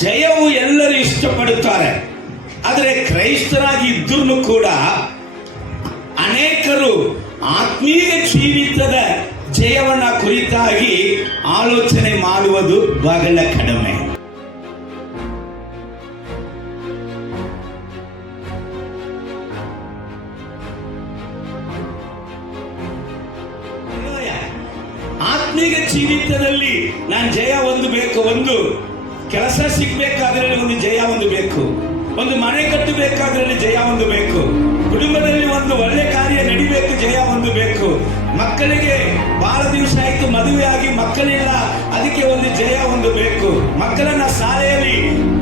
ಜಯವು ಎಲ್ಲರೂ ಇಷ್ಟಪಡುತ್ತಾರೆ. ಆದರೆ ಕ್ರೈಸ್ತರಾಗಿ ಇದ್ರೂ ಕೂಡ ಅನೇಕರು ಆತ್ಮೀಯ ಜೀವಿತದ ಜಯವನ್ನ ಕುರಿತಾಗಿ ಆಲೋಚನೆ ಮಾಡುವುದು ಬಹಳ ಕಡಿಮೆ. ಆತ್ಮೀಯ ಜೀವಿತದಲ್ಲಿ ನಾನು ಜಯ ಹೊಂದಬೇಕು. ಒಂದು ಕೆಲಸ ಸಿಗ್ಬೇಕಾದ್ರೆ ಒಂದು ಜಯ ಹೊಂದಬೇಕು, ಒಂದು ಮನೆ ಕಟ್ಟಬೇಕಾದ್ರಲ್ಲಿ ಜಯ ಹೊಂದಬೇಕು, ಕುಟುಂಬದಲ್ಲಿ ಒಂದು ಒಳ್ಳೆ ಕಾರ್ಯ ನಡಿಬೇಕು, ಜಯ ಹೊಂದಬೇಕು, ಮಕ್ಕಳಿಗೆ ಬಹಳ ದಿವಸ ಆಯ್ತು ಮದುವೆ ಆಗಿ ಮಕ್ಕಳಿಲ್ಲ, ಅದಕ್ಕೆ ಒಂದು ಜಯ ಹೊಂದಬೇಕು, ಮಕ್ಕಳನ್ನ ಶಾಲೆಯಲ್ಲಿ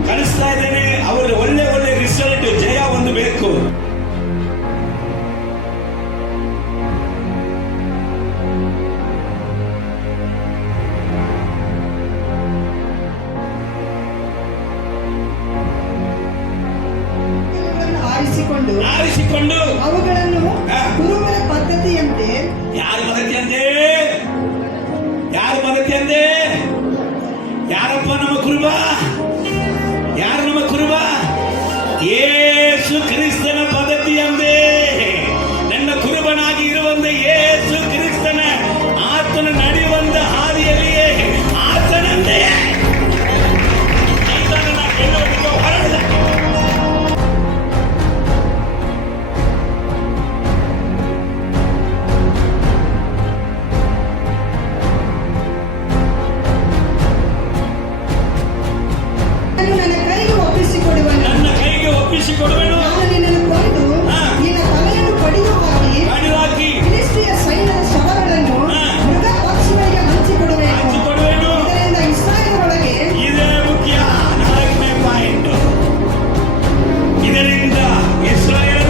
ಕಳಿಸ್ತಾ ಇದ್ದೇನೆ, ಅವರ ಒಳ್ಳೆ ಒಳ್ಳೆ ರಿಸಲ್ಟ್, ಜಯ ಹೊಂದಬೇಕು. ಆರಿಸಿಕೊಂಡು ಅವುಗಳನ್ನು ಕುರುಬರ ಪದ್ಧತಿಯಂತೆ ಯಾರು ಪದ್ಧತಿ ಅಂದೆ ಯಾರಪ್ಪ ನಮ್ಮ ಕುರುಬ? ಯಾರು ನಮ್ಮ ಕುರುಬ? ಯೇಸು ಕ್ರಿಸ್ತನ ಪದ್ಧತಿ ಅಂದೆ. ನನ್ನ ಕುರುಬನಾಗಿ ಇರುವಂತ ಯೇಸು ಕ್ರಿಸ್ತನ ಆತನ ನಡೆಯುವಂತ ಹಾದಿಯಲ್ಲಿಯೇ ಆತನಂದೇ ಹೊರಡಿದ. ನನ್ನ ಕೈಗೆ ಒಪ್ಪಿಸಿಕೊಡುವೆನು. ನಾನು ನಿನ್ನನ್ನು ಕೊಂದು ನಿನ್ನ ತಲೆಯನ್ನು ಕಡಿದು ಹಾಕಿ ಫಿಲಿಷ್ಟಿಯ ಸೈನ್ಯದ ಶವಗಳನ್ನು ಮೃಗ ಪಕ್ಷಿಗಳಿಗೆ ಹಂಚಿಕೊಡುವೆನು. ಇದರಿಂದ ಇಸ್ರಾಯೇಲ್ ಒಳಗೆ, ಇದೇ ಮುಖ್ಯ 4ನೇ ಪಾಯಿಂಟ್. ಇದರಿಂದ ಇಸ್ರಾಯೇಲರ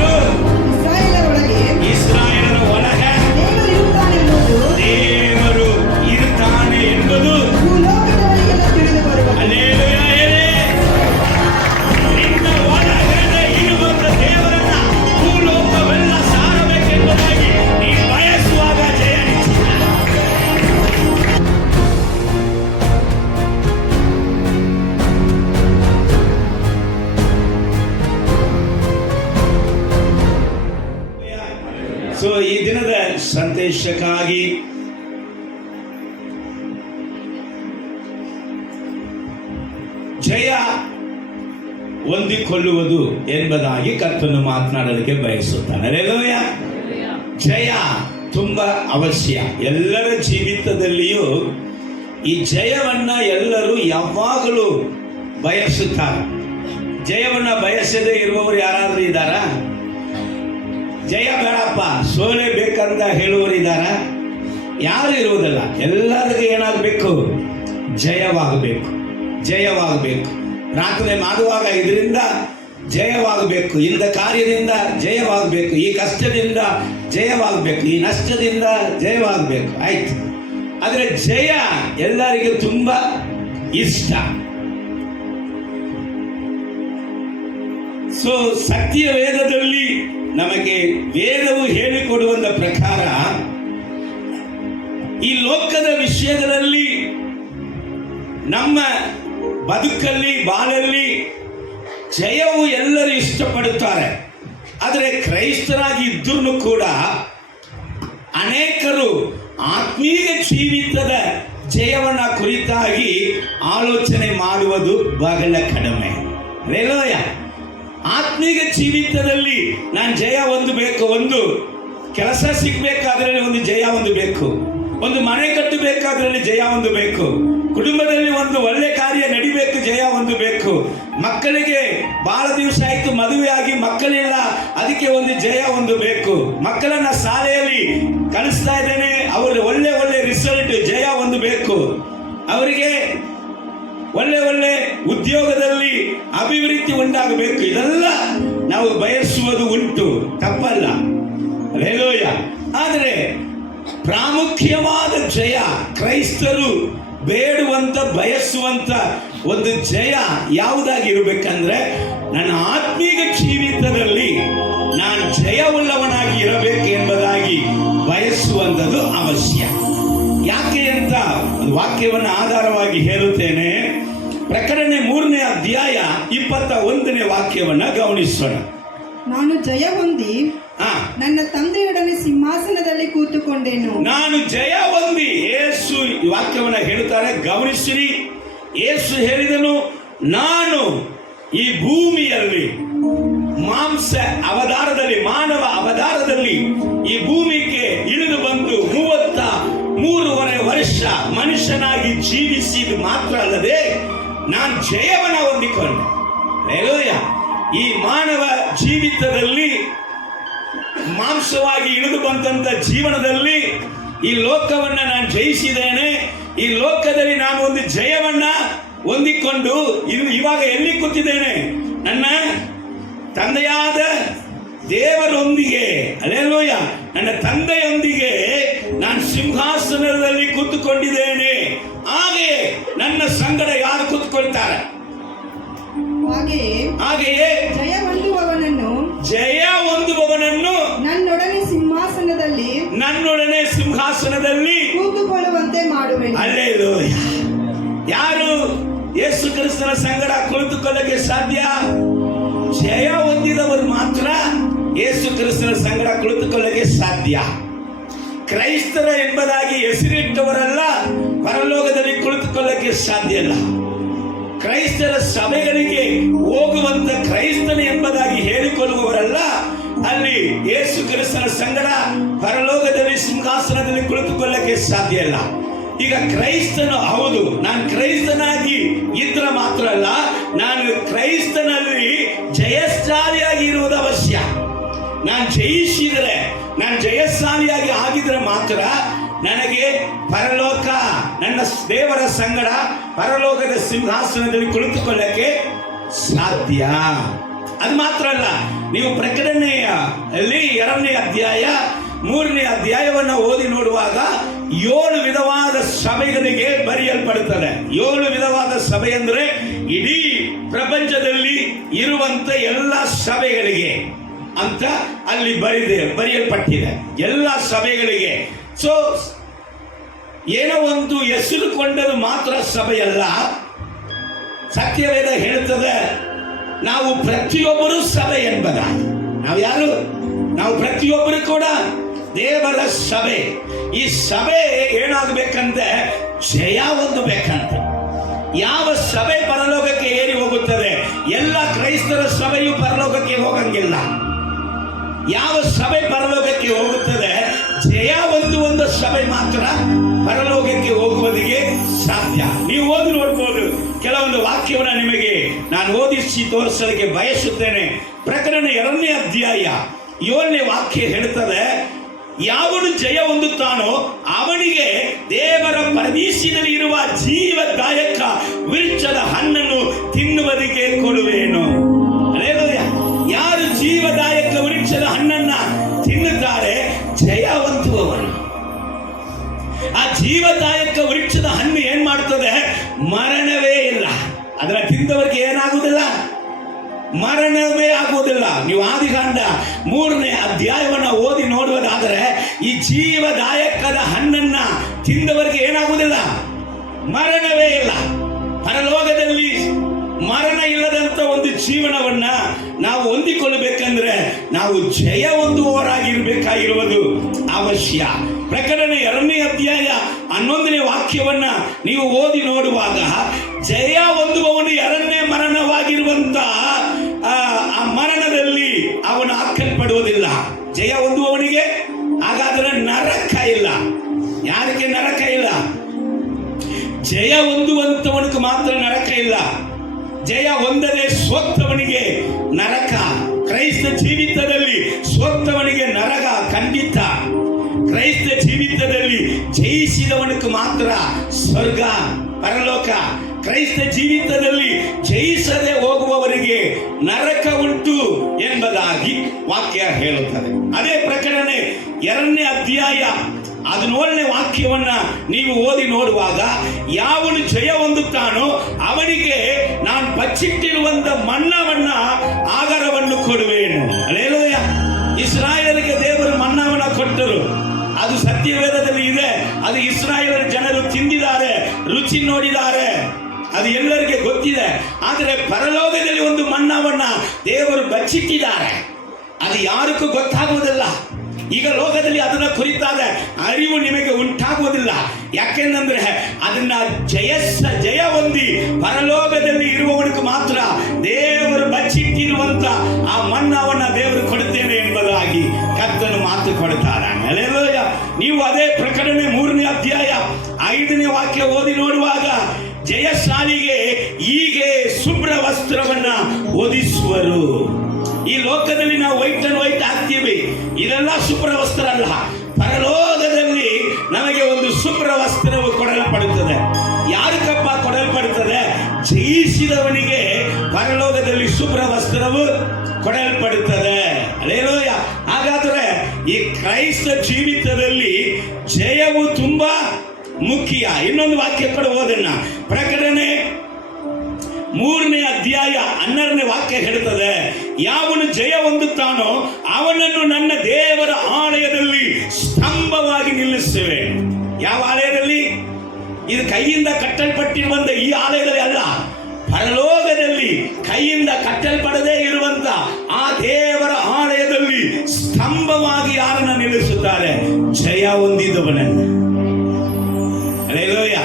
ಒಳಗೆ ದೇವರು ಇರುತ್ತಾನೆ ಎಂಬುದು ಭೂಲೋಕದವರಿಗೆಲ್ಲ ತಿಳಿದು ಬರುವುದು. ಹಲ್ಲೆಲೂಯಾ ಹೇಳಿ. ನಿನ್ನ ಒಳಗಡೆ ಇರುವಂತ ದೇವರನ್ನ ಭೂಲೋಕವೆಲ್ಲ ಸಾರಬೇಕೆಂಬುದಾಗಿ ನೀ ಬಯಸುವಾಗ ಜಯ ನಿಶ್ಚಿತ. ಸೊ ಈ ದಿನದ ಸಂದೇಶಕ್ಕಾಗಿ ಜಯ ಹೊಂದಿಕೊಳ್ಳುವುದು ಎಂಬುದಾಗಿ ಕರ್ತನು ಮಾತನಾಡಲಿಕ್ಕೆ ಬಯಸುತ್ತಾನೆ. ಹಲ್ಲೆಲೂಯ. ಜಯ ತುಂಬಾ ಅವಶ್ಯ ಎಲ್ಲರ ಜೀವಿತದಲ್ಲಿಯೂ. ಈ ಜಯವನ್ನ ಎಲ್ಲರೂ ಯಾವಾಗಲೂ ಬಯಸುತ್ತಾರೆ. ಜಯವನ್ನ ಬಯಸದೇ ಇರುವವರು ಯಾರಾದ್ರೂ ಇದ್ದಾರಾ? ಜಯ ಬೇಡಪ್ಪ ಸೋಲೆ ಬೇಕಂತ ಹೇಳುವವರು ಇದ್ದಾರಾ? ಯಾರು ಇರುವುದಿಲ್ಲ. ಎಲ್ಲರಿಗೂ ಏನಾಗಬೇಕು? ಜಯವಾಗಬೇಕು, ಜಯವಾಗಬೇಕು. ಪ್ರಾರ್ಥನೆ ಮಾಡುವಾಗ ಇದರಿಂದ ಜಯವಾಗಬೇಕು, ಇಂಥ ಕಾರ್ಯದಿಂದ ಜಯವಾಗಬೇಕು, ಈ ಕಷ್ಟದಿಂದ ಜಯವಾಗಬೇಕು, ಈ ನಷ್ಟದಿಂದ ಜಯವಾಗಬೇಕು. ಆಯ್ತು. ಆದರೆ ಜಯ ಎಲ್ಲರಿಗೂ ತುಂಬಾ ಇಷ್ಟ. ಸೊ ಸತ್ಯ ವೇದದಲ್ಲಿ ನಮಗೆ ವೇದವು ಹೇಳಿಕೊಡುವಂತ ಪ್ರಕಾರ ಈ ಲೋಕದ ವಿಷಯಗಳಲ್ಲಿ ನಮ್ಮ ಬದುಕಲ್ಲಿ ಬಾಳಲ್ಲಿ ಜಯವು ಎಲ್ಲರೂ ಇಷ್ಟಪಡುತ್ತಾರೆ. ಆದರೆ ಕ್ರೈಸ್ತರಾಗಿ ಇದ್ರೂ ಕೂಡ ಅನೇಕರು ಆತ್ಮೀಯ ಜೀವಿತದ ಜಯವನ್ನ ಕುರಿತಾಗಿ ಆಲೋಚನೆ ಮಾಡುವುದು ಬಹಳ ಕಡಿಮೆ. ಹಲ್ಲೆಲೂಯ. ಆತ್ಮೀಯ ಜೀವಿತದಲ್ಲಿ ನಾನು ಜಯ ಹೊಂದಬೇಕು. ಒಂದು ಕೆಲಸ ಸಿಗ್ಬೇಕಾದ್ರೆ ಒಂದು ಜಯ ಹೊಂದಬೇಕು, ಒಂದು ಮನೆ ಕಟ್ಟಬೇಕಾದ್ರಲ್ಲಿ ಜಯ ಹೊಂದಬೇಕು, ಕುಟುಂಬದಲ್ಲಿ ಒಂದು ಒಳ್ಳೆ ಕಾರ್ಯ ನಡಿಬೇಕು, ಜಯ ಹೊಂದಬೇಕು, ಮಕ್ಕಳಿಗೆ ಬಹಳ ದಿವಸ ಆಯ್ತು ಮದುವೆ ಆಗಿ ಮಕ್ಕಳಿಲ್ಲ, ಅದಕ್ಕೆ ಒಂದು ಜಯ ಹೊಂದಬೇಕು, ಮಕ್ಕಳನ್ನ ಶಾಲೆಯಲ್ಲಿ ಕಳಿಸ್ತಾ ಇದ್ದೇನೆ, ಅವರ ಒಳ್ಳೆ ಒಳ್ಳೆ ರಿಸಲ್ಟ್, ಜಯ ಹೊಂದಬೇಕು, ಅವರಿಗೆ ಒಳ್ಳೆ ಒಳ್ಳೆ ಉದ್ಯೋಗದಲ್ಲಿ ಅಭಿವೃದ್ಧಿ ಉಂಟಾಗಬೇಕು. ಇದೆಲ್ಲ ನಾವು ಬಯಸುವುದು ಉಂಟು, ತಪ್ಪಲ್ಲ. ಹಲ್ಲೆಲೂಯ. ಆದರೆ ಪ್ರಾಮುಖ್ಯವಾದ ಜಯ ಕ್ರೈಸ್ತರು ಬೇಡುವಂತ ಬಯಸುವಂತ ಒಂದು ಜಯ ಯಾವುದಾಗಿರ್ಬೇಕಂದ್ರೆ ನನ್ನ ಆತ್ಮೀಯ ಜೀವಿತದಲ್ಲಿ ನಾನು ಜಯವುಳ್ಳವನಾಗಿ ಇರಬೇಕು ಎಂಬುದಾಗಿ ಬಯಸುವಂಥದ್ದು ಅವಶ್ಯ. ಯಾಕೆ ಅಂತ ಒಂದು ವಾಕ್ಯವನ್ನು ಆಧಾರವಾಗಿ ಹೇಳುತ್ತೇನೆ. ಪ್ರಕಟಣೆ 3ನೇ ಅಧ್ಯಾಯ 21ನೇ ವಾಕ್ಯವನ್ನ ಗಮನಿಸೋಣ. ನಾನು ಜಯ ಹೊಂದಿ ಆ, ನನ್ನ ತಂದೆಯೊಡನೆ ಸಿಂಹಾಸನದಲ್ಲಿ ಕೂತುಕೊಂಡೇನು. ನಾನು ಜಯ ಹೊಂದಿ, ಯೇಸು ಈ ವಾಕ್ಯವನ್ನ ಹೇಳ್ತಾರೆ, ಗಮನಿಸಿರಿ. ಯೇಸು ಹೇಳಿದನು, ನಾನು ಈ ಭೂಮಿಯಲ್ಲಿ ಮಾಂಸ ಅವತಾರದಲ್ಲಿ, ಮಾನವ ಅವತಾರದಲ್ಲಿ ಈ ಭೂಮಿಗೆ ಇಳಿದು ಬಂದು 33.5 ವರ್ಷ ಮನುಷ್ಯನಾಗಿ ಜೀವಿಸಿದ ಮಾತ್ರ ಅಲ್ಲದೆ ನಾನು ಜಯವನ್ನ ಹೊಂದಿಕೊಂಡೆ. ಹಲ್ಲೆಲೂಯಾ. ಈ ಮಾನವ ಜೀವಿತದಲ್ಲಿ ಮಾಂಸವಾಗಿ ಇಳಿದು ಬಂದಂತ ಜೀವನದಲ್ಲಿ ಈ ಲೋಕವನ್ನ ನಾನು ಜಯಿಸಿದ್ದೇನೆ. ಈ ಲೋಕದಲ್ಲಿ ನಾನು ಒಂದು ಜಯವನ್ನ ಹೊಂದಿಕೊಂಡು ಇವಾಗ ಎಲ್ಲಿ ಕೂತಿದ್ದೇನೆ? ನನ್ನ ತಂದೆಯಾದ ದೇವರೊಂದಿಗೆ, ಹಲ್ಲೆಲೂಯಾ, ನನ್ನ ತಂದೆಯೊಂದಿಗೆ ನಾನು ಸಿಂಹಾಸನದಲ್ಲಿ ಕೂತುಕೊಂಡಿದ್ದೇನೆ. ಹಾಗೆಯೇ ನನ್ನ ಸಂಗಡ ಯಾರು ಕೂತ್ಕೊಳ್ತಾರೆ? ಹಾಗೆಯೇ ಜಯ ಹೊಂದುವವನನ್ನು ನನ್ನೊಡನೆ ಸಿಂಹಾಸನದಲ್ಲಿ ಕೂತುಕೊಳ್ಳುವಂತೆ ಮಾಡುವೆನು. ಹಲ್ಲೆಲೂಯಾ. ಯಾರು ಯೇಸು ಕ್ರಿಸ್ತನ ಸಂಗಡ ಕುಳಿತುಕೊಳ್ಳಕ್ಕೆ ಸಾಧ್ಯ? ಜಯ ಹೊಂದಿದವರು ಮಾತ್ರ ಯೇಸು ಕ್ರಿಸ್ತನ ಸಂಗಡ ಕುಳಿತುಕೊಳ್ಳಕ್ಕೆ ಸಾಧ್ಯ. ಕ್ರೈಸ್ತರ ಎಂಬುದಾಗಿ ಹೆಸರಿಟ್ಟವರೆಲ್ಲ ಪರಲೋಕದಲ್ಲಿ ಕುಳಿತುಕೊಳ್ಳಕ್ಕೆ ಸಾಧ್ಯ ಇಲ್ಲ. ಕ್ರೈಸ್ತರ ಸಭೆಗಳಿಗೆ ಹೋಗುವಂತ ಕ್ರೈಸ್ತನ ಎಂಬುದಾಗಿ ಹೇಳಿಕೊಳ್ಳುವವರೆಲ್ಲ ಅಲ್ಲಿ ಯೇಸು ಕ್ರಿಸ್ತನ ಸಂಗಡ ಪರಲೋಕದಲ್ಲಿ ಸಿಂಹಾಸನದಲ್ಲಿ ಕುಳಿತುಕೊಳ್ಳಕ್ಕೆ ಸಾಧ್ಯ ಇಲ್ಲ. ಈಗ ಕ್ರೈಸ್ತನು, ಹೌದು, ನಾನು ಕ್ರೈಸ್ತನಾಗಿ ಇದ್ರೆ ಮಾತ್ರ ಅಲ್ಲ, ನಾನು ಕ್ರೈಸ್ತನಲ್ಲಿ ಜಯಶಾಲಿಯಾಗಿ ಇರುವುದು ಅವಶ್ಯ. ನಾನು ಜಯಿಸಿದರೆ, ನಾನು ಜಯಶಾಲಿಯಾಗಿ ಆಗಿದ್ರೆ ಮಾತ್ರ ನನಗೆ ಪರಲೋಕ, ನನ್ನ ದೇವರ ಸಂಗಡ ಪರಲೋಕದ ಸಿಂಹಾಸನದಲ್ಲಿ ಕುಳಿತುಕೊಳ್ಳಕ್ಕೆ ಸಾಧ್ಯ. ಅದು ಮಾತ್ರ ಅಲ್ಲ, ನೀವು ಪ್ರಕಟಣೆಯಲ್ಲಿ 2ನೇ ಅಧ್ಯಾಯ 3ನೇ ಅಧ್ಯಾಯವನ್ನು ಓದಿ ನೋಡುವಾಗ 7 ವಿಧವಾದ ಸಭೆಗಳಿಗೆ ಬರೆಯಲ್ಪಡುತ್ತದೆ. 7 ವಿಧವಾದ ಸಭೆ ಅಂದ್ರೆ ಇಡೀ ಪ್ರಪಂಚದಲ್ಲಿ ಇರುವಂತ ಎಲ್ಲ ಸಭೆಗಳಿಗೆ ಅಂತ ಅಲ್ಲಿ ಬರೆಯಲ್ಪಟ್ಟಿದೆ. ಎಲ್ಲ ಸಭೆಗಳಿಗೆ. ಸೊ ಏನೋ ಒಂದು ಹೆಸರು ಕೊಂಡದು ಮಾತ್ರ ಸಭೆಯಲ್ಲ. ಸತ್ಯವೇದ ಹೇಳುತ್ತದೆ, ನಾವು ಪ್ರತಿಯೊಬ್ಬರು ಸಭೆ ಎಂಬುದ. ನಾವು ಯಾರು? ನಾವು ಪ್ರತಿಯೊಬ್ಬರು ಕೂಡ ದೇವರ ಸಭೆ. ಈ ಸಭೆ ಏನಾಗಬೇಕಂತೆ? ಜಯ ಹೊಂದಬೇಕಂತೆ. ಯಾವ ಸಭೆ ಪರಲೋಕಕ್ಕೆ ಏರಿ ಹೋಗುತ್ತದೆ? ಎಲ್ಲ ಕ್ರೈಸ್ತರ ಸಭೆಯು ಪರಲೋಕಕ್ಕೆ ಹೋಗಂಗಿಲ್ಲ. ಯಾವ ಸಭೆ ಪರಲೋಕಕ್ಕೆ ಹೋಗುತ್ತದೆ? ಜಯ ಹೊಂದುವ ಸಭೆ ಮಾತ್ರ ಪರಲೋಕಕ್ಕೆ ಹೋಗುವುದಕ್ಕೆ ಸಾಧ್ಯ. ನೀವು ಓದಿ ನೋಡ್ಬೋದು. ಕೆಲವೊಂದು ವಾಕ್ಯವನ್ನು ನಿಮಗೆ ನಾನು ಓದಿಸಿ ತೋರಿಸಲಿಕ್ಕೆ ಬಯಸುತ್ತೇನೆ. ಪ್ರಕರಣ 2ನೇ ಅಧ್ಯಾಯ 7ನೇ ವಾಕ್ಯ ಹೇಳುತ್ತದೆ, ಯಾವನು ಜಯ ಹೊಂದುತ್ತಾನೋ ಅವನಿಗೆ ದೇವರ ಪರದೀಸಿನಲ್ಲಿ ಇರುವ ಜೀವದಾಯಕ ವೃಕ್ಷದ ಹಣ್ಣನ್ನು ತಿನ್ನುವುದಕ್ಕೆ ಕೊಡುವೇನು. ಹಲ್ಲೆಲೂಯಾ. ಯಾರು ಜೀವದಾಯಕ ವೃಕ್ಷದ ಹಣ್ಣನ್ನ ತಿನ್ನುತ್ತಾರೆ, ಜಯ ಹೊಂದುವವರು. ಆ ಜೀವದಾಯಕ ವೃಕ್ಷದ ಹಣ್ಣು ಏನ್ ಮಾಡ್ತದೆ? ಮರಣವೇ ಇಲ್ಲ. ಅದರ ತಿಂದವರಿಗೆ ಏನಾಗುವುದಿಲ್ಲ? ಮರಣವೇ ಆಗುವುದಿಲ್ಲ. ನೀವು ಆದಿಕಾಂಡ 3ನೇ ಅಧ್ಯಾಯವನ್ನು ಓದಿ ನೋಡುವುದಾದರೆ ಈ ಜೀವದಾಯಕದ ಹಣ್ಣನ್ನ ತಿಂದವರಿಗೆ ಏನಾಗುವುದಿಲ್ಲ? ಮರಣವೇ ಇಲ್ಲ. ಪರಲೋಕದಲ್ಲಿ ಮರಣ ಇಲ್ಲದಂತ ಒಂದು ಜೀವನವನ್ನ ನಾವು ಹೊಂದಿಕೊಳ್ಳಬೇಕಂದ್ರೆ ನಾವು ಜಯ ಹೊಂದುವವರಾಗಿರ್ಬೇಕಾಗಿರುವುದು ಅವಶ್ಯ. ಪ್ರಕಟಣೆ 2ನೇ ಅಧ್ಯಾಯ 11ನೇ ವಾಕ್ಯವನ್ನ ನೀವು ಓದಿ ನೋಡುವಾಗ ಜಯ ಹೊಂದುವವನು 2ನೇ ಮರಣವಾಗಿರುವಂತ ಆ ಮರಣದಲ್ಲಿ ಅವನು ಹಾಕಲ್ಪಡುವುದಿಲ್ಲ. ಜಯ ಹೊಂದುವವನಿಗೆ ಹಾಗಾದರೆ ನರಕ ಇಲ್ಲ. ಯಾರಿಗೆ ನರಕ ಇಲ್ಲ? ಜಯ ಹೊಂದುವಂತವನಿಗೆ ಮಾತ್ರ ನರಕ ಇಲ್ಲ. ಜಯ ಹೊಂದದೆ ಸೋತವನಿಗೆ ನರಕ. ಕ್ರೈಸ್ತ ಜೀವಿತದಲ್ಲಿ ಸೋತವನಿಗೆ ನರಕ ಖಂಡಿತ. ಕ್ರೈಸ್ತ ಜೀವಿತದಲ್ಲಿ ಜಯಿಸಿದವನಿಗೆ ಮಾತ್ರ ಸ್ವರ್ಗ, ಪರಲೋಕ. ಕ್ರೈಸ್ತ ಜೀವಿತದಲ್ಲಿ ಜಯಿಸದೆ ಹೋಗುವವರಿಗೆ ನರಕ ಉಂಟು ಎಂಬುದಾಗಿ ವಾಕ್ಯ ಹೇಳುತ್ತದೆ. ಅದೇ ಪ್ರಕಟಣೆ 2ನೇ ಅಧ್ಯಾಯ 17ನೇ ವಾಕ್ಯವನ್ನ ನೀವು ಓದಿ ನೋಡುವಾಗ ಯಾವನು ಜಯ ಹೊಂದುತ್ತಾನೋ ಅವನಿಗೆ ನಾನು ಬಚ್ಚಿಟ್ಟಿರುವಂತ ಮನ್ನವನ್ನ ಆಗಾರವನ್ನು ಕೊಡುವೇನು. ಹಲ್ಲೆಲೂಯಾ. ಇಸ್ರಾಯೇಲರಿಗೆ ದೇವರು ಮನ್ನವನ್ನ ಕೊಟ್ಟರು. ಅದು ಸತ್ಯವೇದದಲ್ಲಿ ಇದೆ. ಅದು ಇಸ್ರಾಯೇಲರ ಜನರು ತಿಂದಿದ್ದಾರೆ, ರುಚಿ ನೋಡಿದ್ದಾರೆ. ಅದು ಎಲ್ಲರಿಗೆ ಗೊತ್ತಿದೆ. ಆದರೆ ಪರಲೋಕದಲ್ಲಿ ಒಂದು ಮನ್ನವನ್ನ ದೇವರು ಬಚ್ಚಿಟ್ಟಿದ್ದಾರೆ. ಅದು ಯಾರಿಗೂ ಗೊತ್ತಾಗುವುದಿಲ್ಲ. ಈಗ ಲೋಕದಲ್ಲಿ ಅದನ್ನ ಕುರಿತಾದ ಅರಿವು ನಿಮಗೆ ಉಂಟಾಗುವುದಿಲ್ಲ. ಯಾಕೆಂದ್ರೆ ಅದನ್ನ ಜಯ ಹೊಂದಿ ಪರಲೋಕದಲ್ಲಿ ಇರುವವನಿಗೆ ಮಾತ್ರ ದೇವರು ಬಚ್ಚಿಟ್ಟಿರುವಂತ ಆ ಮನ್ನವನ್ನ ದೇವರು ಕೊಡುತ್ತೇನೆ ಎಂಬುದಾಗಿ ಕರ್ತನು ಮಾತು ಕೊಡುತ್ತಾರೆ. ಹಲ್ಲೆಲೂಯಾ. ನೀವು ಅದೇ ಪ್ರಕಟಣೆ 3ನೇ ಅಧ್ಯಾಯ 5ನೇ ವಾಕ್ಯ ಓದಿ ನೋಡುವಾಗ, ಜಯಶಾಲಿಗೆ ಹೀಗೆ ಶುಭ್ರ ವಸ್ತ್ರವನ್ನ ಹೊದಿಸುವರು. ಈ ಲೋಕದಲ್ಲಿ ನಾವು ವೈಟ್ ಅಂಡ್ ವೈಟ್ ಹಾಕ್ತೀವಿ, ಇದೆಲ್ಲ ಶುಭ್ರ ವಸ್ತ್ರ ಅಲ್ಲ. ಪರಲೋಕದಲ್ಲಿ ನಮಗೆ ಒಂದು ಶುಭ್ರ ವಸ್ತ್ರವು ಕೊಡಲ್ಪಡುತ್ತದೆ. ಯಾರಿಗಪ್ಪ ಕೊಡಲ್ಪಡುತ್ತದೆ? ಜಯಿಸಿದವನಿಗೆ ಪರಲೋಕದಲ್ಲಿ ಶುಭ್ರ ವಸ್ತ್ರವು ಕೊಡಲ್ಪಡುತ್ತದೆ. ಹಲ್ಲೆಲೂಯಾ. ಹಾಗಾದರೆ ಈ ಕ್ರೈಸ್ತ ಜೀವಿತದಲ್ಲಿ ಜಯವು ತುಂಬಾ ಮುಖ್ಯ. ಇನ್ನೊಂದು ವಾಕ್ಯ ಕೂಡ ಓದೋಣ. ಪ್ರಕಟಣೆ 3ನೇ ಅಧ್ಯಾಯ 12ನೇ ವಾಕ್ಯ ಹೇಳುತ್ತದೆ, ಯಾವನು ಜಯ ಹೊಂದುತ್ತಾನೋ ಅವನನ್ನು ನನ್ನ ದೇವರ ಆಲಯದಲ್ಲಿ ಸ್ತಂಭವಾಗಿ ನಿಲ್ಲಿಸುವೆ. ಯಾವ ಆಲಯದಲ್ಲಿ? ಇದು ಕೈಯಿಂದ ಕಟ್ಟಲ್ಪಟ್ಟಿರುವಂತ ಈ ಆಲಯದಲ್ಲಿ ಅಲ್ಲ, ಪರಲೋಕದಲ್ಲಿ ಕೈಯಿಂದ ಕಟ್ಟಲ್ಪಡದೇ ಇರುವಂತ ಆ ದೇವರ ಆಲಯದಲ್ಲಿ ಸ್ತಂಭವಾಗಿ ಯಾರನ್ನ ನಿಲ್ಲಿಸುತ್ತಾರೆ? ಜಯ ಹೊಂದಿದವನನ್ನು. ಹಲ್ಲೆಲೂಯಾ.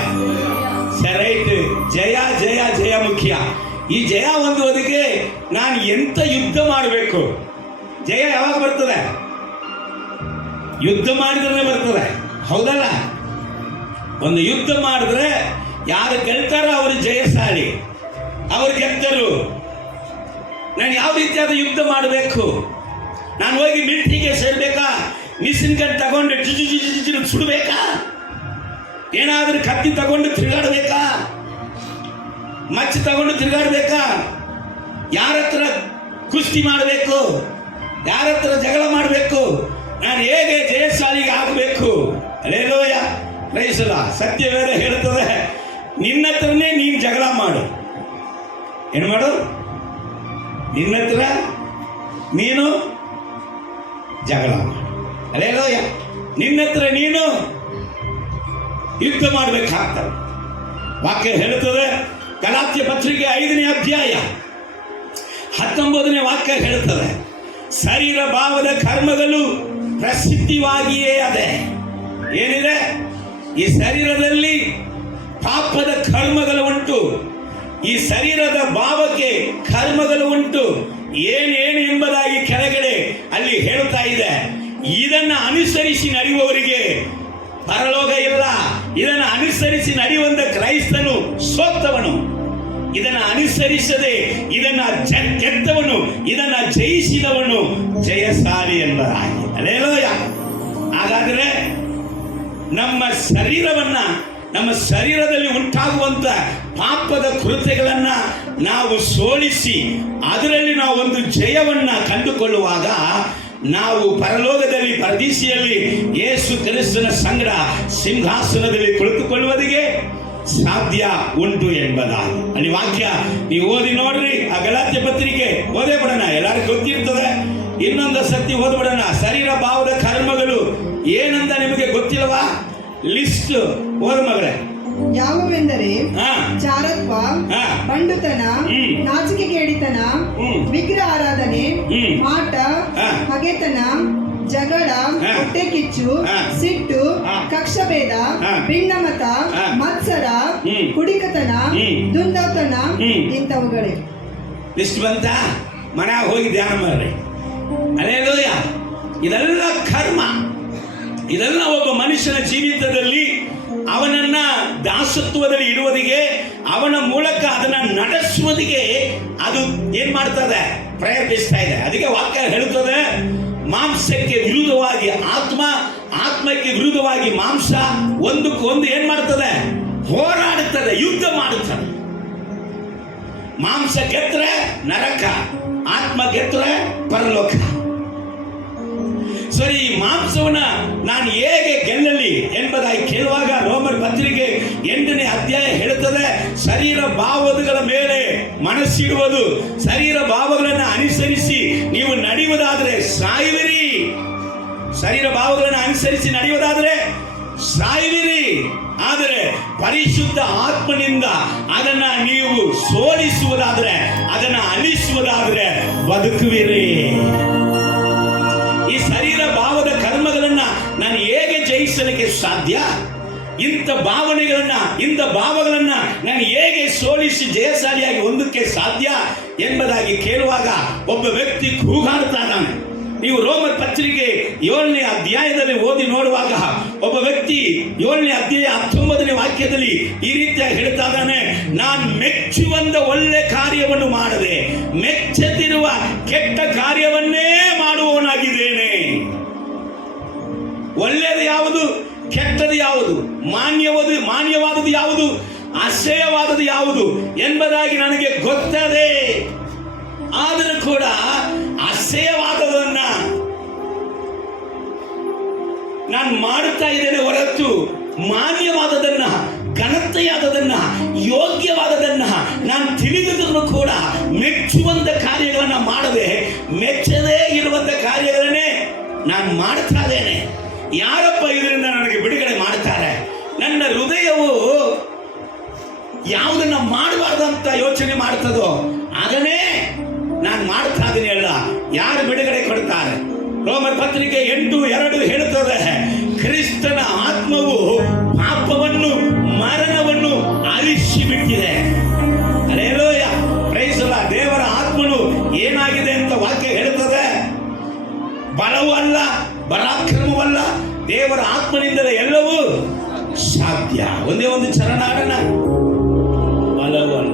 ರೈಟ್. ಜಯ ಜಯ ಜಯ ಮುಖ್ಯ. ಈ ಜಯ ಹೊಂದುವುದಕ್ಕೆ ನಾನು ಎಂತ ಯುದ್ಧ ಮಾಡಬೇಕು? ಜಯ ಯಾವಾಗ ಬರ್ತದೆ? ಯುದ್ಧ ಮಾಡಿದ್ರೆ ಬರ್ತದೆ, ಹೌದಲ್ಲ? ಒಂದು ಯುದ್ಧ ಮಾಡಿದ್ರೆ ಯಾರು ಗೆಲ್ತಾರೋ ಅವರು ಜಯಶಾಲಿ, ಅವರು ಗೆದ್ದರು. ನಾನು ಯಾವ ರೀತಿಯಾದ ಯುದ್ಧ ಮಾಡಬೇಕು? ನಾನು ಹೋಗಿ ಮಿಲಿಟರಿಗೆ ಸೇರ್ಬೇಕಾ? ಮಿಷಿನ್ ಗನ್ ತಗೊಂಡು ಜಿಜು ಸುಡಬೇಕಾ? ಏನಾದ್ರೂ ಕತ್ತಿ ತಗೊಂಡು ತಿರುಗಾಡಬೇಕಾ? ಮಚ್ಚು ತಗೊಂಡು ತಿರುಗಾಡಬೇಕಾ? ಯಾರ ಹತ್ರ ಕುಸ್ತಿ ಮಾಡಬೇಕು? ಯಾರ ಹತ್ರ ಜಗಳ ಮಾಡಬೇಕು? ನಾನು ಹೇಗೆ ಜಯಶಾಲಿಗೆ ಆಗಬೇಕು? ಹಲ್ಲೆಲೂಯಾ. ಪ್ರೈಸಲ. ಸತ್ಯವೇದ ಹೇಳುತ್ತದೆ, ನಿನ್ನ ಹತ್ರನೇ ನೀನು ಜಗಳ ಮಾಡು. ಏನು ಮಾಡು? ನಿನ್ನ ಹತ್ರ ನೀನು ಜಗಳ ಮಾಡು. ಹಲ್ಲೆಲೂಯಾ. ನಿನ್ನ ಹತ್ರ ನೀನು ಯುದ್ಧ ಮಾಡಬೇಕಾಗ್ತದೆ. ವಾಕ್ಯ ಹೇಳುತ್ತದೆ, ಗಲಾತ್ಯ ಪತ್ರಿಕೆ 5ನೇ ಅಧ್ಯಾಯ 19ನೇ ವಾಕ್ಯ ಹೇಳುತ್ತದೆ, ಶರೀರ ಭಾವದ ಕರ್ಮಗಳು ಪ್ರಸಿದ್ಧವಾಗಿಯೇ ಅದೇ. ಏನಿದೆ? ಈ ಶರೀರದಲ್ಲಿ ಪಾಪದ ಕರ್ಮಗಳು ಉಂಟು. ಈ ಶರೀರದ ಭಾವಕ್ಕೆ ಕರ್ಮಗಳು ಉಂಟು. ಏನೇನು ಎಂಬುದಾಗಿ ಕೆಳಗಡೆ ಅಲ್ಲಿ ಹೇಳುತ್ತಾ ಇದೆ. ಇದನ್ನ ಅನುಸರಿಸಿ ನಡೆಯುವವರಿಗೆ ಪರಲೋಕ ಇಲ್ಲ. ಇದನ್ನು ಅನುಸರಿಸಿ ನಡೆಯುವಂತ ಕ್ರೈಸ್ತನು ಸೋತವನು. ಇದನ್ನು ಅನುಸರಿಸದೆ ಇದನ್ನ ಗೆದ್ದವನು, ಇದನ್ನ ಜಯಿಸಿದವನು ಜಯಶಾಲಿ ಎಂಬುದಾಗಿ. ಹಲ್ಲೆಲೂಯಾ. ಹಾಗಾದರೆ ನಮ್ಮ ಶರೀರವನ್ನ, ನಮ್ಮ ಶರೀರದಲ್ಲಿ ಉಂಟಾಗುವಂತ ಪಾಪದ ಕೃತ್ಯಗಳನ್ನ ನಾವು ಸೋಲಿಸಿ ಅದರಲ್ಲಿ ನಾವು ಒಂದು ಜಯವನ್ನ ಕಂಡುಕೊಳ್ಳುವಾಗ ನಾವು ಪರಲೋಕದಲ್ಲಿ ಪರದೀಸಿಯಲ್ಲಿ ಯೇಸು ಕ್ರಿಸ್ತನ ಸಂಗಡ ಸಿಂಹಾಸನದಲ್ಲಿ ಕುಳಿತುಕೊಳ್ಳುವುದಕ್ಕೆ ಸಾಧ್ಯ ಉಂಟು ಎಂಬುದಾಗಿ ಅಲ್ಲಿ ವಾಕ್ಯ ನೀವು ಓದಿ ನೋಡ್ರಿ. ಆ ಗಲಾತ್ಯ ಪತ್ರಿಕೆ ಓದೇ ಬಿಡೋಣ, ಎಲ್ಲರಿಗೂ ಗೊತ್ತಿರ್ತದೆ. ಇನ್ನೊಂದು ಸತಿ ಓದ್ಬಿಡೋಣ. ಶರೀರ ಭಾವದ ಕರ್ಮಗಳು ಏನಂತ ನಿಮಗೆ ಗೊತ್ತಿಲ್ವಾ? ಲಿಸ್ಟ್ ಓದ ಮಗಳೇ. ಯಾವುವೆಂದರೆ ಜಾರತ್ವ, ಬಂಡುತನ, ನಾಚಿಕೆಗೇಡಿತನ, ವಿಗ್ರಹ ಆರಾಧನೆ, ಮಾಟ, ಹಗೆತನ, ಜಗಳ, ಹೊಟ್ಟೆ ಕಿಚ್ಚು, ಸಿಟ್ಟು, ಕಕ್ಷಭೇದ, ಭಿನ್ನಮತ, ಮತ್ಸರ, ಕುಡಿಕತನ, ದುಂದತನ ಇಂಥವುಗಳೇ. ಲಿಸ್ಟ್ ಬಂತ? ಮನೆಯಾಗ ಹೋಗಿ ಧ್ಯಾನ ಮಾಡ್ರಿ. ಹಲ್ಲೆಲೂಯಾ. ಇದೆಲ್ಲ ಕರ್ಮ. ಇದೆಲ್ಲ ಒಬ್ಬ ಮನುಷ್ಯನ ಜೀವಿತದಲ್ಲಿ ಅವನನ್ನ ದಾಸತ್ವದಲ್ಲಿ ಇಡುವುದಿಗೆ, ಅವನ ಮೂಲಕ ಅದನ್ನ ನಡೆಸುವುದಿಗೆ ಅದು ಏನ್ ಮಾಡ್ತದೆ? ಪ್ರಯತ್ನಿಸ್ತಾ ಇದೆ. ಅದಕ್ಕೆ ವಾಕ್ಯ ಹೇಳುತ್ತದೆ, ಮಾಂಸಕ್ಕೆ ವಿರುದ್ಧವಾಗಿ ಆತ್ಮ, ಆತ್ಮಕ್ಕೆ ವಿರುದ್ಧವಾಗಿ ಮಾಂಸ ಒಂದಕ್ಕೊಂದು ಏನ್ ಮಾಡ್ತದೆ? ಹೋರಾಡುತ್ತದೆ, ಯುದ್ಧ ಮಾಡುತ್ತದೆ. ಮಾಂಸ ಗೆದ್ರೆ ನರಕ, ಆತ್ಮ ಗೆದ್ರೆ ಪರಲೋಕ. ಸರಿ, ಈ ಮಾಂಸವನ್ನ ನಾನು ಹೇಗೆ ಗೆಲ್ಲಲಿ ಎಂಬುದಾಗಿ ಕೇಳುವಾಗ ರೋಮರ್ ಪತ್ರಿಕೆ 8ನೇ ಅಧ್ಯಾಯ ಹೇಳುತ್ತದೆ, ಶರೀರ ಭಾವಗಳ ಮೇಲೆ ಮನಸ್ಸಿಡುವುದು, ಶರೀರ ಭಾವಗಳನ್ನು ಅನುಸರಿಸಿ ನೀವು ನಡೆಯುವುದಾದರೆ ಸಾಯುವಿರಿ. ಶರೀರ ಭಾವಗಳನ್ನು ಅನುಸರಿಸಿ ನಡೆಯುವುದಾದರೆ ಸಾಯುವಿರಿ. ಆದರೆ ಪರಿಶುದ್ಧ ಆತ್ಮನಿಂದ ಅದನ್ನ ನೀವು ಸೋಲಿಸುವುದಾದ್ರೆ, ಅದನ್ನ ಅಲಿಸುವುದಾದ್ರೆ ಬದುಕುವಿರಿ. ಈ ಶರೀರ ಭಾವದ ಕರ್ಮಗಳನ್ನ ನಾನು ಹೇಗೆ ಜಯಿಸಲಿಕ್ಕೆ ಸಾಧ್ಯ? ಇಂಥ ಭಾವಗಳನ್ನ ನಾನು ಹೇಗೆ ಸೋಲಿಸಿ ಜಯಶಾಲಿಯಾಗಿ ಹೊಂದಕ್ಕೆ ಸಾಧ್ಯ ಎಂಬುದಾಗಿ ಕೇಳುವಾಗ ಒಬ್ಬ ವ್ಯಕ್ತಿ ಕೂಗಾಡ್ತಾ ಇದ್ದಾನೆ. ನೀವು ರೋಮರ್ ಪತ್ರಿಕೆ 7ನೇ ಅಧ್ಯಾಯದಲ್ಲಿ ಓದಿ ನೋಡುವಾಗ ಒಬ್ಬ ವ್ಯಕ್ತಿ 7ನೇ ಅಧ್ಯಾಯ 19ನೇ ವಾಕ್ಯದಲ್ಲಿ ಈ ರೀತಿಯಾಗಿ ಹೇಳ್ತಾ ಇದ್ದಾನೆ, ನಾನು ಮೆಚ್ಚುವಂತ ಒಳ್ಳೆ ಕಾರ್ಯವನ್ನು ಮಾಡದೆ ಮೆಚ್ಚದಿರುವ ಕೆಟ್ಟ ಕಾರ್ಯವನ್ನೇ ಮಾಡುವವನಾಗಿದ್ದೇನೆ. ಒಳ್ಳೆಯದು ಯಾವುದು, ಕೆಟ್ಟದು ಯಾವುದು, ಮಾನ್ಯವಾದದ್ದು ಯಾವುದು, ಅಸಹ್ಯವಾದದ್ದು ಯಾವುದು ಎಂಬುದಾಗಿ ನನಗೆ ಗೊತ್ತದೆ. ಆದರೂ ಕೂಡ ಅಸಹ್ಯವಾದದನ್ನ ನಾನು ಮಾಡುತ್ತಾ ಇದ್ದೇನೆ ಹೊರತು ಮಾನ್ಯವಾದದನ್ನ, ಘನತೆಯಾದದನ್ನ, ಯೋಗ್ಯವಾದದನ್ನ ನಾನು ತಿಳಿದುದನ್ನು ಕೂಡ ಮೆಚ್ಚುವಂತ ಕಾರ್ಯಗಳನ್ನ ಮಾಡದೆ ಮೆಚ್ಚದೇ ಇರುವಂತ ಕಾರ್ಯಗಳನ್ನೇ ನಾನು ಮಾಡ್ತಾ ಇದ್ದೇನೆ. ಯಾರಪ್ಪ ಇದರಿಂದ ನನಗೆ ಬಿಡುಗಡೆ ಮಾಡ್ತಾರೆ? ನನ್ನ ಹೃದಯವು ಯಾವುದನ್ನ ಮಾಡಬಾರ್ದಂತ ಯೋಚನೆ ಮಾಡ್ತದೋ ಅದನ್ನೇ ನಾನು ಮಾಡ್ತಾ ಇದ್ದೀನಿ. ಅಲ್ಲ, ಯಾರು ಬಿಡುಗಡೆ ಕೊಡ್ತಾರೆ? ರೋಮರ್ ಪತ್ರಿಕೆ 8:2 ಹೇಳುತ್ತದೆ, ಕ್ರಿಸ್ತನ ಆತ್ಮವು ಪಾಪವನ್ನು ಮರಣವನ್ನು ಅಳಿಸಿ ಬಿಟ್ಟಿದೆ. Hallelujah, praise the Lord. ದೇವರ ಆತ್ಮನು ಏನಾಗಿದೆ ಅಂತ ವಾಕ್ಯ ಹೇಳುತ್ತದೆ. ಬಲವೂ ಅಲ್ಲ, ಪರಾಕ್ರಮವಲ್ಲ, ದೇವರ ಆತ್ಮನಿಂದಲೇ ಎಲ್ಲವೂ ಸಾಧ್ಯ. ಒಂದೇ ಒಂದು ಚರಣ ಆಡೋಣ. ಬಲವೂ ಅಲ್ಲ,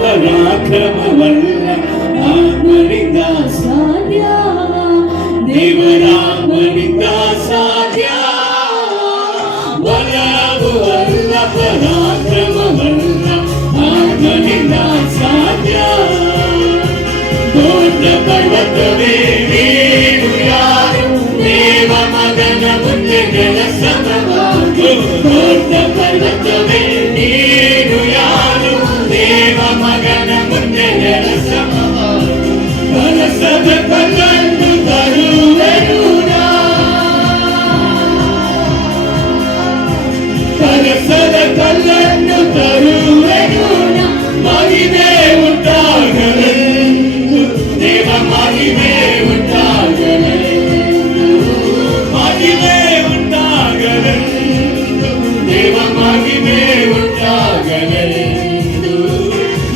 ಪರಾಕ್ರಮವಲ್ಲ, ಆತ್ಮನಿಂದ ಸಾಧ್ಯ, ದೇವರಾತ್ಮನಿಂದ ಸಾಧ್ಯ. ಬಲವು ಅಲ್ಲ, ಪರಾಕ್ರಮವಲ್ಲ, ಆತ್ಮನಿಂದ ಸಾಧ್ಯ. ದೊಡ್ಡ ಪರ್ವತವೇ ನೀನು ಯಾರು, ದೇವ ಮಗನ ಮುಂದೆ ಕೆಲಸವಾಗು. ದೊಡ್ಡ ಪರ್ವತವೇ ನೀನು ಯಾರು, ದೇವ ಮಗನ ಮುಂದೆ ಕೆಲಸವಾಗು. ಕಲಸದ ಕಲ್ಲನ್ನು ತರುವೆನು ನಾ, ಕಲಸದ ಕಲ್ಲನ್ನು ತರುವೆನು ನಾ. ಮಹಿಮೆ ಉಂಟಾಗಲೆಂದು, ದೇವ ಮಹಿಮೆ ಉಂಟಾಗಲೆಂದು, ಮಹಿಮೆ ಉಂಟಾಗಲೆಂದು, ದೇವ ಮಹಿಮೆ ಉಂಟಾಗಲೆಂದು.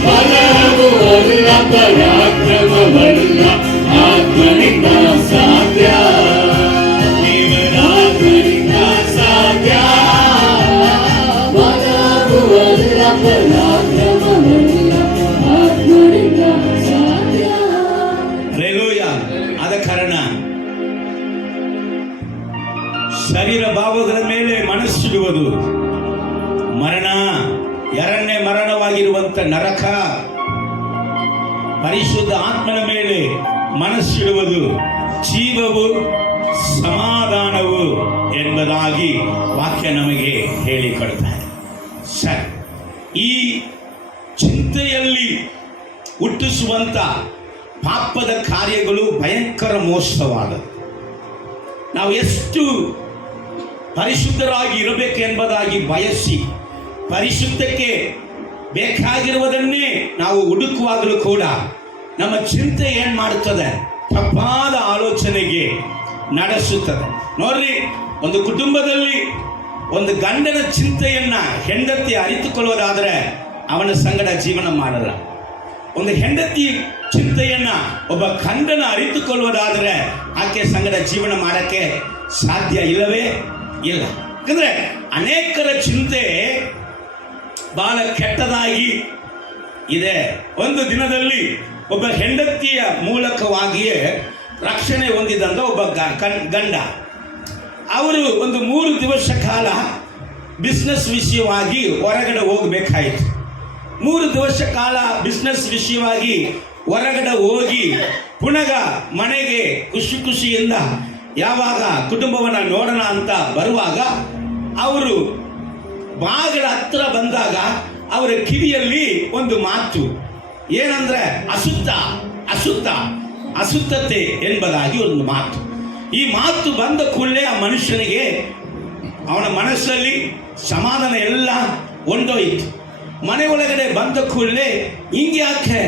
ಬಲವು ಅಲ್ಲ, ಪರಾಕ್ರಮವಲ್ಲ, ಆತ್ಮನಿಂದ ಸಾಧ್ಯ, ದೇವರಾತ್ಮನಿಂದ ಸಾಧ್ಯ. ಬಲವು ಅಲ್ಲ, ಪರಾಕ್ರಮವಲ್ಲ, ಆತ್ಮನಿಂದ ಸಾಧ್ಯ. ಹಲ್ಲೆಲೂಯಾ. ಆದ ಕಾರಣ ಶರೀರ ಭಾವಗಳ ಮೇಲೆ ಮನಸ್ಸಿಡುವುದು ಮರಣ, ಎರಡನೇ ಮರಣವಾಗಿರುವಂತ ನರಕ. ಪರಿಶುದ್ಧ ಆತ್ಮನ ಮೇಲೆ ಮನಸ್ಸಿಡುವುದು ಜೀವವು ಸಮಾಧಾನವು ಎಂಬುದಾಗಿ ವಾಕ್ಯ ನಮಗೆ ಹೇಳಿಕೊಡುತ್ತಾರೆ. ಸರಿ, ಈ ಚಿಂತೆಯಲ್ಲಿ ಹುಟ್ಟಿಸುವಂತ ಪಾಪದ ಕಾರ್ಯಗಳು ಭಯಂಕರ ಮೋಸವಾದದ್ದು. ನಾವು ಎಷ್ಟು ಪರಿಶುದ್ಧರಾಗಿ ಇರಬೇಕೆಂಬುದಾಗಿ ಬಯಸಿ ಪರಿಶುದ್ಧಕ್ಕೆ ಬೇಕಾಗಿರುವುದನ್ನೇ ನಾವು ಹುಡುಕುವಾಗಲೂ ಕೂಡ ನಮ್ಮ ಚಿಂತೆ ಏನ್ ಮಾಡುತ್ತದೆ? ತಪ್ಪಾದ ಆಲೋಚನೆಗೆ ನಡೆಸುತ್ತದೆ. ನೋಡ್ರಿ, ಒಂದು ಕುಟುಂಬದಲ್ಲಿ ಒಂದು ಗಂಡನ ಚಿಂತೆಯನ್ನ ಹೆಂಡತಿ ಅರಿತುಕೊಳ್ಳುವುದಾದರೆ ಅವನ ಸಂಗಡ ಜೀವನ ಮಾಡಲ್ಲ. ಒಂದು ಹೆಂಡತಿ ಚಿಂತೆಯನ್ನ ಒಬ್ಬ ಗಂಡನ ಅರಿತುಕೊಳ್ಳುವುದಾದರೆ ಆಕೆ ಸಂಗಡ ಜೀವನ ಮಾಡಕ್ಕೆ ಸಾಧ್ಯ ಇಲ್ಲವೇ ಇಲ್ಲ. ಯಾಕಂದ್ರೆ ಅನೇಕರ ಚಿಂತೆ ಬಹಳ ಕೆಟ್ಟದಾಗಿ ಇದೆ. ಒಂದು ದಿನದಲ್ಲಿ ಒಬ್ಬ ಹೆಂಡತಿಯ ಮೂಲಕವಾಗಿಯೇ ರಕ್ಷಣೆ ಹೊಂದಿದಂತ ಒಬ್ಬ ಗಂಡ, ಅವರು ಒಂದು 3 ದಿವಸ ಕಾಲ ಬಿಸ್ನೆಸ್ ವಿಷಯವಾಗಿ ಹೊರಗಡೆ ಹೋಗಬೇಕಾಯಿತು. 3 ದಿವಸ ಕಾಲ ಬಿಸ್ನೆಸ್ ವಿಷಯವಾಗಿ ಹೊರಗಡೆ ಹೋಗಿ ಪುನಃ ಮನೆಗೆ ಖುಷಿಯಿಂದ ಯಾವಾಗ ಕುಟುಂಬವನ್ನು ನೋಡೋಣ ಅಂತ ಬರುವಾಗ ಅವರು ಬಾಗಿಲ ಹತ್ರ ಬಂದಾಗ ಅವರ ಕಿವಿಯಲ್ಲಿ ಒಂದು ಮಾತು ಏನಂದ್ರೆ ಅಶುದ್ಧ ಅಶುದ್ಧ ಅಶುದ್ಧತೆ ಎಂಬುದಾಗಿ ಒಂದು ಮಾತು. ಈ ಮಾತು ಬಂದ ಕೂಡಲೇ ಆ ಮನುಷ್ಯನಿಗೆ ಅವನ ಮನಸ್ಸಲ್ಲಿ ಸಮಾಧಾನ ಎಲ್ಲ ಒಂದೋಯಿತು. ಮನೆ ಒಳಗಡೆ ಬಂದ ಕೂಡಲೇ ಹಿಂಗೆ ಯಾಕೆ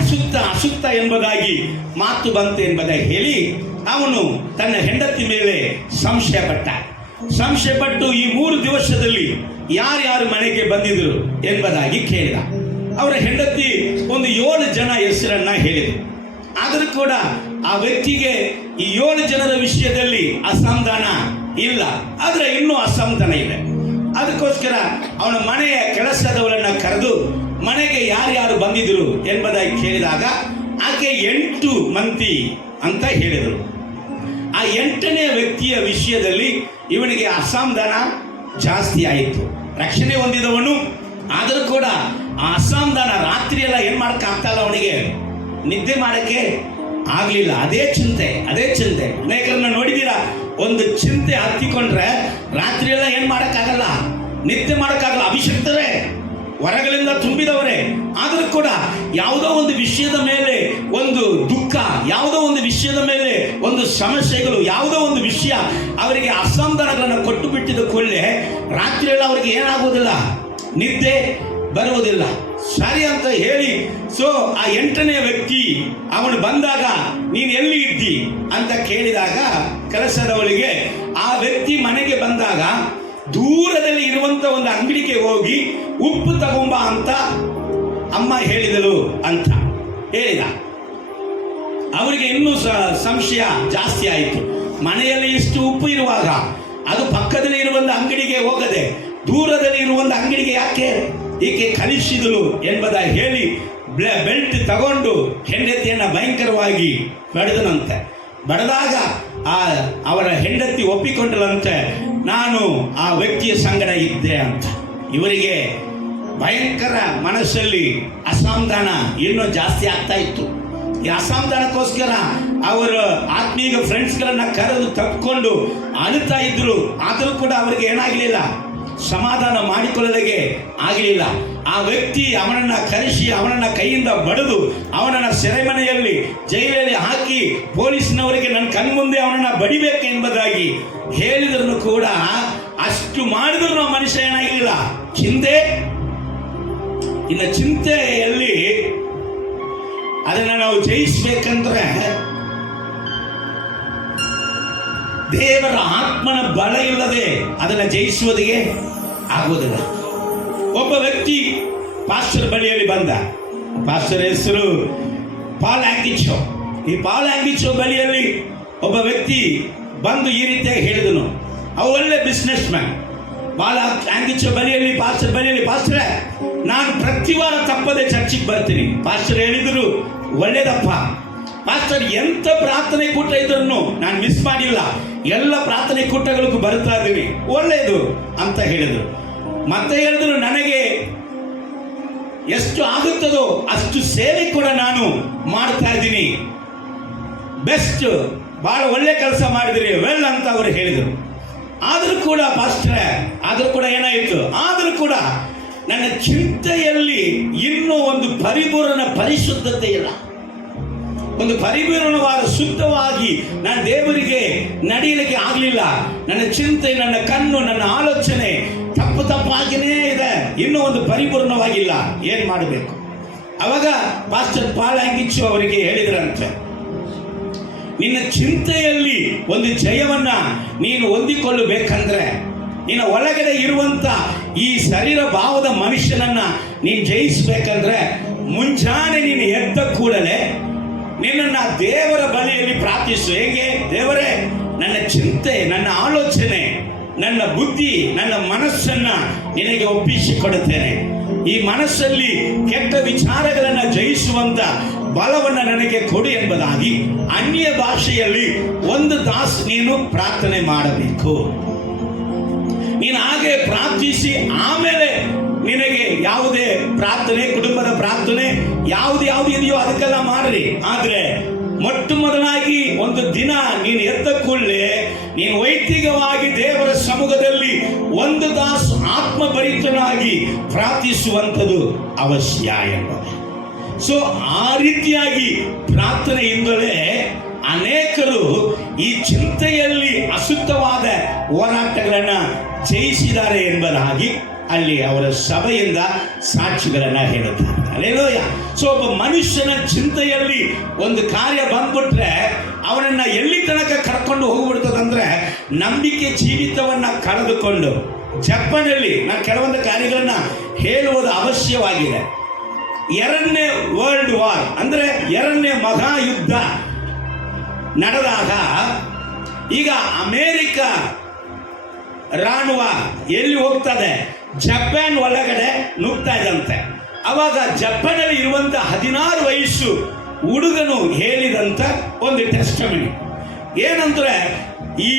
ಅಶುದ್ಧ ಅಶುದ್ಧ ಎಂಬುದಾಗಿ ಮಾತು ಬಂತು ಎಂಬುದಾಗಿ ಹೇಳಿ ಅವನು ತನ್ನ ಹೆಂಡತಿ ಮೇಲೆ ಸಂಶಯಪಟ್ಟು ಈ 3 ದಿವಸದಲ್ಲಿ ಯಾರ್ಯಾರು ಮನೆಗೆ ಬಂದಿದ್ರು ಎಂಬುದಾಗಿ ಕೇಳಿದ. ಅವರ ಹೆಂಡತಿ ಒಂದು 7 ಜನ ಹೆಸರನ್ನ ಹೇಳಿದರು. ಆದರೂ ಕೂಡ ಆ ವ್ಯಕ್ತಿಗೆ ಈ 7 ಜನರ ವಿಷಯದಲ್ಲಿ ಅಸಮಾಧಾನ ಇಲ್ಲ, ಆದ್ರೆ ಇನ್ನೂ ಅಸಮಾಧಾನ ಇದೆ. ಅದಕ್ಕೋಸ್ಕರ ಅವನ ಮನೆಯ ಕೆಲಸದವರನ್ನ ಕರೆದು ಮನೆಗೆ ಯಾರ್ಯಾರು ಬಂದಿದ್ರು ಎಂಬುದಾಗಿ ಕೇಳಿದಾಗ ಆಕೆ 8 ಮಂದಿ ಅಂತ ಹೇಳಿದರು. ಆ 8ನೇ ವ್ಯಕ್ತಿಯ ವಿಷಯದಲ್ಲಿ ಇವನಿಗೆ ಅಸಮಾಧಾನ ಜಾಸ್ತಿ ಆಯಿತು. ರಕ್ಷಣೆ ಹೊಂದಿದವನು, ಆದರೂ ಕೂಡ ಆ ಅಸಮಾಧಾನ ರಾತ್ರಿ ಎಲ್ಲ ಏನ್ ಮಾಡಕ್ ಆಗ್ತಾ ಇಲ್ಲ, ಅವನಿಗೆ ನಿದ್ದೆ ಮಾಡಕ್ಕೆ ಆಗ್ಲಿಲ್ಲ. ಅದೇ ಚಿಂತೆ. ಅನೇಕರನ್ನ ನೋಡಿದೀರಾ, ಒಂದು ಚಿಂತೆ ಹತ್ತಿಕೊಂಡ್ರೆ ರಾತ್ರಿ ಎಲ್ಲ ಏನ್ ಮಾಡಕ್ಕಾಗಲ್ಲ, ನಿದ್ದೆ ಮಾಡಕ್ಕಾಗಲ್ಲ. ಅಭಿಷಕ್ತರೇ, ಹೊರಗಳಿಂದ ತುಂಬಿದವರೇ, ಆದರೂ ಕೂಡ ಯಾವುದೋ ಒಂದು ವಿಷಯದ ಮೇಲೆ ಒಂದು ದುಃಖ, ಯಾವುದೋ ಒಂದು ವಿಷಯದ ಮೇಲೆ ಒಂದು ಸಮಸ್ಯೆಗಳು, ಯಾವುದೋ ಒಂದು ವಿಷಯ ಅವರಿಗೆ ಅಸಮಾಧಾನಗಳನ್ನು ಕೊಟ್ಟು ಬಿಟ್ಟಿದ ಕೂಡಲೇ ರಾತ್ರಿ ಎಲ್ಲ ಅವರಿಗೆ ಏನಾಗುವುದಿಲ್ಲ, ನಿದ್ದೆ ಬರುವುದಿಲ್ಲ. ಸರಿ ಅಂತ ಹೇಳಿ ಆ 8ನೇ ವ್ಯಕ್ತಿ ಅವನು ಬಂದಾಗ ನೀನು ಎಲ್ಲಿ ಇದ್ದಿ ಅಂತ ಕೇಳಿದಾಗ ಕೆಲಸದವಳಿಗೆ ಆ ವ್ಯಕ್ತಿ ಮನೆಗೆ ಬಂದಾಗ ದೂರದಲ್ಲಿ ಇರುವಂತ ಒಂದು ಅಂಗಡಿಗೆ ಹೋಗಿ ಉಪ್ಪು ತಗೊಂಬ ಅಂತ ಅಮ್ಮ ಹೇಳಿದಳು ಅಂತ ಹೇಳಿದ. ಅವರಿಗೆ ಇನ್ನೂ ಸಂಶಯ ಜಾಸ್ತಿ ಆಯಿತು. ಮನೆಯಲ್ಲಿ ಇಷ್ಟು ಉಪ್ಪು ಇರುವಾಗ ಅದು ಪಕ್ಕದಲ್ಲಿ ಇರುವ ಅಂಗಡಿಗೆ ಹೋಗದೆ ದೂರದಲ್ಲಿ ಇರುವ ಅಂಗಡಿಗೆ ಯಾಕೆ ಈಕೆ ಕಲಿಸಿದಳು ಎಂಬುದಾಗಿ ಹೇಳಿ ಬೆಲ್ಟ್ ತಗೊಂಡು ಹೆಂಡತಿಯನ್ನ ಭಯಂಕರವಾಗಿ ಬಡಿದನಂತೆ. ಬಡದಾಗ ಅವರ ಹೆಂಡತಿ ಒಪ್ಪಿಕೊಂಡಳಂತೆ, ನಾನು ಆ ವ್ಯಕ್ತಿಯ ಸಂಗಡ ಇದ್ದೆ ಅಂತ. ಇವರಿಗೆ ಭಯಂಕರ ಮನಸ್ಸಲ್ಲಿ ಅಸಮಾಧಾನ ಇನ್ನೂ ಜಾಸ್ತಿ ಆಗ್ತಾ ಇತ್ತು. ಈ ಅಸಮಾಧಾನಕ್ಕೋಸ್ಕರ ಅವರ ಆತ್ಮೀಯ ಫ್ರೆಂಡ್ಸ್ಗಳನ್ನ ಕರೆದು ತಪ್ಪಿಕೊಂಡು ಅಳುತ್ತಾ ಇದ್ರು. ಆದರೂ ಕೂಡ ಅವರಿಗೆ ಏನಾಗಲಿಲ್ಲ, ಸಮಾಧಾನ ಮಾಡಿಕೊಳ್ಳಲಿಕ್ಕೆ ಆಗಲಿಲ್ಲ. ಆ ವ್ಯಕ್ತಿ ಅವನನ್ನ ಕರೆಸಿ ಅವನನ್ನ ಕೈಯಿಂದ ಬಡಿದು ಅವನನ್ನ ಸೆರೆಮನೆಯಲ್ಲಿ ಜೈಲಲ್ಲಿ ಹಾಕಿ ಪೊಲೀಸ್ನವರಿಗೆ ನನ್ನ ಕಣ್ಮುಂದೆ ಅವನನ್ನ ಬಡಿಬೇಕು ಎಂಬುದಾಗಿ ಹೇಳಿದ್ರು ಕೂಡ ಅಷ್ಟು ಮಾಡಿದ್ರು ಆ ಮನುಷ್ಯ ಏನಾಗಿಲ್ಲ, ಚಿಂತೆ. ಇನ್ನು ಚಿಂತೆಯಲ್ಲಿ ಅದನ್ನು ನಾವು ಜಯಿಸಬೇಕಂದ್ರೆ ದೇವರ ಆತ್ಮನ ಬಲ ಇಲ್ಲದೆ ಅದನ್ನು ಜಯಿಸುವುದಿಗೆ ಆಗುವುದಿಲ್ಲ. ಒಬ್ಬ ವ್ಯಕ್ತಿ ಪಾಸ್ಟರ್ ಬಳಿಯಲ್ಲಿ ಬಂದ. ಪಾಸ್ಟರ್ ಹೆಸರು ಪಾಲ್ ಆಂಗಿಚೋ. ಈ ಪಾಲ್ ಆಂಗಿಚೋ ಬಳಿಯಲ್ಲಿ ಒಬ್ಬ ವ್ಯಕ್ತಿ ಬಂದು ಈ ರೀತಿಯಾಗಿ ಹೇಳಿದನು. ಅವ ಒಳ್ಳೆ ಬಿಸ್ನೆಸ್ ಮ್ಯಾನ್. ಪಾಲ್ ಆಂಗಿಚೋ ಬಳಿಯಲ್ಲಿ ಪಾಸ್ಟರ್ ಬಳಿಯಲ್ಲಿ, ಪಾಸ್ಟರೇ ನಾನು ಪ್ರತಿ ವಾರ ತಪ್ಪದೆ ಚರ್ಚಿಗೆ ಬರ್ತೀನಿ. ಪಾಸ್ಟರ್ ಹೇಳಿದರು, ಒಳ್ಳೇದಪ್ಪ ಪಾಸ್ಟರ್, ಎಂತ ಪ್ರಾರ್ಥನೆ ಕೂಟ ಇದ್ರೂ ನಾನು ಮಿಸ್ ಮಾಡಿಲ್ಲ, ಎಲ್ಲ ಪ್ರಾರ್ಥನೆ ಕೂಟಗಳಿಗೂ ಬರ್ತಾ ಇದ್ದೀನಿ, ಒಳ್ಳೆಯದು ಅಂತ ಹೇಳಿದರು. ಮತ್ತೆ ಹೇಳಿದ್ರು, ನನಗೆ ಎಷ್ಟು ಆಗುತ್ತದೋ ಅಷ್ಟು ಸೇವೆ ಕೂಡ ನಾನು ಮಾಡ್ತಾ ಇದ್ದೀನಿ, ಬೆಸ್ಟ್, ಬಹಳ ಒಳ್ಳೆ ಕೆಲಸ ಮಾಡಿದಿರಿ, ವೆಲ್ ಅಂತ ಅವರು ಹೇಳಿದರು. ಆದರೂ ಕೂಡ ಪಾಸ್ಟರ್, ಆದರೂ ಕೂಡ ಏನಾಯಿತು, ಆದರೂ ಕೂಡ ನನ್ನ ಚಿಂತೆಯಲ್ಲಿ ಇನ್ನೂ ಒಂದು ಪರಿಪೂರ್ಣ ಪರಿಶುದ್ಧತೆ ಇಲ್ಲ, ಒಂದು ಪರಿಪೂರ್ಣವಾದ ಶುದ್ಧವಾಗಿ ನಾನು ದೇವರಿಗೆ ನಡೆಯಲಿಕ್ಕೆ ಆಗಲಿಲ್ಲ. ನನ್ನ ಚಿಂತೆ, ನನ್ನ ಕಣ್ಣು, ನನ್ನ ಆಲೋಚನೆ ತಪ್ಪಾಗಿನೇ ಇದೆ, ಇನ್ನೂ ಒಂದು ಪರಿಪೂರ್ಣವಾಗಿಲ್ಲ, ಏನ್ ಮಾಡಬೇಕು? ಅವಾಗ ಪಾಸ್ಟರ್ ಪಾಲ್ ಆಂಗಿಚೋ ಅವರಿಗೆ ಹೇಳಿದ್ರಂತೆ, ನಿನ್ನ ಚಿಂತೆಯಲ್ಲಿ ಒಂದು ಜಯವನ್ನ ನೀನು ಹೊಂದಿಕೊಳ್ಳಬೇಕಂದ್ರೆ, ನಿನ್ನ ಒಳಗಡೆ ಇರುವಂತ ಈ ಶರೀರ ಭಾವದ ಮನುಷ್ಯನನ್ನ ನೀನು ಜಯಿಸಬೇಕಂದ್ರೆ, ಮುಂಜಾನೆ ನೀನು ಎದ್ದ ಕೂಡಲೇ ನಿನ್ನನ್ನ ದೇವರ ಬಳಿಯಲ್ಲಿ ಪ್ರಾರ್ಥಿಸು. ಹೇಗೆ? ದೇವರೇ, ನನ್ನ ಚಿಂತೆ, ನನ್ನ ಆಲೋಚನೆ, ನನ್ನ ಬುದ್ಧಿ, ನನ್ನ ಮನಸ್ಸನ್ನ ನಿನಗೆ ಒಪ್ಪಿಸಿಕೊಡುತ್ತೇನೆ. ಈ ಮನಸ್ಸಲ್ಲಿ ಕೆಟ್ಟ ವಿಚಾರಗಳನ್ನು ಜಯಿಸುವಂತ ಬಲವನ್ನ ನನಗೆ ಕೊಡು ಎಂಬುದಾಗಿ ಅನ್ಯ ಭಾಷೆಯಲ್ಲಿ ಒಂದು ತಾಸು ನೀನು ಪ್ರಾರ್ಥನೆ ಮಾಡಬೇಕು. ನೀನು ಹಾಗೆ ಪ್ರಾರ್ಥಿಸಿ ಆಮೇಲೆ ನಿನಗೆ ಯಾವುದೇ ಪ್ರಾರ್ಥನೆ, ಕುಟುಂಬದ ಪ್ರಾರ್ಥನೆ ಯಾವ್ದು ಇದೆಯೋ ಅದಕ್ಕೆಲ್ಲ ಮಾಡ್ರಿ. ಆದ್ರೆ ಮೊಟ್ಟ ಮೊದಲಾಗಿ ಒಂದು ದಿನ ನೀನು ಎದ್ದ ಕೂಡಲೇ ನೀನು ವೈಯಕ್ತಿಕವಾಗಿ ದೇವರ ಸಮ್ಮುಖದಲ್ಲಿ ಒಂದು ತಾಸು ಆತ್ಮಭರಿತನಾಗಿ ಪ್ರಾರ್ಥಿಸುವಂಥದ್ದು ಅವಶ್ಯ ಎಂಬುದು. ಸೊ ಆ ರೀತಿಯಾಗಿ ಪ್ರಾರ್ಥನೆಯಿಂದಲೇ ಅನೇಕರು ಈ ಚಿಂತೆಯಲ್ಲಿ ಅಶುದ್ಧವಾದ ಹೋರಾಟಗಳನ್ನ ಜಯಿಸಿದ್ದಾರೆ ಎಂಬುದಾಗಿ ಅಲ್ಲಿ ಅವರ ಸಭೆಯಿಂದ ಸಾಕ್ಷಿಗಳನ್ನ ಹೇಳುತ್ತಾರೆ. ಹಲ್ಲೆಲೂಯ. ಸೊ ಒಬ್ಬ ಮನುಷ್ಯನ ಚಿಂತೆಯಲ್ಲಿ ಒಂದು ಕಾರ್ಯ ಬಂದ್ಬಿಟ್ರೆ ಅವನನ್ನ ಎಲ್ಲಿ ತನಕ ಕರ್ಕೊಂಡು ಹೋಗ್ಬಿಡ್ತದಂದ್ರೆ ನಂಬಿಕೆ ಜೀವಿತವನ್ನ ಕಳೆದುಕೊಂಡು, ಜಪಾನಲ್ಲಿ ನಾನು ಕೆಲವೊಂದು ಕಾರ್ಯಗಳನ್ನ ಹೇಳುವುದು ಅವಶ್ಯವಾಗಿದೆ. ಎರಡನೇ ವರ್ಲ್ಡ್ ವಾರ್ ಅಂದ್ರೆ ಎರಡನೇ ಮಹಾಯುದ್ಧ ನಡೆದಾಗ ಈಗ ಅಮೇರಿಕ ರಾಣುವ ಎಲ್ಲಿ ಹೋಗ್ತದೆ, ಜಪಾನ್ ಒಳಗಡೆ ನುಗ್ತಾ ಇದಂತೆ. ಅವಾಗ ಜಪಾನಲ್ಲಿ ಇರುವಂತ 16 ವಯಸ್ಸು ಹುಡುಗನು ಹೇಳಿದಂತ ಒಂದು ಟೆಸ್ಟಮನಿ ಏನಂದ್ರೆ, ಈ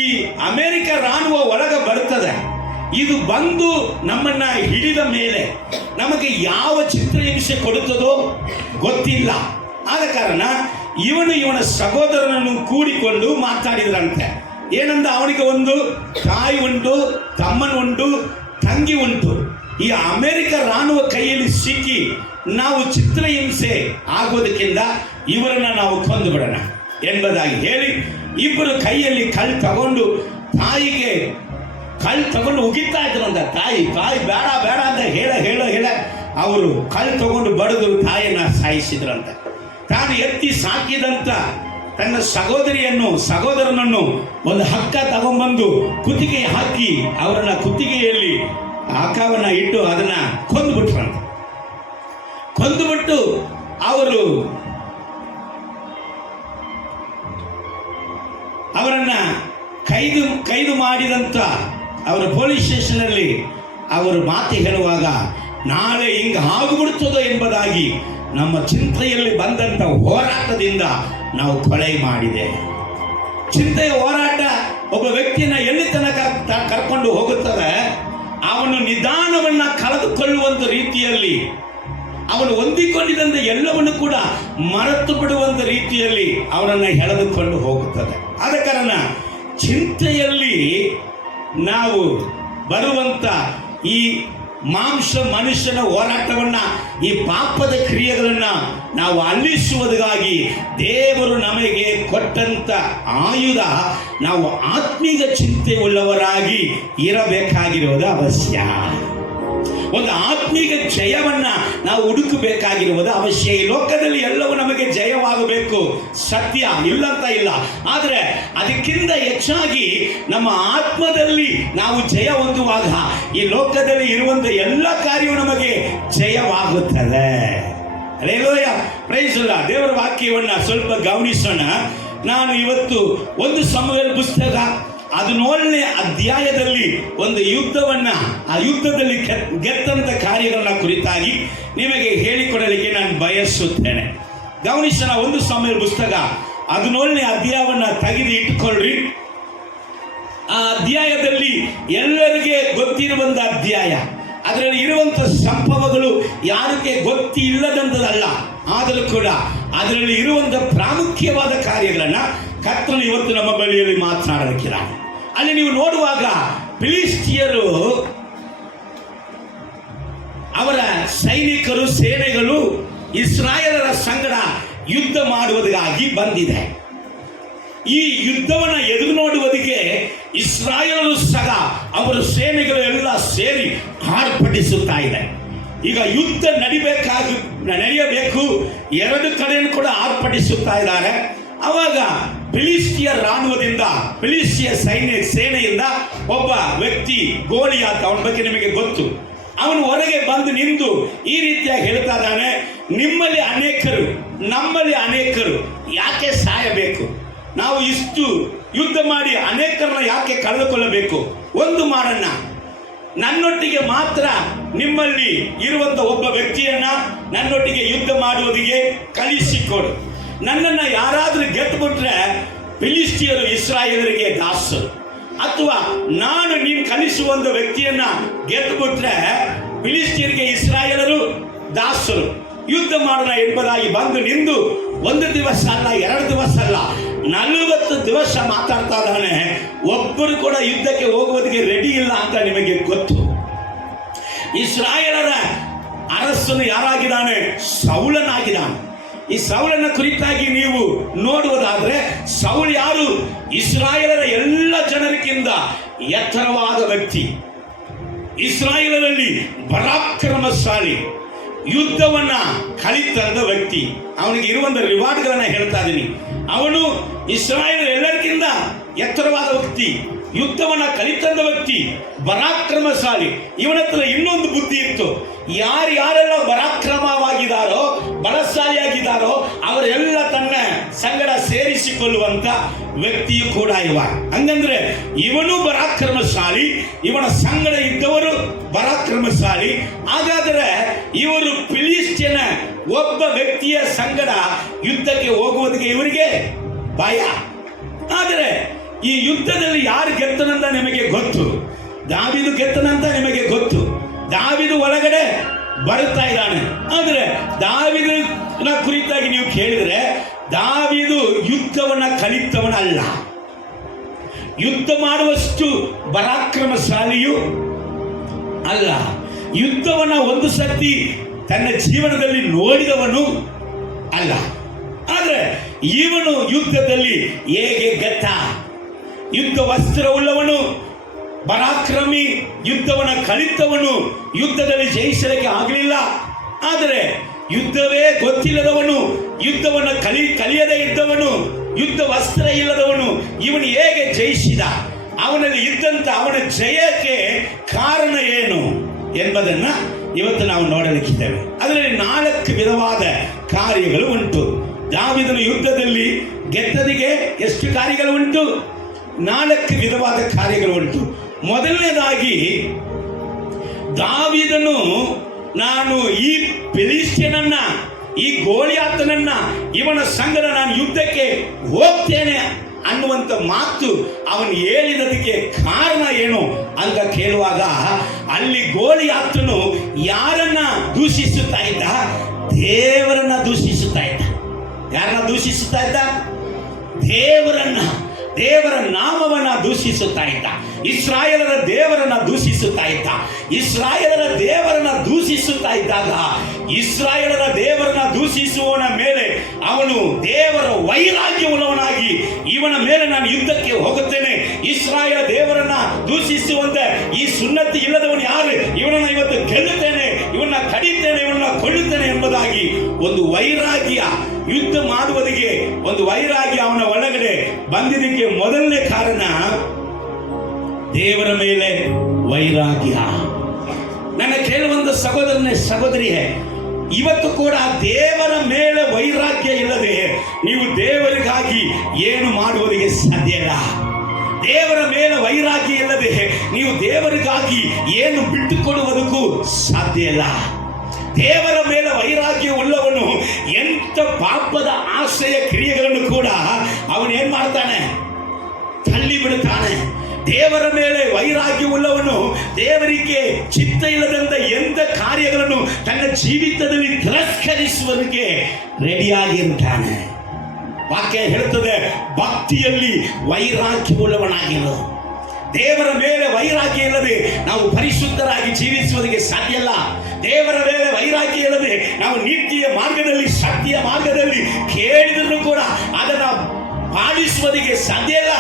ಅಮೇರಿಕ ರಾಣುವ ಒಳಗೆ ಬರ್ತದೆ, ಇದು ಬಂದು ನಮ್ಮನ್ನ ಹಿಡಿದ ಮೇಲೆ ನಮಗೆ ಯಾವ ಚಿತ್ರಹಿಂಸೆ ಕೊಡುತ್ತದೋ ಗೊತ್ತಿಲ್ಲ. ಆದ ಕಾರಣ ಇವನ ಸಹೋದರನನ್ನು ಕೂಡಿಕೊಂಡು ಮಾತಾಡಿದ್ರಂತೆ. ಏನಂದ, ಅವನಿಗೆ ಒಂದು ತಾಯಿ ಉಂಟು, ತಮ್ಮನುಂಟು, ತಂಗಿ ಉಂಟು. ಈ ಅಮೆರಿಕ ರಾಣುವ ಕೈಯಲ್ಲಿ ಸಿಕ್ಕಿ ನಾವು ಚಿತ್ರಹಿಂಸೆ ಆಗೋದಕ್ಕಿಂತ ಇವರನ್ನ ನಾವು ಕೊಂದು ಬಿಡೋಣ ಎಂಬುದಾಗಿ ಹೇಳಿ ಇಬ್ಬರು ಕೈಯಲ್ಲಿ ಕಲ್ಲು ತಗೊಂಡು ತಾಯಿಗೆ ಕಲ್ಲು ತಗೊಂಡು ಉಗಿತಾ ಇದ್ರು ಅಂತ. ತಾಯಿ ಬೇಡ ಬೇಡ ಅಂತ ಹೇಳ ಅವರು ಕಲ್ಲು ತಗೊಂಡು ಬಡಿದ್ರು, ತಾಯಿಯನ್ನ ಸಾಯಿಸಿದ್ರಂತ. ತಾನು ಎತ್ತಿ ಸಾಕಿದಂತ ತನ್ನ ಸಹೋದರನನ್ನು ಒಂದು ಹಗ್ಗ ತಗೊಂಡ್ಬಂದು ಕುತ್ತಿಗೆ ಹಾಕಿ ಅವರನ್ನ ಕುತ್ತಿಗೆಯಲ್ಲಿ ಹಗ್ಗವನ್ನ ಇಟ್ಟು ಅದನ್ನ ಕೊಂದುಬಿಟ್ರಂತ. ಕೊಂದುಬಿಟ್ಟು ಅವರು ಅವರನ್ನ ಕೈದು ಮಾಡಿದಂತ ಅವರ ಪೊಲೀಸ್ ಸ್ಟೇಷನ್ ಅಲ್ಲಿ ಅವರು ಮಾತು ಹೇಳುವಾಗ, ನಾಳೆ ಹಿಂಗ ಆಗಿಬಿಡ್ತದೋ ಎಂಬುದಾಗಿ ನಮ್ಮ ಚಿಂತೆಯಲ್ಲಿ ಬಂದಂತ ಹೋರಾಟದಿಂದ ನಾವು ಕೊಲೆ ಮಾಡಿದೆ. ಚಿಂತೆಯ ಹೋರಾಟ ಒಬ್ಬ ವ್ಯಕ್ತಿಯನ್ನ ಎಲ್ಲಿ ತನಕ ಕರ್ಕೊಂಡು ಹೋಗುತ್ತದೆ, ಅವನು ನಿಧಾನವನ್ನ ಕಳೆದುಕೊಳ್ಳುವಂತ ರೀತಿಯಲ್ಲಿ, ಅವನು ಹೊಂದಿಕೊಂಡಿದ್ದಂತ ಎಲ್ಲವನ್ನು ಕೂಡ ಮರೆತು ಬಿಡುವಂತ ರೀತಿಯಲ್ಲಿ ಅವನನ್ನು ಎಳೆದುಕೊಂಡು ಹೋಗುತ್ತದೆ. ಆದ ಕಾರಣ ಚಿಂತೆಯಲ್ಲಿ ನಾವು ಬರುವಂತ ಈ ಮನುಷ್ಯನ ಹೋರಾಟವನ್ನ, ಈ ಪಾಪದ ಕ್ರಿಯೆಗಳನ್ನ ನಾವು ಅಲ್ಲಿಸುವುದಕ್ಕಾಗಿ ದೇವರು ನಮಗೆ ಕೊಟ್ಟಂತ ಆಯುಧ ನಾವು ಆತ್ಮೀಯ ಚಿಂತೆ ಉಳ್ಳವರಾಗಿ ಇರಬೇಕಾಗಿರುವುದು ಅವಶ್ಯ. ಒಂದು ಆತ್ಮೀಯ ಜಯವನ್ನ ನಾವು ಹುಡುಕಬೇಕಾಗಿರುವುದು ಅವಶ್ಯ. ಈ ಲೋಕದಲ್ಲಿ ಎಲ್ಲವೂ ನಮಗೆ ಜಯವಾಗಬೇಕು, ಸತ್ಯ, ಇಲ್ಲಂತ ಇಲ್ಲ. ಆದರೆ ಅದಕ್ಕಿಂತ ಹೆಚ್ಚಾಗಿ ನಮ್ಮ ಆತ್ಮದಲ್ಲಿ ನಾವು ಜಯ ಹೊಂದುವಾಗ ಈ ಲೋಕದಲ್ಲಿ ಇರುವಂತ ಎಲ್ಲ ಕಾರ್ಯವು ನಮಗೆ ಜಯವಾಗುತ್ತದೆ. Hallelujah, praise the Lord. ದೇವರ ವಾಕ್ಯವನ್ನ ಸ್ವಲ್ಪ ಗಮನಿಸೋಣ. ನಾನು ಇವತ್ತು ಒಂದು ಸಮುವೇಲ ಪುಸ್ತಕ 17ನೇ ಅಧ್ಯಾಯದಲ್ಲಿ ಒಂದು ಯುದ್ಧವನ್ನ, ಆ ಯುದ್ಧದಲ್ಲಿ ಗೆದ್ದಂತ ಕಾರ್ಯಗಳನ್ನ ಕುರಿತಾಗಿ ನಿಮಗೆ ಹೇಳಿಕೊಡಲಿಕ್ಕೆ ನಾನು ಬಯಸುತ್ತೇನೆ. ಗಮನಿಸೋಣ. ಒಂದು ಸಮುವೇಲ ಪುಸ್ತಕ 17ನೇ ಅಧ್ಯಾಯವನ್ನ ತೆಗೆದು ಇಟ್ಟುಕೊಳ್ಳ್ರಿ. ಆ ಅಧ್ಯಾಯದಲ್ಲಿ ಎಲ್ಲರಿಗೆ ಗೊತ್ತಿರುವಂತ ಅಧ್ಯಾಯ. ಅದರಲ್ಲಿ ಇರುವಂತ ಸಂಭವಗಳು ಯಾರಿಗೆ ಗೊತ್ತಿಲ್ಲದಂತದಲ್ಲ. ಆದರೂ ಕೂಡ ಅದರಲ್ಲಿ ಇರುವಂತ ಪ್ರಾಮುಖ್ಯವಾದ ಕಾರ್ಯಗಳನ್ನ ಕರ್ತನು ಇವತ್ತು ನಮ್ಮ ಬಳಿಯಲ್ಲಿ ಮಾತನಾಡಲಿಕ್ಕಿಲ್ಲ. ಅಲ್ಲಿ ನೀವು ನೋಡುವಾಗ ಫಿಲಿಸ್ಟಿಯರು ಅವರ ಸೈನಿಕರು, ಸೇನೆಗಳು ಇಸ್ರಾಯೇಲರ ಸಂಗಡ ಯುದ್ಧ ಮಾಡುವುದಕ್ಕಾಗಿ ಬಂದಿದೆ. ಈ ಯುದ್ಧವನ್ನ ಎದುರು ನೋಡುವುದಕ್ಕೆ ಇಸ್ರಾಯೇಲರು ಸಹ ಅವರ ಸೇನೆಗಳು ಎಲ್ಲ ಸೇರಿ ಆರ್ಭಟಿಸುತ್ತಾ ಇದೆ. ಈಗ ಯುದ್ಧ ನಡೆಯಬೇಕು, ಎರಡು ಕಡೆಯನ್ನು ಕೂಡ ಆರ್ಭಟಿಸುತ್ತಾ ಇದ್ದಾರೆ. ಅವಾಗ ಫಿಲಿಸ್ಟಿಯ ರಾಣುವದಿಂದ, ಫಿಲಿಸ್ಟಿಯ ಸೇನೆಯಿಂದ ಒಬ್ಬ ವ್ಯಕ್ತಿ ಗೋಲಿಯಾತ, ಅವನ ಬಗ್ಗೆ ನಿಮಗೆ ಗೊತ್ತು. ಅವನು ಹೊರಗೆ ಬಂದು ನಿಂತು ಈ ರೀತಿಯಾಗಿ ಹೇಳ್ತಾ ಇದ್ದಾನೆ, ನಿಮ್ಮಲ್ಲಿ ಅನೇಕರು, ನಮ್ಮಲ್ಲಿ ಅನೇಕರು ಯಾಕೆ ಸಾಯಬೇಕು? ನಾವು ಇಷ್ಟು ಯುದ್ಧ ಮಾಡಿ ಅನೇಕರನ್ನ ಯಾಕೆ ಕಳೆದುಕೊಳ್ಳಬೇಕು? ಒಂದು ಮಾಡೋಣ, ನನ್ನೊಟ್ಟಿಗೆ ಮಾತ್ರ ನಿಮ್ಮಲ್ಲಿ ಇರುವಂತ ಒಬ್ಬ ವ್ಯಕ್ತಿಯನ್ನ ನನ್ನೊಟ್ಟಿಗೆ ಯುದ್ಧ ಮಾಡುವುದಕ್ಕೆ ಕಳಿಸಿಕೊಡು. ನನ್ನನ್ನ ಯಾರಾದ್ರೂ ಗೆದ್ದುಬಿಟ್ರೆ ಫಿಲಿಸ್ಟಿಯರು ಇಸ್ರಾಯೇಲರಿಗೆ ದಾಸರು, ಅಥವಾ ನಾನು ನೀನು ಕಲಿಸುವಂತ ವ್ಯಕ್ತಿಯನ್ನ ಗೆದ್ದುಬಿಟ್ರೆ ಫಿಲಿಸ್ಟಿಯರಿಗೆ ಇಸ್ರಾಯೇಲರು ದಾಸರು. ಯುದ್ಧ ಮಾಡೋಣ ಎಂಬುದಾಗಿ ಬಂದು ನಿಂದು ಒಂದು ದಿವಸ ಅಲ್ಲ, 2 ದಿವಸ ಅಲ್ಲ, 40 ದಿವಸ ಮಾತಾಡ್ತಾ ಇದ್ದಾನೆ. ಒಬ್ಬರು ಕೂಡ ಯುದ್ಧಕ್ಕೆ ಹೋಗುವುದಕ್ಕೆ ರೆಡಿ ಇಲ್ಲ ಅಂತ ನಿಮಗೆ ಗೊತ್ತು. ಇಸ್ರಾಯೇಲರ ಅರಸನು ಯಾರಾಗಿದ್ದಾನೆ? ಸೌಲನಾಗಿದ್ದಾನೆ. ಈ ಸೌಲನ ಕುರಿತಾಗಿ ನೀವು ನೋಡುವುದಾದ್ರೆ, ಸೌಲ್ ಯಾರು? ಇಸ್ರಾಯೇಲರ ಎಲ್ಲ ಜನರಿಗಿಂತ ಎತ್ತರವಾದ ವ್ಯಕ್ತಿ, ಇಸ್ರಾಯೇಲರಲ್ಲಿ ಪರಾಕ್ರಮಶಾಲಿ, ಯುದ್ಧವನ್ನ ಕಲಿತಂದ ವ್ಯಕ್ತಿ. ಅವನಿಗೆ ಇರುವಂತ ರಿವಾರ್ಡ್ಗಳನ್ನ ಹೇಳ್ತಾ ಇದ್ದೀನಿ. ಅವನು ಇಸ್ರಾಯೇಲ್ ಎಲ್ಲರಿಗಿಂತ ಎತ್ತರವಾದ ವ್ಯಕ್ತಿ, ಯುದ್ಧವನ್ನ ಕಲಿತಂದ ವ್ಯಕ್ತಿ, ಪರಾಕ್ರಮಶಾಲಿ. ಇವನ ಹತ್ರ ಇನ್ನೊಂದು ಬುದ್ಧಿ ಇತ್ತು. ಯಾರೆಲ್ಲ ಪರಾಕ್ರಮವಾಗಿದ್ದಾರೋ, ಬಲಶಾಲಿಯಾಗಿದ್ದಾರೋ ಅವರೆಲ್ಲ ತನ್ನ ಸಂಗಡ ಸೇರಿಸಿಕೊಳ್ಳುವಂತ ವ್ಯಕ್ತಿಯು ಕೂಡ ಇವ. ಹಂಗಂದ್ರೆ ಇವನು ಪರಾಕ್ರಮಶಾಲಿ, ಇವನ ಸಂಗಡ ಇದ್ದವರು ಪರಾಕ್ರಮಶಾಲಿ. ಹಾಗಾದರೆ ಇವರು ಫಿಲಿಸ್ಟಿಯನ ಒಬ್ಬ ವ್ಯಕ್ತಿಯ ಸಂಗಡ ಯುದ್ಧಕ್ಕೆ ಹೋಗುವುದಕ್ಕೆ ಇವರಿಗೆ ಭಯ. ಆದರೆ ಈ ಯುದ್ಧದಲ್ಲಿ ಯಾರು ಗೆದ್ದನಂತ ನಿಮಗೆ ಗೊತ್ತು. ದಾವೀದು ಗೆದ್ದನಂತ ನಿಮಗೆ ಗೊತ್ತು. ದಾವೀದು ಒಳಗಡೆ ಬರುತ್ತಾ ಇದ್ದಾನೆ. ಆದರೆ ದಾವೀದನ ಕುರಿತಾಗಿ ನೀವು ಕೇಳಿದ್ರೆ, ದಾವೀದು ಯುದ್ಧವನ್ನ ಕಲಿತವನಲ್ಲ, ಯುದ್ಧ ಮಾಡುವಷ್ಟು ಪರಾಕ್ರಮಶಾಲಿಯೂ ಅಲ್ಲ, ಯುದ್ಧವನ್ನ ಒಂದು ಸತಿ ತನ್ನ ಜೀವನದಲ್ಲಿ ನೋಡಿದವನು ಅಲ್ಲ. ಆದರೆ ಇವನು ಯುದ್ಧದಲ್ಲಿ ಹೇಗೆ ಗೆದ್ದ? ಯುದ್ಧ ವಸ್ತ್ರವುಳ್ಳವನು, ಪರಾಕ್ರಮಿ, ಯುದ್ಧವನ್ನ ಕಲಿತವನು, ಯುದ್ಧದಲ್ಲಿ ಜಯಿಸಲಿಕ್ಕೆ ಆಗಲಿಲ್ಲ. ಆದರೆ ಯುದ್ಧವೇ ಗೊತ್ತಿಲ್ಲದವನು, ಯುದ್ಧವನ್ನ ಕಲಿಯದೇ ಇದ್ದವನು, ಯುದ್ಧ ವಸ್ತ್ರ ಇಲ್ಲದವನು, ಇವನು ಹೇಗೆ ಜಯಿಸಿದ? ಅವನಲ್ಲಿ ಇದ್ದಂತ ಅವನ ಜಯಕ್ಕೆ ಕಾರಣ ಏನು ಎಂಬುದನ್ನ ಇವತ್ತು ನಾವು ನೋಡಲಿಕ್ಕಿದ್ದೇವೆ. ಅದರಲ್ಲಿ 4 ವಿಧವಾದ ಕಾರ್ಯಗಳು ಉಂಟು. ದಾವೀದನ ಯುದ್ಧದಲ್ಲಿ ಗೆದ್ದದಿಗೆ ಎಷ್ಟು ಕಾರ್ಯಗಳು ಉಂಟು? 4 ವಿಧವಾದ ಕಾರ್ಯಗಳು ಉಂಟು. ಮೊದಲನೇದಾಗಿ, ದಾವೀದನು ನಾನು ಈ ಫಿಲಿಸ್ಟಿಯನನ್ನ, ಈ ಗೋಲಿಯಾತನನ್ನ, ಇವನ ಸಂಗಡ ನಾನು ಯುದ್ಧಕ್ಕೆ ಹೋಗ್ತೇನೆ ಅನ್ನುವಂಥ ಮಾತು ಅವನು ಹೇಳಿದದಕ್ಕೆ ಕಾರಣ ಏನು ಅಂತ ಕೇಳುವಾಗ, ಅಲ್ಲಿ ಗೋಲಿಯಾತನು ಯಾರನ್ನ ದೂಷಿಸುತ್ತಾ ಇದ್ದ? ದೇವರನ್ನ ದೂಷಿಸುತ್ತಾ ಇದ್ದ. ಯಾರನ್ನ ದೂಷಿಸುತ್ತಾ ಇದ್ದ? ದೇವರ ನಾಮವನ್ನ ದೂಷಿಸುತ್ತಾ ಇದ್ದ. ಇಸ್ರಾಯೇಲರ ದೇವರನ್ನ ದೂಷಿಸುತ್ತಾ ಇದ್ದ. ಇಸ್ರಾಯೇಲರ ದೇವರನ್ನ ದೂಷಿಸುತ್ತಾ ಇದ್ದಾಗ, ಇಸ್ರಾಯೇಲರ ದೇವರನ್ನ ದೂಷಿಸುವವನ ಮೇಲೆ ಅವನು ದೇವರ ವೈರಾಗ್ಯವುಳ್ಳವನಾಗಿ, ಇವನ ಮೇಲೆ ನಾನು ಯುದ್ಧಕ್ಕೆ ಹೋಗುತ್ತೇನೆ, ಇಸ್ರಾಯೇಲ ದೇವರನ್ನ ದೂಷಿಸುವಂತೆ ಈ ಸುನ್ನತಿ ಇಲ್ಲದವನು ಯಾರು, ಇವನನ್ನ ಇವತ್ತು ಗೆಲ್ಲುತ್ತೇನೆ, ಇವನ್ನ ಕಡಿತೇನೆ, ಇವನ್ನ ಕೊಳ್ಳುತ್ತೇನೆ ಎಂಬುದಾಗಿ ಒಂದು ವೈರಾಗ್ಯ, ಯುದ್ಧ ಮಾಡುವುದಕ್ಕೆ ಒಂದು ವೈರಾಗ್ಯ ಅವನ ಒಳಗಡೆ ಬಂದಿದ್ದಕ್ಕೆ ಮೊದಲನೇ ಕಾರಣ ದೇವರ ಮೇಲೆ ವೈರಾಗ್ಯ. ನನ್ನ ಕೇಳುವಂತ ಸಹೋದರಿಯೇ, ಇವತ್ತು ಕೂಡ ದೇವರ ಮೇಲೆ ವೈರಾಗ್ಯ ಇಲ್ಲದೆ ನೀವು ದೇವರಿಗಾಗಿ ಏನು ಮಾಡುವುದಕ್ಕೆ ಸಾಧ್ಯ ಇಲ್ಲ. ದೇವರ ಮೇಲೆ ವೈರಾಗ್ಯ ಇಲ್ಲದೆ ನೀವು ದೇವರಿಗಾಗಿ ಏನು ಬಿಟ್ಟುಕೊಡುವುದಕ್ಕೂ ಸಾಧ್ಯ ಇಲ್ಲ. ದೇವರ ಮೇಲೆ ವೈರಾಗ್ಯ ಉಳ್ಳವನು ಎಂಥ ಪಾಪದ ಆಶ್ರಯ ಕ್ರಿಯೆಗಳನ್ನು ಕೂಡ ಅವನು ಏನ್ ಮಾಡ್ತಾನೆ? ತಳ್ಳಿ ಬಿಡುತ್ತಾನೆ. ದೇವರ ಮೇಲೆ ವೈರಾಗ್ಯ ಉಳ್ಳವನು ದೇವರಿಗೆ ಚಿತ್ತ ಇಲ್ಲದಂತ ಎಂಥ ಕಾರ್ಯಗಳನ್ನು ತನ್ನ ಜೀವಿತದಲ್ಲಿ ತಿರಸ್ಕರಿಸುವುದಕ್ಕೆ ರೆಡಿಯಾಗಿರುತ್ತಾನೆ. ವಾಕ್ಯ ಹೇಳುತ್ತದೆ, ಭಕ್ತಿಯಲ್ಲಿ ವೈರಾಗ್ಯವುಳ್ಳವನಾಗಿರು. ದೇವರ ಮೇಲೆ ವೈರಾಗ್ಯ ಇಲ್ಲದೆ ನಾವು ಪರಿಶುದ್ಧರಾಗಿ ಜೀವಿಸುವುದಕ್ಕೆ ಸಾಧ್ಯ ಇಲ್ಲ. ದೇವರ ಮೇಲೆ ವೈರಾಗ್ಯ ಇಲ್ಲದೆ ನಾವು ನೀತಿಯ ಮಾರ್ಗದಲ್ಲಿ, ಸತ್ಯ ಮಾರ್ಗದಲ್ಲಿ ಕೇಳಿದರೂ ಕೂಡ ಅದನ್ನು ಪಾಲಿಸುವುದಕ್ಕೆ ಸಾಧ್ಯ ಇಲ್ಲ.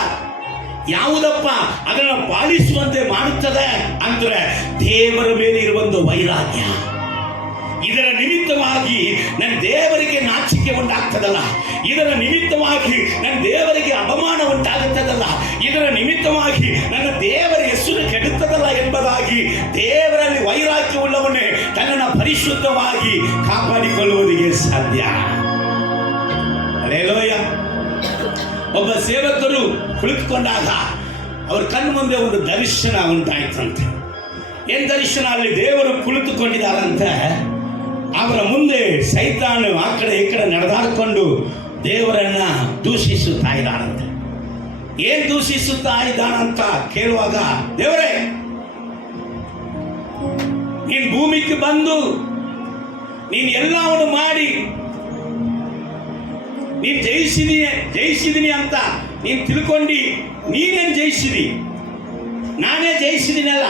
ಯಾವುದಪ್ಪ ಅದನ್ನು ಪಾಲಿಸುವಂತೆ ಮಾಡುತ್ತದೆ ಅಂದ್ರೆ ದೇವರ ಮೇಲೆ ಇರುವಂತ ವೈರಾಗ್ಯ. ಇದರ ನಿಮಿತ್ತವಾಗಿ ನನ್ನ ದೇವರಿಗೆ ನಾಚಿಕೆ ಉಂಟಾಗ್ತದಲ್ಲ, ಇದರ ನಿಮಿತ್ತವಾಗಿ ನನ್ನ ದೇವರಿಗೆ ಅಪಮಾನ ಉಂಟಾಗುತ್ತದಲ್ಲ, ಇದರ ನಿಮಿತ್ತವಾಗಿ ನನ್ನ ದೇವರ ಹೆಸರು ಕೆಡುತ್ತದಲ್ಲ ಎಂಬುದಾಗಿ ದೇವರಲ್ಲಿ ವೈರಾಗ್ಯ ಉಳ್ಳವನೇ ತನ್ನನ್ನು ಪರಿಶುದ್ಧವಾಗಿ ಕಾಪಾಡಿಕೊಳ್ಳುವುದಕ್ಕೆ ಸಾಧ್ಯ. ಹಲ್ಲೆಲೂಯಾ. ಒಬ್ಬ ಸೇವಕರು ಕುಳಿತುಕೊಂಡಾಗ ಅವ್ರ ಕಣ್ಣು ಮುಂದೆ ಒಂದು ದರ್ಶನ ಉಂಟಾಯ್ತಂತೆ. ಏನ್ ದರ್ಶನ? ಅಲ್ಲಿ ದೇವರು ಕುಳಿತುಕೊಂಡಿದ್ದಾರಂತೆ. ಅವರ ಮುಂದೆ ಸೈತಾನು ಆ ಕಡೆ ಈ ಕಡೆ ನಡೆದಾಡಿಕೊಂಡು ದೇವರನ್ನ ದೂಷಿಸುತ್ತಾ ಇದ್ದಾನಂತೆ. ಏನ್ ದೂಷಿಸುತ್ತಾ ಇದ್ದಾನಂತ ಕೇಳುವಾಗ, ದೇವರೇ, ನೀನ್ ಭೂಮಿಗೆ ಬಂದು ನೀನ್ ಎಲ್ಲವನ್ನು ಮಾಡಿ ನೀನ್ ಜಯಿಸಿದೀನಿ ಅಂತ ನೀನ್ ತಿಳ್ಕೊಂಡಿ ನೀನೇನ್ ಜಯಿಸಿದಿ? ನಾನೇ ಜಯಿಸಿದಿನಲ್ಲ.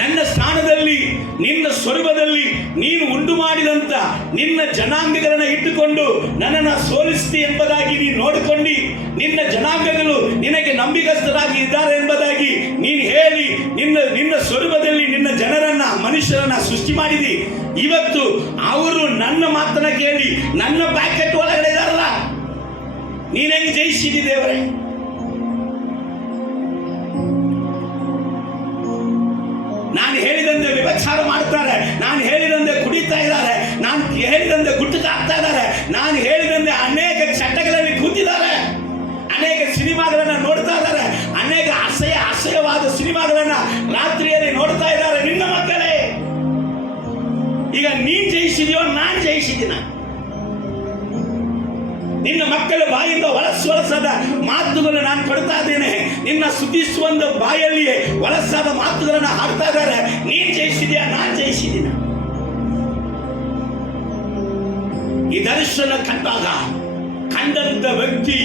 ನನ್ನ ಸ್ಥಾನದಲ್ಲಿ ನಿನ್ನ ಸ್ವರ್ಗದಲ್ಲಿ ನೀನು ಉಂಟು ಮಾಡಿದಂತ ನಿನ್ನ ಜನಾಂಗಗಳನ್ನ ಇಟ್ಟುಕೊಂಡು ನನ್ನನ್ನು ಸೋಲಿಸ್ತಿ ಎಂಬುದಾಗಿ ನೀನು ನೋಡಿಕೊಂಡು ನಿನ್ನ ಜನಾಂಗಗಳು ನಿನಗೆ ನಂಬಿಕಸ್ಥರಾಗಿ ಇದ್ದಾರೆ ಎಂಬುದಾಗಿ ನೀನು ಹೇಳಿ ನಿನ್ನ ಸ್ವರ್ಗದಲ್ಲಿ ನಿನ್ನ ಜನರನ್ನ ಮನುಷ್ಯರನ್ನ ಸೃಷ್ಟಿ ಮಾಡಿದಿ. ಇವತ್ತು ಅವರು ನನ್ನ ಮಾತನ್ನ ಕೇಳಿ ನನ್ನ ಪ್ಯಾಕೆಟ್ ಒಳಗಡೆ ಇದಾರಲ್ಲ, ನೀನ್ ಹೆಂಗ್ ಜಯಿಸಿದಿ ದೇವರೇ? ನಾನು ಹೇಳಿದಂತೆ ವ್ಯಭಿಚಾರ ಮಾಡ್ತಾರೆ, ನಾನು ಹೇಳಿದಂತೆ ಕುಡಿತಾ ಇದ್ದಾರೆ, ನಾನು ಹೇಳಿದಂತೆ ಗುಟ್ಟಕ್ಕೆ ಹಾಕ್ತಾ ಇದ್ದಾರೆ, ನಾನು ಹೇಳಿದಂತೆ ಅನೇಕ ಚಟಗಳಲ್ಲಿ ಕೂತಿದ್ದಾರೆ, ಅನೇಕ ಸಿನಿಮಾಗಳನ್ನ ನೋಡ್ತಾ ಇದ್ದಾರೆ, ಅನೇಕ ಅಸಹ್ಯವಾದ ಸಿನಿಮಾಗಳನ್ನ ರಾತ್ರಿಯಲ್ಲಿ ನೋಡ್ತಾ ಇದ್ದಾರೆ ನಿನ್ನ ಮಕ್ಕಳೇ. ಈಗ ನೀನ್ ಜಯಿಸಿದೆಯೋ ನಾನು ಜಯಿಸಿದಿನ? ನಿನ್ನ ಮಕ್ಕಳ ಬಾಯಿಂದ ಹೊಲಸಾದ ಮಾತುಗಳನ್ನು ನಾನು ಕೊಡ್ತಾ ಇದ್ದೇನೆ. ನಿನ್ನ ಸ್ತುತಿಸುವಂತ ಬಾಯಲ್ಲಿಯೇ ಹೊಲಸಾದ ಮಾತುಗಳನ್ನು ಹಾಡ್ತಾ ಇದ್ದಾರೆ. ನೀನ್ ಜಯಿಸಿದ್ಯಾ ನಾನು ಜಯಿಸಿದಿನ? ಈ ದರ್ಶನ ಕಂಡಂತ ವ್ಯಕ್ತಿ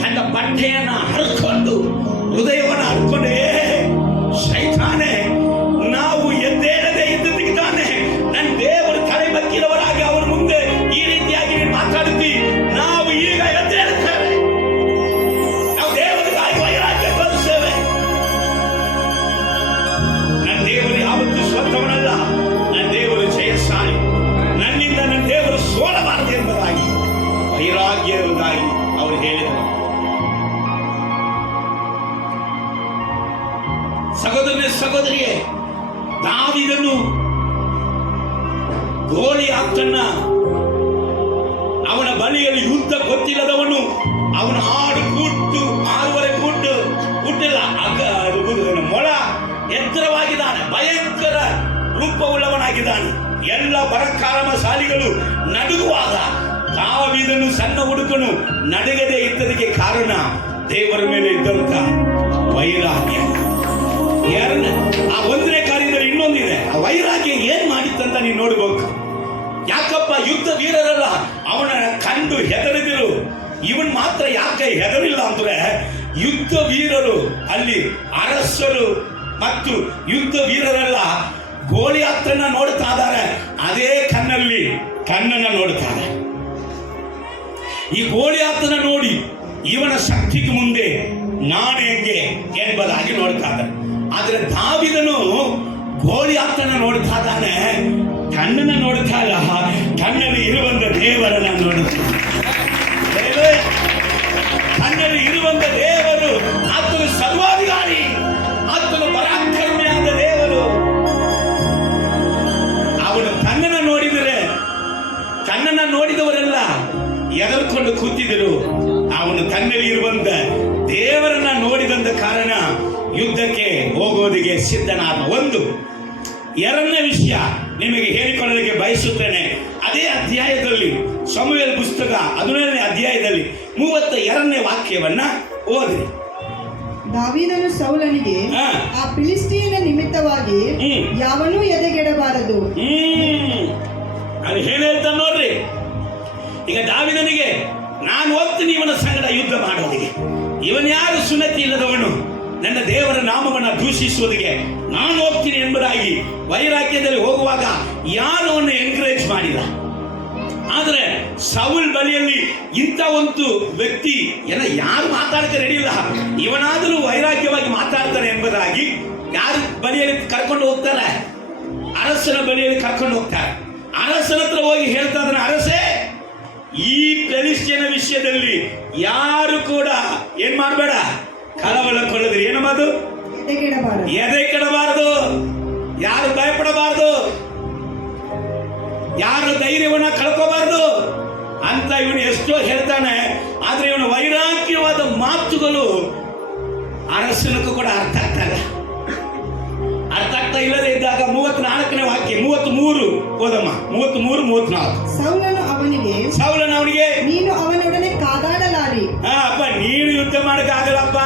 ತನ್ನ ಬಟ್ಟೆಯನ್ನ ಹರ್ಕೊಂಡು ಹೃದಯವನ್ನು ಹರ್ಕೊಂಡು, ಶೈತಾನೆ, ನಾವು ಎದ್ದೇಳದೆ ಇದ್ದದಕ್ಕೆ ತಾನೆ ನನ್ನ ದೇವರು ತಲೆ ಬಗ್ಗಿದವರಾಗಿ ಅವರ ಮುಂದೆ ಈ ರೀತಿಯಾಗಿ ನೀನು ಮಾತಾಡುತ್ತಿ. ನಾವು ಈಗ ಎದ್ದೇಳುತ್ತೇವೆ, ನಾವು ದೇವರಿಗಾಗಿ ವೈರಾಗ್ಯ ತೋರಿಸ್ತೇವೆ. ನನ್ನ ದೇವರು ಯಾವತ್ತೂ ಸ್ವಂತವನಲ್ಲ, ನನ್ನ ದೇವರು ಜಯಶಾಲಿ, ನನ್ನಿಂದ ನನ್ನ ದೇವರು ಸೋಲಬಾರದು ಎಂಬುದಾಗಿ ವೈರಾಗ್ಯ ಇರುವುದಾಗಿ ಅವರು ಹೇಳಿದರು. ಸಹೋದರಿಯೇ, ದಾವೀದನು ಗೋಲಿಯಾತನ್ನ ಅವನ ಬಳಿಯಲ್ಲಿ ಯುದ್ಧ ಗೊತ್ತಿಲ್ಲದವನು, ಅವನ 6.5 ಫೂಟಿಲ್ಲ ಮೊಳ ಎತ್ತರವಾಗಿದ್ದಾನೆ, ಭಯಂಕರ ರೂಪವುಳ್ಳವನಾಗಿದ್ದಾನೆ. ಎಲ್ಲ ಪರಾಕ್ರಮಶಾಲಿಗಳು ನಡುಗುವಾಗ ದಾವೀದನು ಸಣ್ಣ ಹುಡುಗನು ನಡುಗದೆ ಇದ್ದದಕ್ಕೆ ಕಾರಣ ದೇವರ ಮೇಲೆ ಇದ್ದಂತ ವೈರಾಗ್ಯ. ಆ 1ನೇ ಕಾರ್ಯದಲ್ಲಿ ಇನ್ನೊಂದಿದೆ. ಆ ವೈರಾಗ್ಯ ಏನ್ ಮಾಡಿತ್ತಂತ ನೀನು ನೋಡ್ಬೇಕು. ಯಾಕಪ್ಪ ಯುದ್ಧ ವೀರರಲ್ಲ ಅವನ ಕಂಡು ಹೆದರಿದರು, ಇವನ್ ಮಾತ್ರ ಯಾಕೆ ಹೆದರಿಲ್ಲ ಅಂದ್ರೆ, ಯುದ್ಧ ವೀರರು ಅಲ್ಲಿ ಅರಸರು ಮತ್ತು ಯುದ್ಧ ವೀರರೆಲ್ಲ ಗೋಲಿಯಾತನ್ನ ನೋಡ್ತಾ ಇದ್ದಾರೆ, ಅದೇ ಕಣ್ಣನ್ನ ನೋಡ್ತಾರೆ. ಈ ಗೋಲಿಯಾತನ ನೋಡಿ ಇವನ ಶಕ್ತಿಗೆ ಮುಂದೆ ನಾನು ಹೆಂಗೆ ಎಂಬುದಾಗಿ ನೋಡ್ತಾ ಇದ್ದಾರೆ. ಆದ್ರೆ ದಾವೀದನು ಗೋಲಿಯಾತನ ನೋಡ್ತಾ ಇದ್ದಾನೆ, ಕಣ್ಣನ್ನ ನೋಡ್ತಾ ಇಲ್ಲ, ಕಣ್ಣಲ್ಲಿ ಇರುವಂತ ದೇವರನ್ನ ನೋಡುತ್ತಾನೆ. ಕಣ್ಣಲ್ಲಿ ಇರುವಂತ ದೇವರು ಆತನು ಸರ್ವಾಧಿಕಾರಿ, ಆತನು ಪರಾಕ್ರಮಿಯಾದ ದೇವರು. ಅವನು ಕಣ್ಣನ್ನ ನೋಡಿದವರೆಲ್ಲ ಎದರ್ಕೊಂಡು ಕೂತಿದ್ರು. ಅವನು ಕಣ್ಣಲ್ಲಿ ಇರುವಂತ ದೇವರನ್ನ ನೋಡಿದಂತ ಕಾರಣ ಯುದ್ಧಕ್ಕೆ ಹೋಗೋದಿಗೆ ಸಿದ್ಧನಾದ. 2ನೇ ವಿಷಯ ನಿಮಗೆ ಹೇಳಿಕೊಳ್ಳಲಿಕ್ಕೆ ಬಯಸುತ್ತೇನೆ. ಅದೇ ಅಧ್ಯಾಯದಲ್ಲಿ ಸಮುವೇಲ್ ಪುಸ್ತಕ 17ನೇ ಅಧ್ಯಾಯದಲ್ಲಿ 32ನೇ ವಾಕ್ಯವನ್ನ ಓದಿ. ದಾವೀದನು ಸೌಲನಿಗೆ, ಆ ಫಿಲಿಸ್ಟಿಯನ ನಿಮಿತ್ತವಾಗಿ ಯಾವನೂ ಎದೆಗೆಡಬಾರದು. ಅದು ಹೇಳಿ ಹೇಳ್ತಾನೆ ನೋಡ್ರಿ. ಈಗ ದಾವೀದನಿಗೆ ನಾನು ಹೋಗ್ತೀನಿ ಇವನ ಸಂಗಡ ಯುದ್ಧ ಮಾಡೋದಿಗೆ, ಇವನ್ ಯಾರು ಸುನ್ನತಿ ಇಲ್ಲದವನು, ನನ್ನ ದೇವರ ನಾಮವನ್ನು ದೂಷಿಸುವುದಕ್ಕೆ ನಾನು ಹೋಗ್ತೀನಿ ಎಂಬುದಾಗಿ ವೈರಾಗ್ಯದಲ್ಲಿ ಹೋಗುವಾಗ ಯಾರು ಅವನ್ನ ಎನ್ಕರೇಜ್ ಮಾಡಿಲ್ಲ. ಆದ್ರೆ ಸೌಲ್ ಬಳಿಯಲ್ಲಿ ಇಂಥ ಒಂದು ವ್ಯಕ್ತಿ ಯಾರು ಮಾತಾಡಕ್ಕೆ ರೆಡಿ ಇಲ್ಲ, ಇವನಾದರೂ ವೈರಾಗ್ಯವಾಗಿ ಮಾತಾಡ್ತಾನೆ ಎಂಬುದಾಗಿ ಯಾರು ಬಳಿಯಲ್ಲಿ ಕರ್ಕೊಂಡು ಹೋಗ್ತಾರೆ, ಅರಸನ ಬಳಿಯಲ್ಲಿ ಕರ್ಕೊಂಡು ಹೋಗ್ತಾರೆ. ಅರಸನ ಹತ್ರ ಹೋಗಿ ಹೇಳ್ತಾ ಇದ್ದಾನೆ, ಅರಸೇ, ಈ ಫಿಲಿಸ್ಟಿಯನ ವಿಷಯದಲ್ಲಿ ಯಾರು ಕೂಡ ಏನ್ ಮಾಡಬೇಡ, ಕಳವಳಕೊಳ್ಳದ್ರಿ, ಏನದು ಎದೆ ಕೆಡಬಾರದು, ಯಾರು ಭಯಪಡಬಾರದು, ಯಾರು ಧೈರ್ಯವನ್ನ ಕಳ್ಕೋಬಾರದು ಅಂತ ಇವನು ಎಷ್ಟೋ ಹೇಳ್ತಾನೆ. ಆದ್ರೆ ಇವನು ವೈರಾಗ್ಯವಾದ ಮಾತುಗಳು ಅರಸನಕ್ಕೂ ಕೂಡ ಅರ್ಥ ಆಗ್ತಾ ಇಲ್ಲದೆ ಇದ್ದಾಗ 34ನೇ ವಾಕ್ಯ 33 ಓದಮ್ಮ, 33, 34. ಸೌಲನು ಅವನಿಗೆ ನೀನು ಅವನೊಡನೆ ಕಾದಾಡಲಾರಿ. ಅಪ್ಪ, ನೀನು ಯುದ್ಧ ಮಾಡಕ್ಕೆ ಆಗಲ್ಲಪ್ಪ,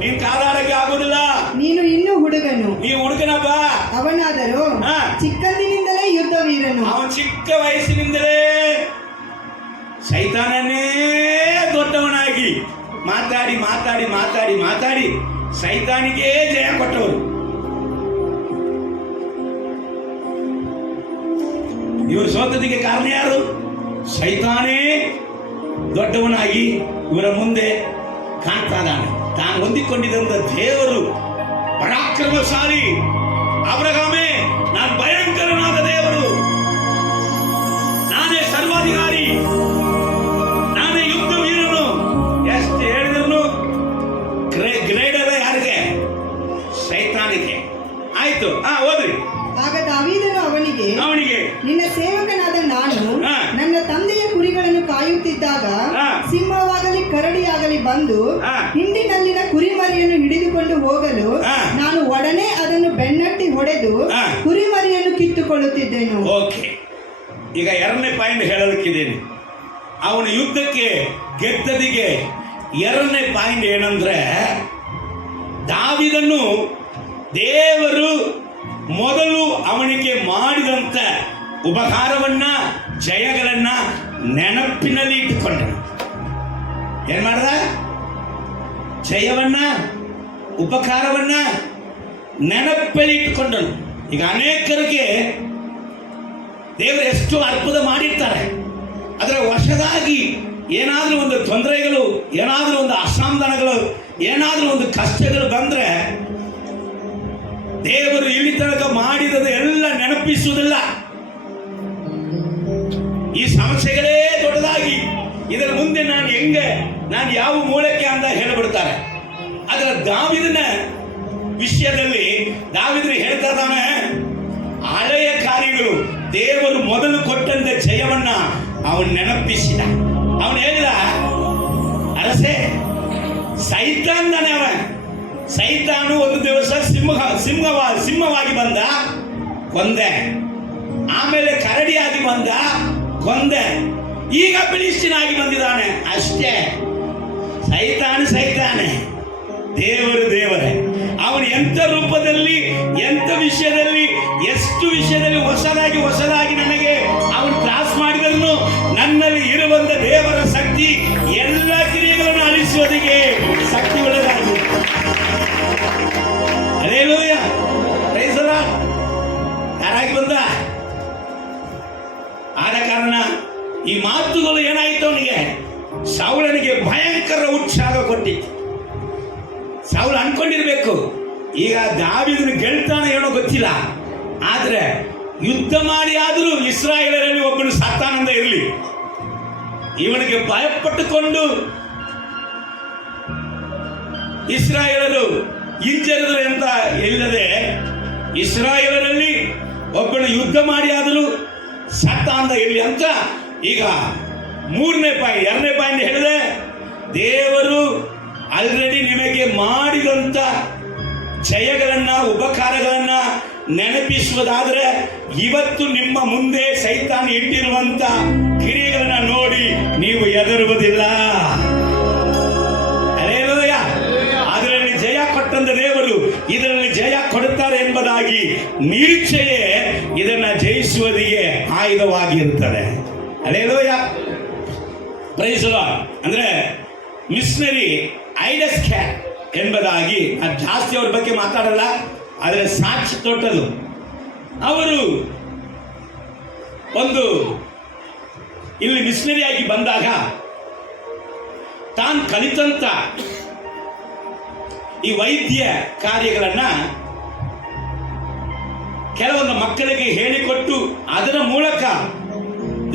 ನೀನ್ ಕಾದಾಡಕ್ಕೆ ಆಗುದಿಲ್ಲ, ನೀನು ಇನ್ನೂ ಹುಡುಗನು, ನೀವು ಹುಡುಗನಪ್ಪ. ಅವನಾದರೂ ಚಿಕ್ಕಂದಿನಿಂದಲೇ ಯುದ್ಧ ವೀರನು. ಅವನು ಚಿಕ್ಕ ವಯಸ್ಸಿನಿಂದಲೇ ಸೈತಾನನೇ ದೊಡ್ಡವನಾಗಿ ಮಾತಾಡಿ ಮಾತಾಡಿ ಮಾತಾಡಿ ಮಾತಾಡಿ ಸೈತಾನಿಗೆ ಜಯ ಕೊಟ್ಟವರು. ಇವರು ಸೋತದಿಗೆ ಕಾರಣ ಯಾರು? ಸೈತಾನೇ ದೊಡ್ಡವನಾಗಿ ಇವರ ಮುಂದೆ ಕಾಣ್ತಾ ಇದ್ದಾನೆ. ತಾನು ಹೊಂದಿಕೊಂಡಿದ್ದಂತ ದೇವರು ಪರಾಕ್ರಮಶಾಲಿ. ಅಬ್ರಹಾಮೇ, ನಾನು ಭಯಂಕರನಾದ ದೇವರು, ನಾನೇ ಸರ್ವಾಧಿಕಾರಿ, ನಾನೇ ಯುದ್ಧ ವೀರನು. ಎಷ್ಟು ಹೇಳಿದ್ರು ಗ್ರೇಡ್ ಅಲ್ಲ ಯಾರಿಗೆ? ಸೈತಾನಿಗೆ. ಆಯ್ತು, ಓದ್ರಿ. ಆಗ ದಾವೀದನು ಅವನಿಗೆ, ನಿನ್ನ ಸೇವಕನಾದ ನಾನು ನನ್ನ ತಂದೆಯ ಕುರಿಗಳನ್ನು ಕಾಯುತ್ತಿದ್ದಾಗ ಸಿಂಹವಾಗಲಿ ಕರಡಿಯಾಗಲಿ ಬಂದು ಹಿಂಡಿನಲ್ಲಿನ ಕುರಿಮರಿಯನ್ನು ಹಿಡಿದುಕೊಂಡು ಹೋಗಲು ನಾನು ಒಡನೆ ಅದನ್ನು ಬೆನ್ನಟ್ಟಿ ಹೊಡೆದು ಕುರಿಮರಿಯನ್ನು ಕಿತ್ತುಕೊಳ್ಳುತ್ತಿದ್ದೆನು. ಓಕೆ, ಈಗ ಎರಡನೇ ಪಾಯಿಂಟ್ ಹೇಳೋದಕ್ಕಿದ್ದೇನೆ. ಅವನ ಯುದ್ಧಕ್ಕೆ ಗೆದ್ದದಿಗೆ ಎರಡನೇ ಪಾಯಿಂಟ್ ಏನಂದ್ರೆ, ದಾವೀದನು ದೇವರು ಮೊದಲು ಅವನಿಗೆ ಮಾಡಿದಂತ ಉಪಕಾರವನ್ನ, ಜಯಗಳನ್ನ ನೆನಪಿನಲ್ಲಿ ಇಟ್ಟುಕೊಂಡನು. ಏನ್ ಮಾಡ್ದ? ಜಯವನ್ನ, ಉಪಕಾರವನ್ನ ನೆನಪಲ್ಲಿ ಇಟ್ಟುಕೊಂಡನು. ಈಗ ಅನೇಕರಿಗೆ ದೇವರು ಎಷ್ಟು ಅದ್ಭುತ ಮಾಡಿರ್ತಾರೆ, ಅದರ ವಶದಾಗಿ ಏನಾದ್ರೂ ಒಂದು ತೊಂದರೆಗಳು, ಏನಾದ್ರೂ ಒಂದು ಅಸಮಾಧಾನಗಳು, ಏನಾದ್ರೂ ಒಂದು ಕಷ್ಟಗಳು ಬಂದ್ರೆ ದೇವರು ಇಲ್ಲಿ ತನಕ ಮಾಡಿದ ಎಲ್ಲ ನೆನಪಿಸುವುದಿಲ್ಲ. ಈ ಸಮಸ್ಯೆಗಳೇ ದೊಡ್ಡದಾಗಿ ಇದರ ಮುಂದೆ ನಾನು ಯಾವ ಮೂಲಕ್ಕೆ ಅಂತ ಹೇಳಿಬಿಡ್ತಾರೆ. ಅದರ ದಾವೀದನ ವಿಷಯದಲ್ಲಿ ದಾವೀದನು ಹೇಳ್ತಾ ಇದ್ದಾನೆ, ಹಳೆಯ ಕಾರ್ಯಗಳು ದೇವರು ಮೊದಲು ಕೊಟ್ಟಂತ ಜಯವನ್ನ ಅವನು ನೆನಪಿಸಿದ. ಅವನು ಹೇಳಿದ, ಅರಸೆ, ಸೈತಾನನೇ ಅವ. ಸೈತಾನು ಒಂದು ದಿವಸ ಸಿಂಹವಾಗಿ ಬಂದ, ಕೊಂದೆ. ಆಮೇಲೆ ಕರಡಿಯಾಗಿ ಬಂದ, ಕೊಂದೆ. ಈಗ ಫಿಲಿಸ್ತೀನಾಗಿ ಬಂದಿದ್ದಾನೆ. ಅಷ್ಟೇ. ಸೈತಾನೆ, ದೇವರು ದೇವರೇ. ಅವನು ಎಂಥ ರೂಪದಲ್ಲಿ, ಎಂಥ ವಿಷಯದಲ್ಲಿ, ಎಷ್ಟು ವಿಷಯದಲ್ಲಿ ಹೊಸದಾಗಿ ನನಗೆ ಅವನು ಕ್ರಾಸ್ ಮಾಡಿದನು. ನನ್ನಲ್ಲಿ ಇರುವಂತ ದೇವರ ಶಕ್ತಿ ಎಲ್ಲ ಕ್ರಿಯೆಗಳನ್ನು ಅಳಿಸುವುದಕ್ಕೆ ಶಕ್ತಿ ಉಳ್ಳದಾಗಿ. Hallelujah, praise the Lord. ಯಾರಾಗಿ ಬಂದ? ಆದ ಕಾರಣ ಈ ಮಾತುಗಳು ಏನಾಯಿತು ಅವನಿಗೆ? ಸೌಲನಿಗೆ ಭಯಂಕರ ಉತ್ಸಾಹ ಕೊಟ್ಟಿತ್ತು. ಸೌಲ್ ಅನ್ಕೊಂಡಿರ್ಬೇಕು, ಈಗ ದಾವೀದನು ಗೆಲ್ತಾನೆ ಏನೋ ಗೊತ್ತಿಲ್ಲ, ಆದ್ರೆ ಯುದ್ಧ ಮಾಡಿ ಆದರೂ ಇಸ್ರಾಯೇಲರಲ್ಲಿ ಒಬ್ಬನು ಸತ್ತಾನಂದ ಇರಲಿ, ಇವನಿಗೆ ಭಯಪಟ್ಟುಕೊಂಡು ಇಸ್ರಾಯೇಲರು ಹಿಂಜರಿದರು ಅಂತ ಇಲ್ಲದೆ, ಇಸ್ರಾಯೇಲರಲ್ಲಿ ಒಬ್ಬನು ಯುದ್ಧ ಮಾಡಿ ಆದರೂ ಸತ್ತಾನಂದ ಇರಲಿ ಅಂತ. ಈಗ ಎರಡನೇ ಪಾಯಿಂಟ್ ಹೇಳಿದೆ, ದೇವರು ಆಲ್ರೆಡಿ ನಿಮಗೆ ಮಾಡಿದಂತ ಜಯಗಳನ್ನ, ಉಪಕಾರಗಳನ್ನ ನೆನಪಿಸುವುದಾದ್ರೆ, ಇವತ್ತು ನಿಮ್ಮ ಮುಂದೆ ಸೈತಾನ ಇಟ್ಟಿರುವಂತ ಕ್ರಿಯೆಗಳನ್ನ ನೋಡಿ ನೀವು ಹೆದರುವುದಿಲ್ಲ. ಹಲ್ಲೆಲೂಯಾ. ಅದರಲ್ಲಿ ಜಯ ಕೊಟ್ಟಂತ ದೇವರು ಇದರಲ್ಲಿ ಜಯ ಕೊಡುತ್ತಾರೆ ಎಂಬುದಾಗಿ ನಿರೀಕ್ಷೆಯೇ ಇದನ್ನ ಜಯಿಸುವುದಿಗೆ ಆಯುಧವಾಗಿರುತ್ತದೆ. Hallelujah, praise the Lord. ಅಂದ್ರೆ ಮಿಷನರಿ ಐಡಸ್ ಕ್ಯಾಟ್ ಎಂಬುದಾಗಿ ಜಾಸ್ತಿ ಅವ್ರ ಬಗ್ಗೆ ಮಾತಾಡಲ್ಲ, ಆದರೆ ಸಾಕ್ಷಿ ತೊಟ್ಟಲು ಅವರು ಒಂದು ಇಲ್ಲಿ ಮಿಷನರಿಯಾಗಿ ಬಂದಾಗ ತಾನು ಕಲಿತಂತ ಈ ವೈದ್ಯ ಕಾರ್ಯಗಳನ್ನ ಕೆಲವೊಂದು ಮಕ್ಕಳಿಗೆ ಹೇಳಿಕೊಟ್ಟು ಅದರ ಮೂಲಕ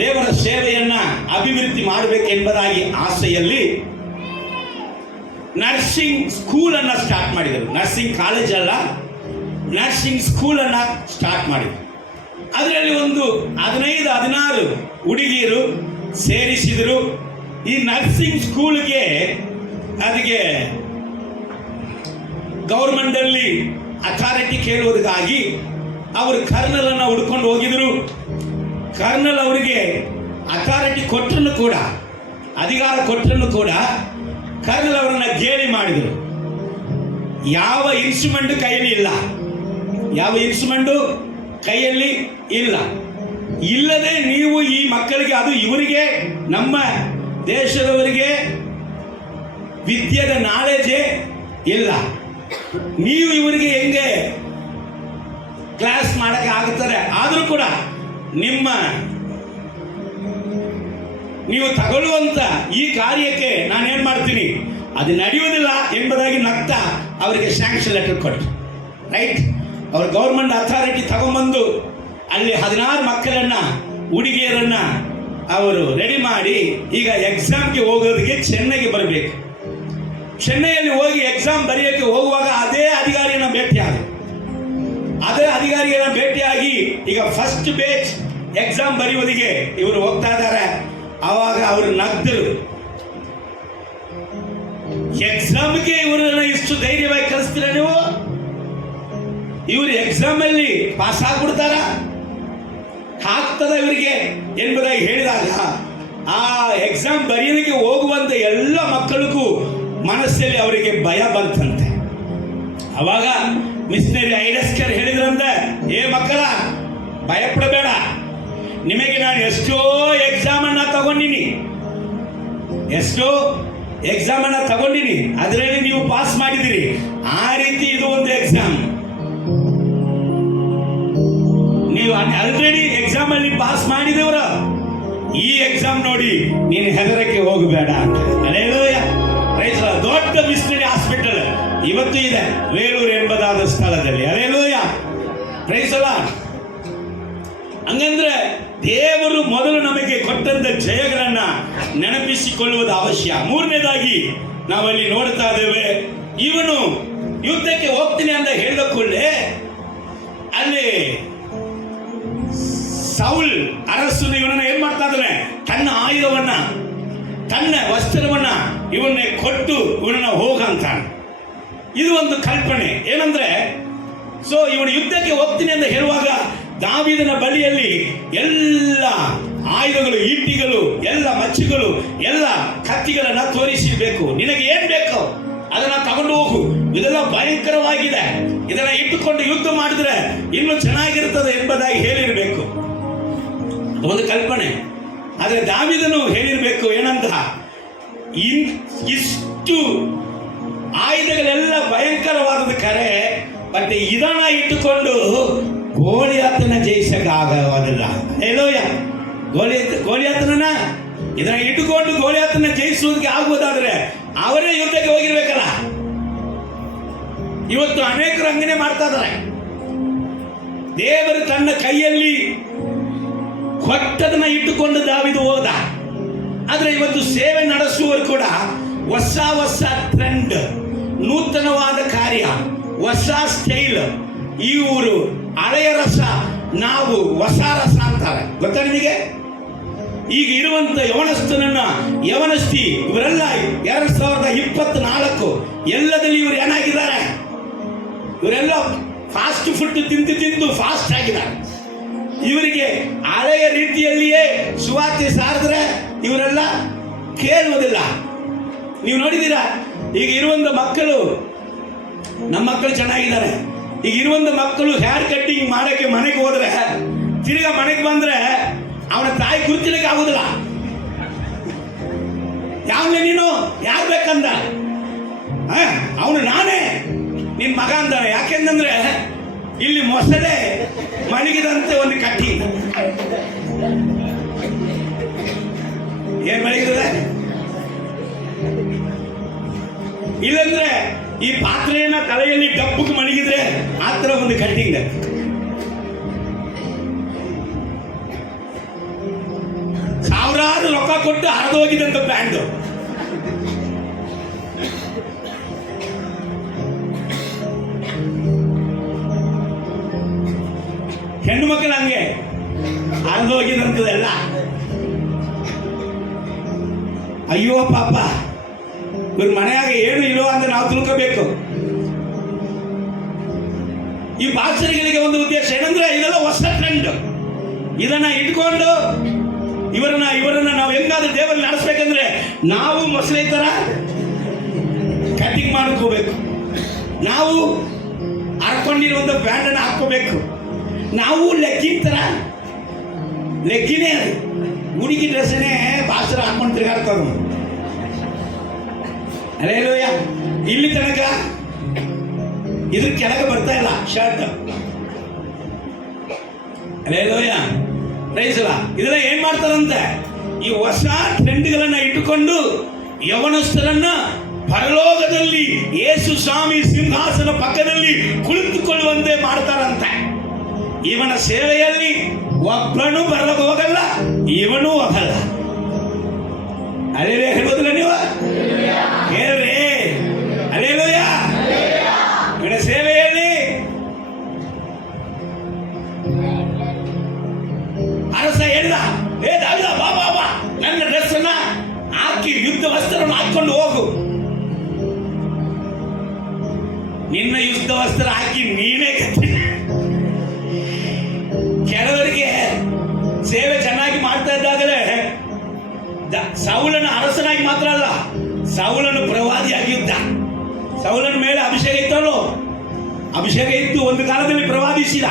ದೇವರ ಸೇವೆಯನ್ನ ಅಭಿವೃದ್ಧಿ ಮಾಡಬೇಕೆಂಬುದಾಗಿ ಆಸೆಯಲ್ಲಿ ನರ್ಸಿಂಗ್ ಸ್ಕೂಲ್ ಅನ್ನ ಸ್ಟಾರ್ಟ್ ಮಾಡಿದರು. ನರ್ಸಿಂಗ್ ಕಾಲೇಜ್ ಅಲ್ಲ, ನರ್ಸಿಂಗ್ ಸ್ಕೂಲ್ ಅನ್ನ ಸ್ಟಾರ್ಟ್ ಮಾಡಿದರು. ಅದರಲ್ಲಿ ಒಂದು 15-16 ಹುಡುಗಿಯರು ಸೇರಿಸಿದರು. ಈ ನರ್ಸಿಂಗ್ ಸ್ಕೂಲ್ಗೆ ಅದಕ್ಕೆ ಗೌರ್ಮೆಂಟ್ ಅಲ್ಲಿ ಅಥಾರಿಟಿ ಕೇಳುವುದಕ್ಕಾಗಿ ಅವರು ಕರ್ನಲ್ ಅನ್ನ ಹುಡ್ಕೊಂಡು ಹೋಗಿದ್ರು. ಕರ್ನಲ್ ಅವರಿಗೆ ಅಥಾರಿಟಿ ಕೊಟ್ಟರು ಕೂಡ, ಅಧಿಕಾರ ಕೊಟ್ಟರು ಕೂಡ, ಕರ್ನಲ್ ಅವರನ್ನ ಗೇಲಿ ಮಾಡಿದರು. ಯಾವ ಇನ್ಸ್ಟ್ರೂಮೆಂಟ್ ಕೈಯಲ್ಲಿ ಇಲ್ಲ, ಯಾವ ಇನ್ಸ್ಟ್ರೂಮೆಂಟ್ ಕೈಯಲ್ಲಿ ಇಲ್ಲ. ಇಲ್ಲದೆ ನೀವು ಈ ಮಕ್ಕಳಿಗೆ, ಅದು ಇವರಿಗೆ ನಮ್ಮ ದೇಶದವರಿಗೆ ವಿದ್ಯೆದ ನಾಲೆಜೇ ಇಲ್ಲ. ನೀವು ಇವರಿಗೆ ಹೆಂಗೆ ಕ್ಲಾಸ್ ಮಾಡಕ್ಕೆ ಆಗುತ್ತಾರೆ? ಆದರೂ ಕೂಡ ನೀವು ತಗೊಳ್ಳುವಂತ ಈ ಕಾರ್ಯಕ್ಕೆ ನಾನೇನ್ ಮಾಡ್ತೀನಿ, ಅದು ನಡೆಯುವುದಿಲ್ಲ ಎಂಬುದಾಗಿ ನಗ್ತಾ ಅವರಿಗೆ ಸ್ಯಾಂಕ್ಷನ್ ಲೆಟರ್ ಕೊಟ್ಟು, ರೈಟ್, ಅವ್ರ ಗೌರ್ಮೆಂಟ್ ಅಥಾರಿಟಿ ತಗೊಂಬಂದು ಅಲ್ಲಿ 16 ಮಕ್ಕಳನ್ನ, ಹುಡುಗಿಯರನ್ನ ಅವರು ರೆಡಿ ಮಾಡಿ ಈಗ ಎಕ್ಸಾಮ್ಗೆ ಹೋಗೋದಕ್ಕೆ ಚೆನ್ನೈಗೆ ಬರಬೇಕು. ಚೆನ್ನೈಯಲ್ಲಿ ಹೋಗಿ ಎಕ್ಸಾಮ್ ಬರೆಯೋಕ್ಕೆ ಹೋಗುವಾಗ ಅದೇ ಅಧಿಕಾರಿಯನ್ನ ಭೇಟಿಯಾಗಿ ಈಗ ಫಸ್ಟ್ ಬೇಚ್ ಎಕ್ಸಾಮ್ ಬರೆಯುವುದಿಗೆ ಇವರು ಹೋಗ್ತಾ ಇದ್ದಾರೆ. ಆವಾಗ ಅವರು ನಗ್ದರು. ಎಕ್ಸಾಮ್ಗೆ ಇವರನ್ನ ಇಷ್ಟು ಧೈರ್ಯವಾಗಿ ಕಳಿಸ್ತೀರ ನೀವು? ಇವರು ಎಕ್ಸಾಮ್ ಅಲ್ಲಿ ಪಾಸ್ ಆಗ್ಬಿಡ್ತಾರ? ಆಗ್ತದ ಇವರಿಗೆ ಎಂಬುದಾಗಿ ಹೇಳಿದಾಗ ಆ ಎಕ್ಸಾಮ್ ಬರೆಯೋದಕ್ಕೆ ಹೋಗುವಂತ ಎಲ್ಲ ಮಕ್ಕಳಿಗೂ ಮನಸ್ಸಲ್ಲಿ ಅವರಿಗೆ ಭಯ ಬಂತಂತೆ. ಅವಾಗ ಮಿಷನರಿ ಐಡಸ್ಕರ್ ಹೇಳಿದ್ರಂತೆ, ಏ ಮಕ್ಕಳ, ಭಯಪಡಬೇಡ, ನಿಮಗೆ ನಾನು ಎಷ್ಟೋ ಎಕ್ಸಾಮ್ ಅನ್ನ ತಗೊಂಡಿನಿ, ಅದರಲ್ಲಿ ನೀವು ಪಾಸ್ ಮಾಡಿದಿರಿ. ಆ ರೀತಿ ಇದು ಒಂದು ಎಕ್ಸಾಮ್, ನೀವು ಆಲ್ರೆಡಿ ಎಕ್ಸಾಮ್ ಅಲ್ಲಿ ಪಾಸ್ ಮಾಡಿದವರ, ಈ ಎಕ್ಸಾಮ್ ನೋಡಿ ನೀನು ಹೆದರಕ್ಕೆ ಹೋಗಬೇಡ ಅಂತ. ಅಲ್ಲೇಲೂಯ, ದೊಡ್ಡ ಮಿಷನರಿ ಹಾಸ್ಪಿಟಲ್ ಇವತ್ತು ಇದೆ ವೇಲೂರು ಎಂಬುದಾದ ಸ್ಥಳದಲ್ಲಿ. Hallelujah, praise the Lord. ಹಂಗಂದ್ರೆ ದೇವರು ಮೊದಲು ನಮಗೆ ಕೊಟ್ಟಂತ ಜಯಗಳನ್ನ ನೆನಪಿಸಿಕೊಳ್ಳುವುದು ಅವಶ್ಯ. ಮೂರನೇದಾಗಿ ನಾವಲ್ಲಿ ನೋಡ್ತಾ ಇದ್ದೇವೆ, ಇವನು ಯುದ್ಧಕ್ಕೆ ಹೋಗ್ತೀನಿ ಅಂತ ಹೇಳಿದ ಕೂಡಲೇ ಅಲ್ಲಿ ಸೌಲ್ ಅರಸನು ಇವನನ್ನ ಏನ್ ಮಾಡ್ತಾ ಇದ್ದಾನೆ, ತನ್ನ ಆಯುಧವನ್ನ, ತನ್ನ ವಸ್ತ್ರವನ್ನ ಇವನ್ನೇ ಕೊಟ್ಟು ಇವನನ್ನ ಹೋಗಂತಾನೆ. ಇದು ಒಂದು ಕಲ್ಪನೆ ಏನಂದ್ರೆ, ಸೊ ಇವನು ಯುದ್ಧಕ್ಕೆ ಹೋಗ್ತೀನಿ ಅಂತ ಹೇಳುವಾಗ ದಾವೀದನ ಬಳಿಯಲ್ಲಿ ಎಲ್ಲ ಆಯುಧಗಳು, ಈಟಿಗಳು, ಎಲ್ಲ ಮಚ್ಚುಗಳು, ಎಲ್ಲ ಕತ್ತಿಗಳನ್ನ ತೋರಿಸಿರ್ಬೇಕು. ನಿನಗೆ ಏನ್ ಬೇಕು ಅದನ್ನ ತಗೊಂಡು ಹೋಗು, ಇದೆಲ್ಲ ಭಯಂಕರವಾಗಿದೆ, ಇದನ್ನ ಇಟ್ಟುಕೊಂಡು ಯುದ್ಧ ಮಾಡಿದ್ರೆ ಇನ್ನೂ ಚೆನ್ನಾಗಿರ್ತದೆ ಎಂಬುದಾಗಿ ಹೇಳಿರ್ಬೇಕು. ಒಂದು ಕಲ್ಪನೆ. ಆದ್ರೆ ದಾವೀದನು ಹೇಳಿರ್ಬೇಕು ಏನಂತ, ಇಷ್ಟು ಆಯುಧಗಳೆಲ್ಲ ಭಯಂಕರವಾದದ ಕರೆ, ಮತ್ತೆ ಇದನ್ನ ಇಟ್ಟುಕೊಂಡು ಗೋಲಿಯಾತನ ಜಯಿಸಕ್ಕಾಗೋದಿಲ್ಲ. ಹೇಳೋಯ, ಗೋಲಿಯಾತನ ಇದನ್ನ ಇಟ್ಟುಕೊಂಡು ಗೋಲಿಯಾತನ ಜಯಿಸುವುದಕ್ಕೆ ಆಗುವುದಾದ್ರೆ ಅವರೇ ಯುದ್ಧಕ್ಕೆ ಹೋಗಿರ್ಬೇಕಲ್ಲ. ಇವತ್ತು ಅನೇಕರು ಹಂಗನೆ ಮಾಡ್ತಾ ಇದ್ದಾರೆ. ದೇವರು ತನ್ನ ಕೈಯಲ್ಲಿ ಕೊಟ್ಟದನ್ನ ಇಟ್ಟುಕೊಂಡು ದಾವೀದ ಹೋದ. ಆದ್ರೆ ಇವತ್ತು ಸೇವೆ ನಡೆಸುವವರು ಕೂಡ ಹೊಸ ಟ್ರೆಂಡ್, ನೂತನವಾದ ಕಾರ್ಯ, ಹೊಸ ಸ್ಟೈಲ್. ಇವರು ಹಳೆಯ ರಸ, ನಾವು ಹೊಸ ರಸ ಅಂತಾರೆ. ಗೊತ್ತಾ ನಿಮಗೆ? ಈಗ ಇರುವಂತ ಯವನಸ್ತಿ ಇವರೆಲ್ಲ 2024 ಎಲ್ಲದಲ್ಲಿ ಇವರು ಏನಾಗಿದ್ದಾರೆ? ಇವರೆಲ್ಲ ಫಾಸ್ಟ್ ಫುಡ್ ತಿಂದು ಫಾಸ್ಟ್ ಆಗಿದ್ದಾರೆ. ಇವರಿಗೆ ಹಳೆಯ ರೀತಿಯಲ್ಲಿಯೇ ಸುವಾರ್ತೆ ಸಾರಿದ್ರೆ ಇವರೆಲ್ಲ ಕೇಳುವುದಿಲ್ಲ. ನೀವು ನೋಡಿದ್ದೀರಾ? ಈಗ ಇರುವಂತ ಮಕ್ಕಳು, ನಮ್ಮ ಮಕ್ಕಳು ಚೆನ್ನಾಗಿದ್ದಾರೆ. ಈಗ ಇರುವಂತ ಮಕ್ಕಳು ಹೇರ್ ಕಟ್ಟಿಂಗ್ ಮಾಡಕ್ಕೆ ಮನೆಗೆ ಹೋದ್ರೆ, ತಿರ್ಗಾ ಮನೆಗೆ ಬಂದ್ರೆ ಅವನ ತಾಯಿ ಗುರುತಿನಕ್ಕೆ ಆಗುದಿಲ್ಲ. ಯಾವನೇ ನೀನು, ಯಾರು ಬೇಕಂದ, ಅವನು ನಾನೇ ನಿನ್ ಮಗ ಅಂತಾನೆ. ಯಾಕೆಂದ್ರೆ ಇಲ್ಲಿ ಮೊಸಳೆ ಮಲಗಿದಂತೆ ಒಂದು ಕಟ್ಟಿಂಗ್. ಏನ್ ಮಲಗಿದೆ? ಇಲ್ಲಂದ್ರೆ ಈ ಪಾತ್ರೆಯನ್ನ ತಲೆಯಲ್ಲಿ ಡಬ್ಬಕ್ಕೆ ಮಲಗಿದ್ರೆ ಆತರ ಒಂದು ಕಟ್ಟಿಂಗ್. ಸಾವಿರಾರು ರೊಕ್ಕ ಕೊಟ್ಟು ಹರಿದೋಗಿದಂತ ಪ್ಯಾಂಟ್. ಹೆಣ್ಣು ಮಕ್ಕಳು ಹಂಗೆ ಹರಿದೋಗಿದಂತದೆಲ್ಲ. ಅಯ್ಯೋ ಪಾಪ, ಇವ್ರ ಮನೆಯಾಗ ಏನು ಇಲ್ಲೋ ಅಂತ ನಾವು ತಿಳ್ಕೋಬೇಕು. ಈ ಭಾಷೆಗಳಿಗೆ ಒಂದು ಉದ್ದೇಶ ಏನಂದ್ರೆ, ಇದೆಲ್ಲ ಹೊಸ ಟ್ರೆಂಡ್. ಇದನ್ನ ಇಟ್ಕೊಂಡು ಇವರನ್ನ ನಾವು ಹೆಂಗಾದ್ರೂ ದೇವರಲ್ಲಿ ನಡೆಸ್ಬೇಕಂದ್ರೆ ನಾವು ಮೊಸಳೆ ತರ ಕಟಿಂಗ್ ಮಾಡ್ಕೋಬೇಕು. ನಾವು ಹರ್ಕೊಂಡಿರುವಂತ ಬ್ಯಾಂಡ್ ಅನ್ನ ಹಾಕೋಬೇಕು. ನಾವು ಲೆಗ್ಗಿನ ತರ, ಲೆಗ್ಗಿನೇ ಅದು ಹುಡುಗಿ ಡ್ರೆಸ್ನೇ ಬಾಸ್ರ ಹಾಕೊಂಡು ತಿರುಗಾಡ್ತಾವ. ಅಲ್ಲೇಲೂಯ. ಇಲ್ಲಿ ತನಕ ಇದ್ರ ಕೆಳಗೆ ಬರ್ತಾ ಇಲ್ಲ ಶರ್ಟ್. ಅಲ್ಲೇಲೂಯ. ಪ್ರೈಸಲ. ಇದೆಲ್ಲ ಏನ್ ಮಾಡ್ತಾರಂತೆ? ಈ ಹೊಸ ಟ್ರೆಂಡ್ಗಳನ್ನ ಇಟ್ಟುಕೊಂಡು ಯವನಸ್ಥರನ್ನ ಪರಲೋಕದಲ್ಲಿ ಯೇಸು ಸ್ವಾಮಿ ಸಿಂಹಾಸನ ಪಕ್ಕದಲ್ಲಿ ಕುಳಿತುಕೊಳ್ಳುವಂತೆ ಮಾಡ್ತಾರಂತೆ. ಇವನ ಸೇವೆಯಲ್ಲಿ ಒಬ್ಬನು ಬರಲು ಹೋಗಲ್ಲ, ಇವನು ಹೋಗಲ್ಲ. ಅಲ್ಲೇಲೂಯ ಹೇಳ್ಬೋದಿಲ್ಲ ನೀವು? ಹೇಳ್ರಿ ಅಲ್ಲೇಲೂಯ. ಇವನ ಸೇವೆಯಲ್ಲಿ ಅರಸ ಹೇಳಿದ, ಏ ದಾವಿದ, ಬಾ ಬಾ ಬಾ, ನನ್ನ ಡ್ರೆಸ್ ಅನ್ನ ಹಾಕಿ ಯುದ್ಧ ವಸ್ತ್ರವನ್ನು ಹಾಕೊಂಡು ಹೋಗು. ನಿನ್ನ ಯುದ್ಧ ವಸ್ತ್ರ ಹಾಕಿ ನೀನೇ ಗೆದ್ದಿ. ಕೆಲವರಿಗೆ ಸೇವೆ ಚೆನ್ನಾಗಿ ಮಾಡ್ತಾ ಇದ್ದಾಗಲೇ ಸೌಲನ ಅರಸನಾಗಿ ಮಾತ್ರ ಅಲ್ಲ, ಸೌಲನು ಪ್ರವಾದಿಯಾಗಿದ್ದ. ಸೌಲನ ಮೇಲೆ ಅಭಿಷೇಕ ಇತ್ತಲ್ಲೋ, ಅಭಿಷೇಕ ಇತ್ತು, ಒಂದು ಕಾಲದಲ್ಲಿ ಪ್ರವಾದಿಸಿದ.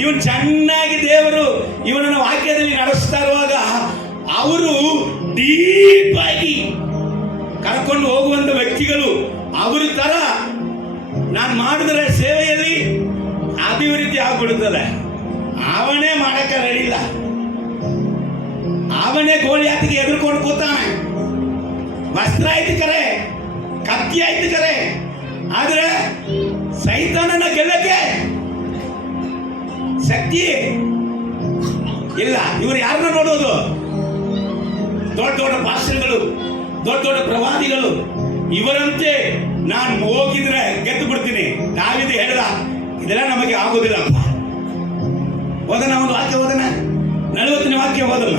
ಇವನು ಚೆನ್ನಾಗಿ ದೇವರು ಇವನನ್ನು ವಾಕ್ಯದಲ್ಲಿ ನಡೆಸ್ತಾ ಇರುವಾಗ ಅವರು ಡೀಪ್ ಆಗಿ ಕರ್ಕೊಂಡು ಹೋಗುವಂತ ವ್ಯಕ್ತಿಗಳು ಅವ್ರ ತರ ನಾನು ಮಾಡಿದ್ರೆ ಸೇವೆಯಲ್ಲಿ ಅಭಿವೃದ್ಧಿ ಆಗ್ಬಿಡುತ್ತದೆ. ಅವನೇ ಮಾಡಕ್ಕೆ ರೆಡಿ ಇಲ್ಲ, ಅವನೇ ಗೋಳಿಯಾತಿಗೆ ಎದುರ್ಕೊಂಡು ಕೂತಾನೆ. ವಸ್ತ್ರ ಆಯ್ತು ಕರೆ, ಕತ್ತಿ ಆಯ್ತು ಕರೆ, ಆದ್ರೆ ಸೈತಾನನ ಗೆಲ್ಲಕ್ಕೆ ಶಕ್ತಿ ಇಲ್ಲ. ಇವರು ಯಾರನ್ನ ನೋಡೋದು? ದೊಡ್ಡ ದೊಡ್ಡ ಭಾಷಣಗಳು, ದೊಡ್ಡ ದೊಡ್ಡ ಪ್ರವಾದಿಗಳು. ಇವರಂತೆ ನಾನು ಹೋಗಿದ್ರೆ ಗೆದ್ದು ಬಿಡ್ತೀನಿ. ದಾವೀದ ಹೇಳಿದ, ಇದೆಲ್ಲ ನಮಗೆ ಆಗೋದಿಲ್ಲ ಅಂತ. ಓದನ ಒಂದು ವಾಕ್ಯ, ಓದನ 40ನೇ ವಾಕ್ಯ ಓದಲ್ಲ.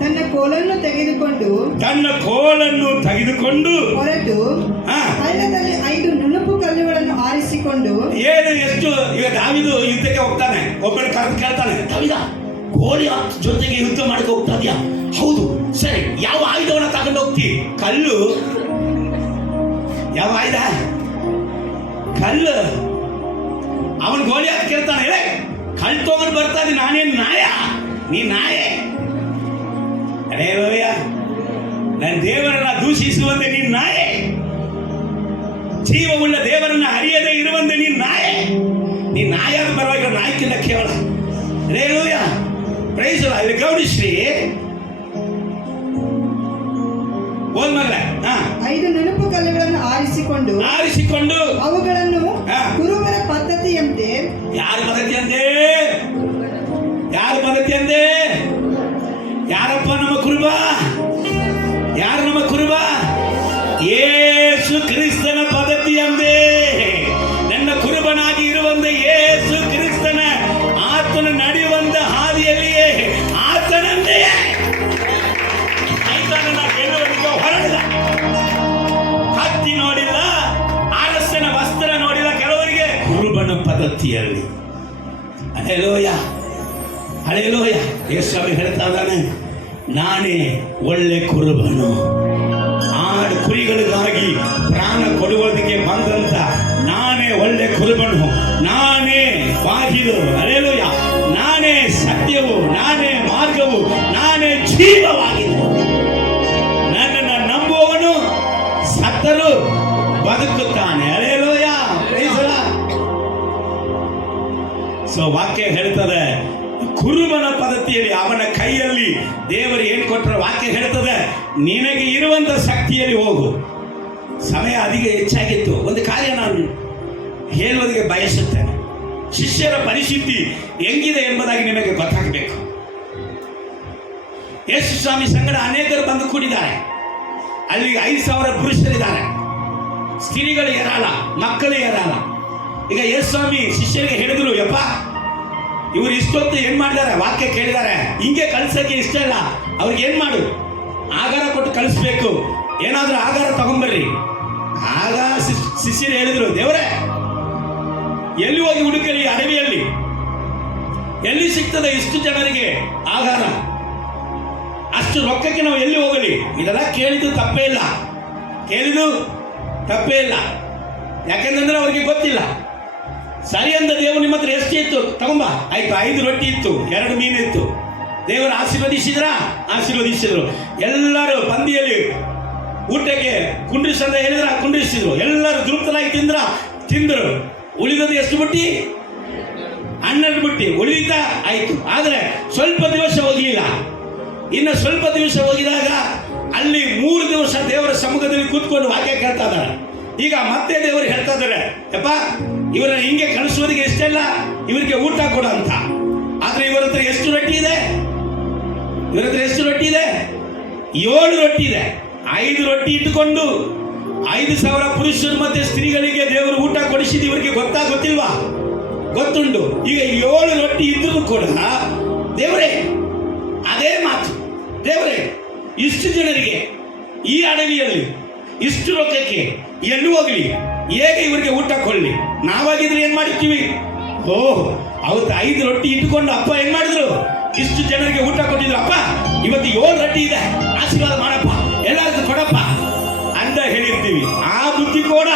ತನ್ನ ಕೋಲನ್ನು ತೆಗೆದುಕೊಂಡು ಹೊರಟು ಹಳ್ಳದಲ್ಲಿ 5 ನುಣುಪು ಕಲ್ಲುಗಳನ್ನು ಆರಿಸಿಕೊಂಡು. ಏನು ಎಷ್ಟು? ಈಗ ದಾವೀದು ಯುದ್ಧಕ್ಕೆ ಹೋಗ್ತಾನೆ, ಒಬ್ಬರು ಕರೆದು ಕೇಳ್ತಾನೆ, ದಾವೀದ ಗೋಲಿಯಾತ್ ಜೊತೆಗೆ ಯುದ್ಧ ಮಾಡಕ್ಕೆ ಹೋಗ್ತಾ ಇದೆಯಾ? ಹೌದು. ಸರಿ, ಯಾವ ಆಯುಧವನ್ನ ತಗೊಂಡು ಹೋಗ್ತಿ? ಕಲ್ಲು. ಯಾವ ಆಯುಧ? ಕಲ್ಲು. ಅವನ್ ಗೋಲಿಯಾತ್ ಕೇಳ್ತಾನೆ, ಹೇಳ ಕಲ್ ತಗೊಂಡು ಬರ್ತಾ ಇದ್ದೀನಿ, ನಾನೇನ್ ನಾಯ? ನೀ ನಾಯೇ? ಅರೇಲೋಯ. ನನ್ನ ದೇವರನ್ನ ದೂಷಿಸುವಂತೆ ನೀನ್ ನಾಯೇ? ಜೀವವುಳ್ಳ ದೇವರನ್ನ ಅರಿಯದೇ ಇರುವಂತೆ ನೀನ್ ನಾಯೇ? ನೀನ್ ನಾಯಾದ ಪರವಾಗಿರೋ ನಾಯಕಿಲ್ಲ ಕೇವಲ. ಅರೇಲೋಯ. ಪ್ರೈಸ್ ಅಲ್ಲ. ಇದು ಗೌರಿಶ್ರೀ ಓದ್ಮಲ್ಲ. 5 ನುಣುಪು ಕಲ್ಲುಗಳನ್ನು ಆರಿಸಿಕೊಂಡು ಅವುಗಳನ್ನು ಕುರುಬರ ಪದ್ಧತಿಯಂತೆ. ಯಾರ ಪದ್ಧತಿಯಂತೆ? ಯಾರ ಪದ್ಧತಿಯಂತೆ? ಯಾರಪ್ಪ ನಮ್ಮ ಕುರುಬ? ಯಾರು ನಮ್ಮ ಕುರುಬ? ಯೇಸು ಕ್ರಿಸ್ತನ ಪದ್ಧತಿಯಂತೆ. ನನ್ನ ಕುರುಬನಾಗಿ ಇರುವಂತೆ ಯೇಸು ಕ್ರಿಸ್ತನ ಆತನ ನಡೆಯುವಂತ ಹಾದಿಯಲ್ಲಿಯೇ ಆತನಂತೆಯೇ ಆತನನ್ನ ಗೆಲ್ಲುವನಿಗೆ ಹೊರಡಿದ. ಹತ್ತಿ ನೋಡಿಲ್ಲ, ಅರಸನ ವಸ್ತ್ರ ನೋಡಿಲ್ಲ, ಕೆಲವರಿಗೆ ಕುರುಬನ ಪದ್ಧತಿಯಲ್ಲಿ. Hallelujah, hallelujah. ಯೇಸು ಹೇಳ್ತಾ ಇದ್ದಾನೆ, ನಾನೇ ಒಳ್ಳೆ ಕುರುಬನು. ಆಡು ಕುರಿಗಳಿಗಾಗಿ ಪ್ರಾಣ ಕೊಡುವುದಕ್ಕೆ ಬಂದಂತ ನಾನೇ ಒಳ್ಳೆ ಕುರುಬನು, ನಾನೇ ಬಾಗಿಲು. ಹಲ್ಲೆಲೂಯ. ನಾನೇ ಸತ್ಯವು, ನಾನೇ ಮಾರ್ಗವು, ನಾನೇ ಜೀವವಾಗಿದೆ. ನನ್ನನ್ನು ನಂಬುವವನು ಸತ್ತರೂ ಬದುಕುತ್ತಾನೆ. ಹಲ್ಲೆಲೂಯ. ಸೊ ವಾಕ್ಯ ಹೇಳ್ತದೆ, ಕುರುಬನ ಪದ್ಧತಿಯಲ್ಲಿ ಅವನ ಕೈಯಲ್ಲಿ ದೇವರು ಏನು ಕೊಟ್ಟರೆ ವಾಕ್ಯ ಹೇಳ್ತದೆ, ನಿನಗೆ ಇರುವಂತ ಶಕ್ತಿಯಲ್ಲಿ ಹೋಗು. ಸಮಯ ಅಧಿಕ ಹೆಚ್ಚಾಗಿತ್ತು. ಒಂದು ಕಾರ್ಯ ನಾನು ಹೇಳುವುದಕ್ಕೆ ಬಯಸುತ್ತೇನೆ. ಶಿಷ್ಯರ ಪರಿಸ್ಥಿತಿ ಹೆಂಗಿದೆ ಎಂಬುದಾಗಿ ನಿಮಗೆ ಗೊತ್ತಾಗಬೇಕು. ಯೇಸು ಸ್ವಾಮಿ ಸಂಗಡ ಅನೇಕರು ಬಂದು ಕೂಡಿದ್ದಾರೆ. ಅಲ್ಲಿ 5,000 ಪುರುಷರಿದ್ದಾರೆ, ಸ್ತ್ರೀಗಳು ಏರಲ್ಲ, ಮಕ್ಕಳು ಏರಲ್ಲ. ಈಗ ಯೇಸು ಸ್ವಾಮಿ ಶಿಷ್ಯರಿಗೆ ಹೇಳಿದ್ರು, ಯಪ್ಪ ಇವರು ಇಷ್ಟೊತ್ತು ಏನ್ ಮಾಡಿದ್ದಾರೆ? ವಾಕ್ಯ ಕೇಳಿದ್ದಾರೆ, ಹಿಂಗೆ ಕಳ್ಸಕ್ಕೆ ಇಷ್ಟ ಇಲ್ಲ. ಅವ್ರಿಗೆ ಏನ್ ಮಾಡು? ಆಗಾರ ಕೊಟ್ಟು ಕಳಿಸ್ಬೇಕು. ಏನಾದ್ರೂ ಆಗಾರ ತಗೊಂಡ್ಬರ್ರಿ. ಆಗ ಶಿಷ್ಯರು ಹೇಳಿದ್ರು, ದೇವರೇ ಎಲ್ಲಿ ಹೋಗಿ ಹುಡುಕಲಿ? ಅಡವಿಯಲ್ಲಿ ಎಲ್ಲಿ ಸಿಗ್ತದೆ ಇಷ್ಟು ಜನರಿಗೆ ಆಹಾರ? ಅಷ್ಟು ರೊಕ್ಕಕ್ಕೆ ನಾವು ಎಲ್ಲಿ ಹೋಗಲಿ? ಇದೆಲ್ಲ ಕೇಳಿದ್ದು ತಪ್ಪೇ ಇಲ್ಲ, ಕೇಳಿದ್ದು ತಪ್ಪೇ ಇಲ್ಲ. ಯಾಕೆಂದ್ರೆ ಅವ್ರಿಗೆ ಗೊತ್ತಿಲ್ಲ. ಸರಿ ಅಂದ ದೇವರು ನಿಮ್ಮ ಹತ್ರ ಎಷ್ಟು ಇತ್ತು ತಗೊಂಬ. ಆಯ್ತು, 5 ರೊಟ್ಟಿ ಇತ್ತು, 2 ಮೀನು ಇತ್ತು. ದೇವರು ಆಶೀರ್ವದಿಸಿದ್ರು. ಎಲ್ಲರೂ ಪಂದಿಯಲ್ಲಿ ಊಟಕ್ಕೆ ಕುಂಡ್ರಿಸಿ ಅಂತ ಹೇಳಿದ್ರ ಕುಂಡ್ರಿಸಿದ್ರು. ಎಲ್ಲರೂ ತೃಪ್ತರಾಗಿ ತಿಂದರು. ಉಳಿದದ್ದು ಎಷ್ಟು ಬುಟ್ಟಿ? 12 ಬುಟ್ಟಿ ಉಳಿದ ಆಯ್ತು. ಆದ್ರೆ ಸ್ವಲ್ಪ ದಿವಸ ಹೋಗಲಿಲ್ಲ. ಇನ್ನು ಸ್ವಲ್ಪ ದಿವಸ ಹೋಗಿದಾಗ ಅಲ್ಲಿ 3 ದಿವಸ ದೇವರ ಸಮ್ಮುಖದಲ್ಲಿ ಕೂತ್ಕೊಂಡು ವಾಕ್ಯ ಕೇಳ್ತಾ ಇದ್ದಾರೆ. ಈಗ ಮತ್ತೆ ದೇವರು ಹೇಳ್ತಾ ಇದ್ದಾರೆ, ಯಪ್ಪ ಇವರನ್ನ ಹಿಂಗೆ ಕಳಿಸೋದಿಗೆ ಎಷ್ಟೆಲ್ಲ ಇವರಿಗೆ ಊಟ ಕೊಡು ಅಂತ. ಆದ್ರೆ ಇವರ ಹತ್ರ ಎಷ್ಟು ರೊಟ್ಟಿ ಇದೆ? 7 ರೊಟ್ಟಿ ಇದೆ. 5 ರೊಟ್ಟಿ ಇಟ್ಟುಕೊಂಡು 5,000 ಪುರುಷರು ಮತ್ತೆ ಸ್ತ್ರೀಗಳಿಗೆ ದೇವರು ಊಟ ಕೊಡಿಸಿದ್ದು ಇವರಿಗೆ ಗೊತ್ತಿಲ್ವಾ? ಗೊತ್ತುಂಟು. ಈಗ 7 ರೊಟ್ಟಿ ಇದ್ರೂ ಕೂಡ ದೇವರೇ, ಅದೇ ಮಾತು, ದೇವರೇ ಇಷ್ಟು ಜನರಿಗೆ ಈ ಅಡವಿಯಲ್ಲಿ ಇಷ್ಟು ರೊಕ್ಕಕ್ಕೆ ಎಲ್ಲಿ ಹೋಗ್ಲಿ, ಹೇಗೆ ಇವರಿಗೆ ಊಟ ಕೊಳ್ಳಿ? ನಾವಾಗಿದ್ರೆ ಏನ್ ಮಾಡಿರ್ತೀವಿ? ಅವತ್ತು 5 ರೊಟ್ಟಿ ಇಟ್ಟುಕೊಂಡು ಅಪ್ಪ ಏನ್ ಮಾಡಿದ್ರು? ಇಷ್ಟು ಜನರಿಗೆ ಊಟ ಕೊಟ್ಟಿದ್ರು. ಅಪ್ಪ ಇವತ್ತು 7 ರೊಟ್ಟಿ ಇದೆ, ಆಶೀರ್ವಾದ ಮಾಡಪ್ಪ, ಎಲ್ಲರಿಗೂ ಕೊಡಪ್ಪ ಅಂತ ಹೇಳಿರ್ತೀವಿ. ಆ ಬುದ್ಧಿ ಕೂಡ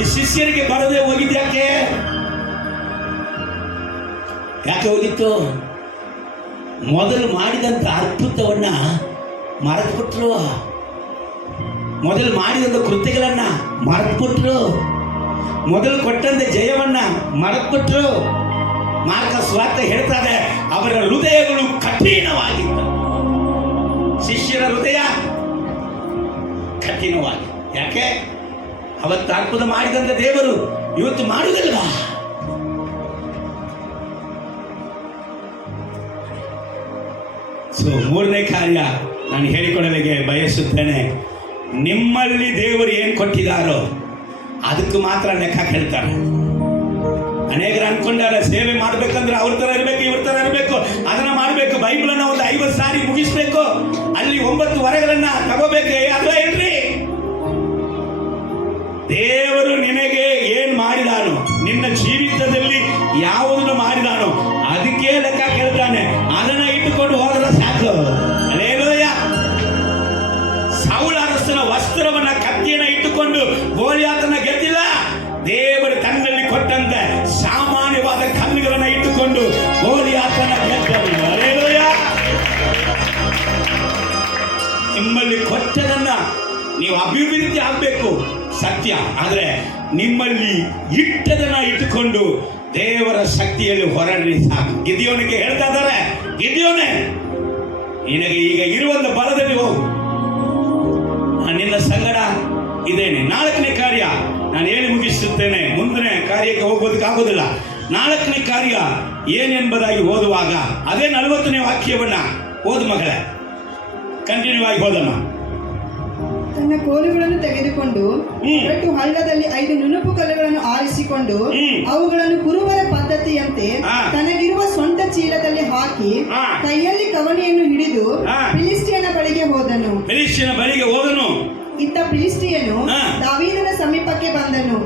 ಈ ಶಿಷ್ಯರಿಗೆ ಬರದೆ ಹೋಗಿದ್ಯಾಕೆ? ಯಾಕೆ ಹೋಗಿತ್ತು? ಮೊದಲು ಮಾಡಿದಂತ ಅದ್ಭುತವನ್ನ ಮರೆತುಬಿಟ್ರು. ಮೊದಲು ಮಾಡಿದಂತ ಕೃತ್ಯಗಳನ್ನ ಮರೆತುಬಿಟ್ರು. ಮೊದಲು ಕೊಟ್ಟಂತ ಜಯವನ್ನ ಮರೆತುಬಿಟ್ರು. ಮಾರ್ಕ ಸ್ವಾರ್ಥ ಹೇಳ್ತಾರೆ, ಅವರ ಹೃದಯಗಳು ಕಠಿಣವಾಗಿತ್ತು. ಶಿಷ್ಯರ ಹೃದಯ ಕಠಿಣವಾಗಿ. ಯಾಕೆ? ಅವತ್ತು ಅದ್ಭುತ ಮಾಡಿದಂತ ದೇವರು ಇವತ್ತು ಮಾಡುವುದಿಲ್ವಾ? ಮೂರನೇ ಕಾರ್ಯ ನಾನು ಹೇಳಿಕೊಡಲಿಕ್ಕೆ ಬಯಸುತ್ತೇನೆ. ನಿಮ್ಮಲ್ಲಿ ದೇವರು ಏನು ಕೊಟ್ಟಿದ್ದಾರೋ ಅದಕ್ಕೆ ಮಾತ್ರ ಲೆಕ್ಕ ಕೇಳ್ತಾರೆ. ಅನೇಕರು ಅನ್ಕೊಂಡಾರೆ ಸೇವೆ ಮಾಡ್ಬೇಕಂದ್ರೆ ಅವ್ರ ತರ ಇರಬೇಕು, ಇವ್ರ ತರ ಇರಬೇಕು, ಅದನ್ನ ಮಾಡಬೇಕು, ಬೈಬಲನ್ನ ಒಂದು 50 ಸಾರಿ ಮುಗಿಸ್ಬೇಕು, ಅಲ್ಲಿ 9 ವರಗಳನ್ನ ತಗೋಬೇಕು. ಅಲ್ಲ ಏನ್ರಿ? ದೇವರು ನಿನಗೆ ಏನ್ ಮಾಡಿದಾನೋ, ನಿನ್ನ ಜೀವಿತದಲ್ಲಿ ಯಾವುದನ್ನು ಮಾಡಿದಾನೋ ಅದಕ್ಕೆ ಲೆಕ್ಕ ಕೇಳ್ತಾನೆ. ಅದನ್ನ ಇಟ್ಟುಕೊಂಡು ಹೋದ್ರೆ ಸಾಕು. ಅಲ್ಲೇಲೂಯ. ಸೌಲ ಅರಸನ ವಸ್ತ್ರವನ್ನ, ಕತ್ತಿಯನ್ನ ಇಟ್ಟುಕೊಂಡು ಗೋಲಿಯಾತನ ಗೆದ್ದಿಲ್ಲ. ದೇವರು ತನ್ನಲ್ಲಿ ಕೊಟ್ಟಂತೆ ಸಾಮಾನ್ಯವಾದ ಕಲ್ಲುಗಳನ್ನ ಇಟ್ಟುಕೊಂಡು ಗೋಲಿಯಾತನ ಗೆದ್ದನು. ಅಲ್ಲೇಲೂಯ. ನಿಮ್ಮಲ್ಲಿ ಕೊಟ್ಟದನ್ನ ನೀವು ಅಭಿವೃದ್ಧಿ ಆಗ್ಬೇಕು, ಸತ್ಯ. ಆದ್ರೆ ನಿಮ್ಮಲ್ಲಿ ಇಟ್ಟದನ್ನ ಇಟ್ಟುಕೊಂಡು ದೇವರ ಶಕ್ತಿಯಲ್ಲಿ ಹೊರಡ್ರಿ ಸಾಕು. ಗಿದ್ಯೋನಿಗೆ ಹೇಳ್ತಾ ಇದ್ದಾರೆ, ಗಿದ್ಯೋನೆ ನಿನಗೆ ಈಗ ಇರುವಂತ ಬಲದಲ್ಲಿ ಹೋಗು, ನಾನು ನಿನ್ನ ಸಂಗಡ ಇದ್ದೇನೆ. 4ನೇ ಕಾರ್ಯ ನಾನು ಹೇಳಿ ಮುಗಿಸುತ್ತೇನೆ, ಮುಂದಿನ ಕಾರ್ಯಕ್ಕೆ ಹೋಗೋದಕ್ಕಾಗೋದಿಲ್ಲ. 4ನೇ ಕಾರ್ಯ ಏನೆಂಬುದಾಗಿ ಓದುವಾಗ ಅದೇ 40ನೇ ವಾಕ್ಯವನ್ನ ಓದು ಮಗಳೇ, ಕಂಟಿನ್ಯೂ ಆಗಿ ಹೋದಮ್ಮ. ತನ್ನ ಕೋಲುಗಳನ್ನು ತೆಗೆದುಕೊಂಡು ಒಟ್ಟು ಹಳ್ಳದಲ್ಲಿ 5 ನುಣುಪು ಕಲ್ಲುಗಳನ್ನು ಆರಿಸಿಕೊಂಡು ಅವುಗಳನ್ನು ಕುರುಬರ ಪದ್ಧತಿಯಂತೆ ತನಗಿರುವ ಸ್ವಂತ ಚೀಲದಲ್ಲಿ ಹಾಕಿ ಕೈಯಲ್ಲಿ ಕವಣಿಯನ್ನು ಹಿಡಿದು ಫಿಲಿಸ್ಟಿಯನ ಬಳಿಗೆ ಹೋದನು. ಇತ್ತ ಫಿಲಿಸ್ಟಿಯನು ದಾವೀದನ ಸಮೀಪಕ್ಕೆ ಬಂದನು.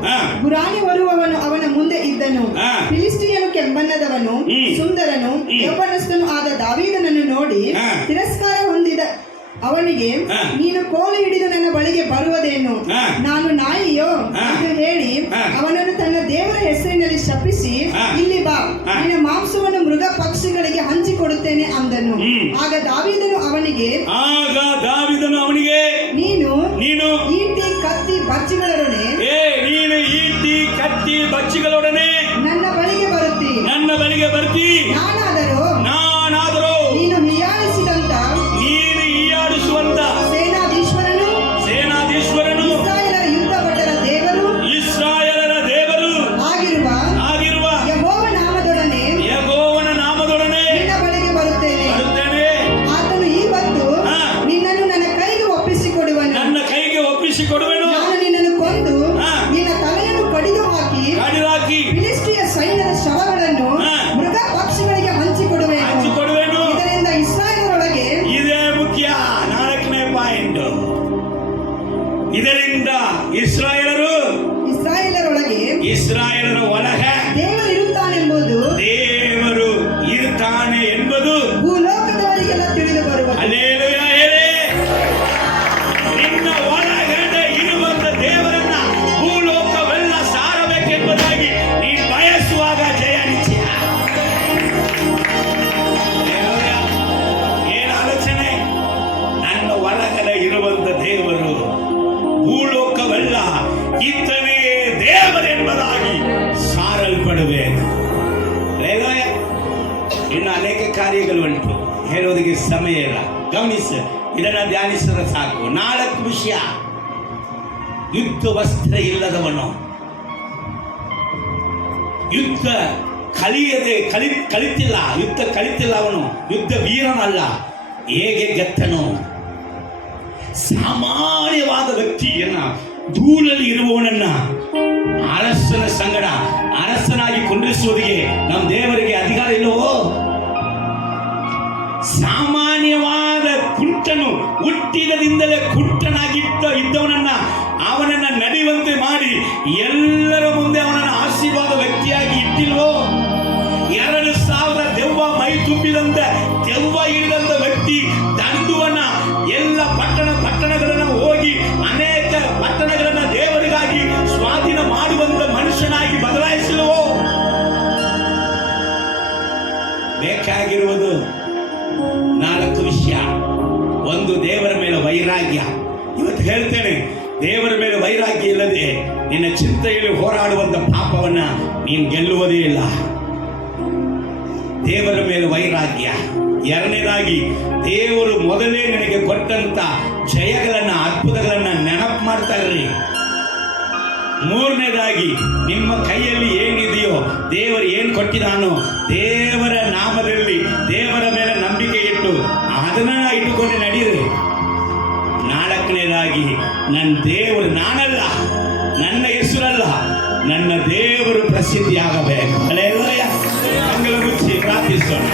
ಗುರಾಣಿ ಹೊರುವವನು ಅವನ ಮುಂದೆ ಇದ್ದನು. ಫಿಲಿಸ್ಟಿಯನು ಕೆಂಬಣ್ಣದವನು, ಸುಂದರನು, ಯೌವನಸ್ಥನು ಆದ ದಾವೀದನನ್ನು ನೋಡಿ ತಿರಸ್ಕಾರ ಹೊಂದಿದ ಅವನಿಗೆ, ನೀನು ಕೋಲು ಹಿಡಿದು ನನ್ನ ಬಳಿಗೆ ಬರುವುದೇನು? ನಾನು ನಾಯಿಯೋ ಎಂದು ಹೇಳಿ ಅವನನ್ನು ತನ್ನ ದೇವರ ಹೆಸರಿನಲ್ಲಿ ಶಪಿಸಿ, ಇಲ್ಲಿ ಬಾ, ನಿನ್ನ ಮಾಂಸವನ್ನು ಮೃಗ ಪಕ್ಷಿಗಳಿಗೆ ಹಂಚಿಕೊಡುತ್ತೇನೆ ಅಂದನು. ಆಗ ದಾವೀದನು ಅವನಿಗೆ, ನೀನು ಈಟಿ ಕತ್ತಿ ಬಚ್ಚಿಗಳೊಡನೆ ನನ್ನ ಬಳಿಗೆ ಬರುತ್ತಿ. ನಾನಾದರೂ ನೀನು ಹೀಯಾಳಿಸುವಂತ ಸೇನಾಧೀಶ್ವರನು ಇಸ್ರಾಯೇಲರ ದೇವರು ಆಗಿರುವ ಯೆಹೋವನ ನಾಮದೊಡನೆ ನಿನ್ನ ಬಳಿಗೆ ಬರುತ್ತೇನೆ. ಆತನು ಇವತ್ತು ನಿನ್ನನ್ನು ನನ್ನ ಕೈಗೆ ಒಪ್ಪಿಸಿಕೊಡುವನು. ನಾನು ನಿನ್ನನ್ನು ಕೊಂದು ನಿನ್ನ ತಲೆಯನ್ನು ಕಡಿದು ಹಾಕಿ ಫಿಲಿಸ್ಟಿಯ ಸೈನ್ಯದ ಶವಗಳನ್ನು ಮೃಗ ಪಕ್ಷಿಗಳಿಗೆ ಹಂಚಿಕೊಡುವೆನು. ಇದರಿಂದ ಇಸ್ರಾಯೇಲರೊಳಗೆ, ಇದೇ ಮುಖ್ಯ 4ನೇ ಪಾಯಿಂಟ್, ಇದರಿಂದ ಇಸ್ರಾಯೇಲರ ಒಳಗೆ ದೇವರು ಇರುತ್ತಾನೆ ಎಂಬುದು ಭೂಲೋಕದವರಿಗೆಲ್ಲ ತಿಳಿದು ಬರುವುದು. ಹಲ್ಲೆಲೂಯಾ. ಹೇಳಿ, ನಿನ್ನ ಒಳಗಡೆ ಇರುವಂತ ದೇವರನ್ನ ಭೂಲೋಕವೆಲ್ಲ ಸಾರಬೇಕೆಂಬುದಾಗಿ ನೀನು ಬಯಸುವಾಗ ಜಯ ನಿಶ್ಚಯ. ಕಾರ್ಯಗಳು ಉಂಟು, ಹೇಳೋದಕ್ಕೆ ಸಮಯ ಇಲ್ಲ. ಗಮನಿಸಿ, ಇದನ್ನ ಧ್ಯಾನಿಸಿದ್ರೆ ಸಾಕು. 4 ವಿಷಯ. ಯುದ್ಧ ವಸ್ತ್ರ ಇಲ್ಲದವನು, ಯುದ್ಧ ಕಲಿತಿಲ್ಲ ಅವನು, ಯುದ್ಧ ವೀರನಲ್ಲ. ಹೇಗೆ ಗೆತ್ತನು? ಸಾಮಾನ್ಯವಾದ ವ್ಯಕ್ತಿಯನ್ನ, ದೂರಲ್ಲಿ ಇರುವವನನ್ನ ಅರಸನ ಸಂಗಡ ಅರಸನಾಗಿ ಕೊಂಡಿಸುವುದಕ್ಕೆ ನಮ್ಮ ದೇವರಿಗೆ ಅಧಿಕಾರ ಇಲ್ಲವೋ? ಸಾಮಾನ್ಯವಾದ ಕುಂಟನು, ಹುಟ್ಟಿದದಿಂದಲೇ ಇದ್ದವನನ್ನ ಅವನನ್ನ ನಡೆಯುವಂತೆ ಮಾಡಿ ಎಲ್ಲರ ಮುಂದೆ ಅವನನ್ನು ಆಶೀರ್ವಾದ ವ್ಯಕ್ತಿಯಾಗಿ ಇಟ್ಟಿಲ್ವೋ? 2,000 ದೆವ್ವ ಮೈ ತುಂಬಿದಂತೆ ದೆವ್ವ ಹಿಡಿದಂತ ವ್ಯಕ್ತಿ ದಂಡುವನ್ನ ಎಲ್ಲ ಪಟ್ಟಣಗಳನ್ನ ಹೋಗಿ ಅನೇಕ ಪಟ್ಟಣಗಳನ್ನ ದೇವರಿಗಾಗಿ ಸ್ವಾಧೀನ ಮಾಡುವಂತ ಮನುಷ್ಯನಾಗಿ ಬದಲಾಯಿಸಲ್ವೋ? ಬೇಕಾಗಿರುವುದು 4 ವಿಷಯ. 1, ದೇವರ ಮೇಲೆ ವೈರಾಗ್ಯ. ಇವತ್ತು ಹೇಳ್ತೇನೆ, ದೇವರ ಮೇಲೆ ವೈರಾಗ್ಯ ಇಲ್ಲದೆ ನಿನ್ನ ಚಿಂತೆಯಲ್ಲಿ ಹೋರಾಡುವಂತ ಪಾಪವನ್ನ ನೀನು ಗೆಲ್ಲುವುದೇ ಇಲ್ಲ. ದೇವರ ಮೇಲೆ ವೈರಾಗ್ಯ. 2ನೇದಾಗಿ, ದೇವರು ಮೊದಲೇ ನಿನಗೆ ಕೊಟ್ಟಂತ ಜಯಗಳನ್ನ, ಅದ್ಭುತಗಳನ್ನ ನೆನಪು ಮಾಡ್ತಾ ಇರ್ರಿ. 3ನೇದಾಗಿ, ನಿಮ್ಮ ಕೈಯಲ್ಲಿ ಏನಿದೆಯೋ, ದೇವರು ಏನು ಕೊಟ್ಟಿದ್ದಾನೋ, ದೇವರ ನಾಮದಲ್ಲಿ ದೇವರ ಮೇಲೆ ನಂಬಿಕೆ ಇಟ್ಟು ಅದನ್ನ ಇಟ್ಟುಕೊಂಡು ನಡೀರಿ. 4ನೇದಾಗಿ, ನನ್ನ ದೇವರು, ನಾನಲ್ಲ, ನನ್ನ ಹೆಸರಲ್ಲ, ನನ್ನ ದೇವರು ಪ್ರಸಿದ್ಧಿಯಾಗಬೇಕು. ಹಲ್ಲೆಲೂಯಾ. ಅಂಗಳ ಮುಚ್ಚಿ ಪ್ರಾರ್ಥಿಸೋಣ.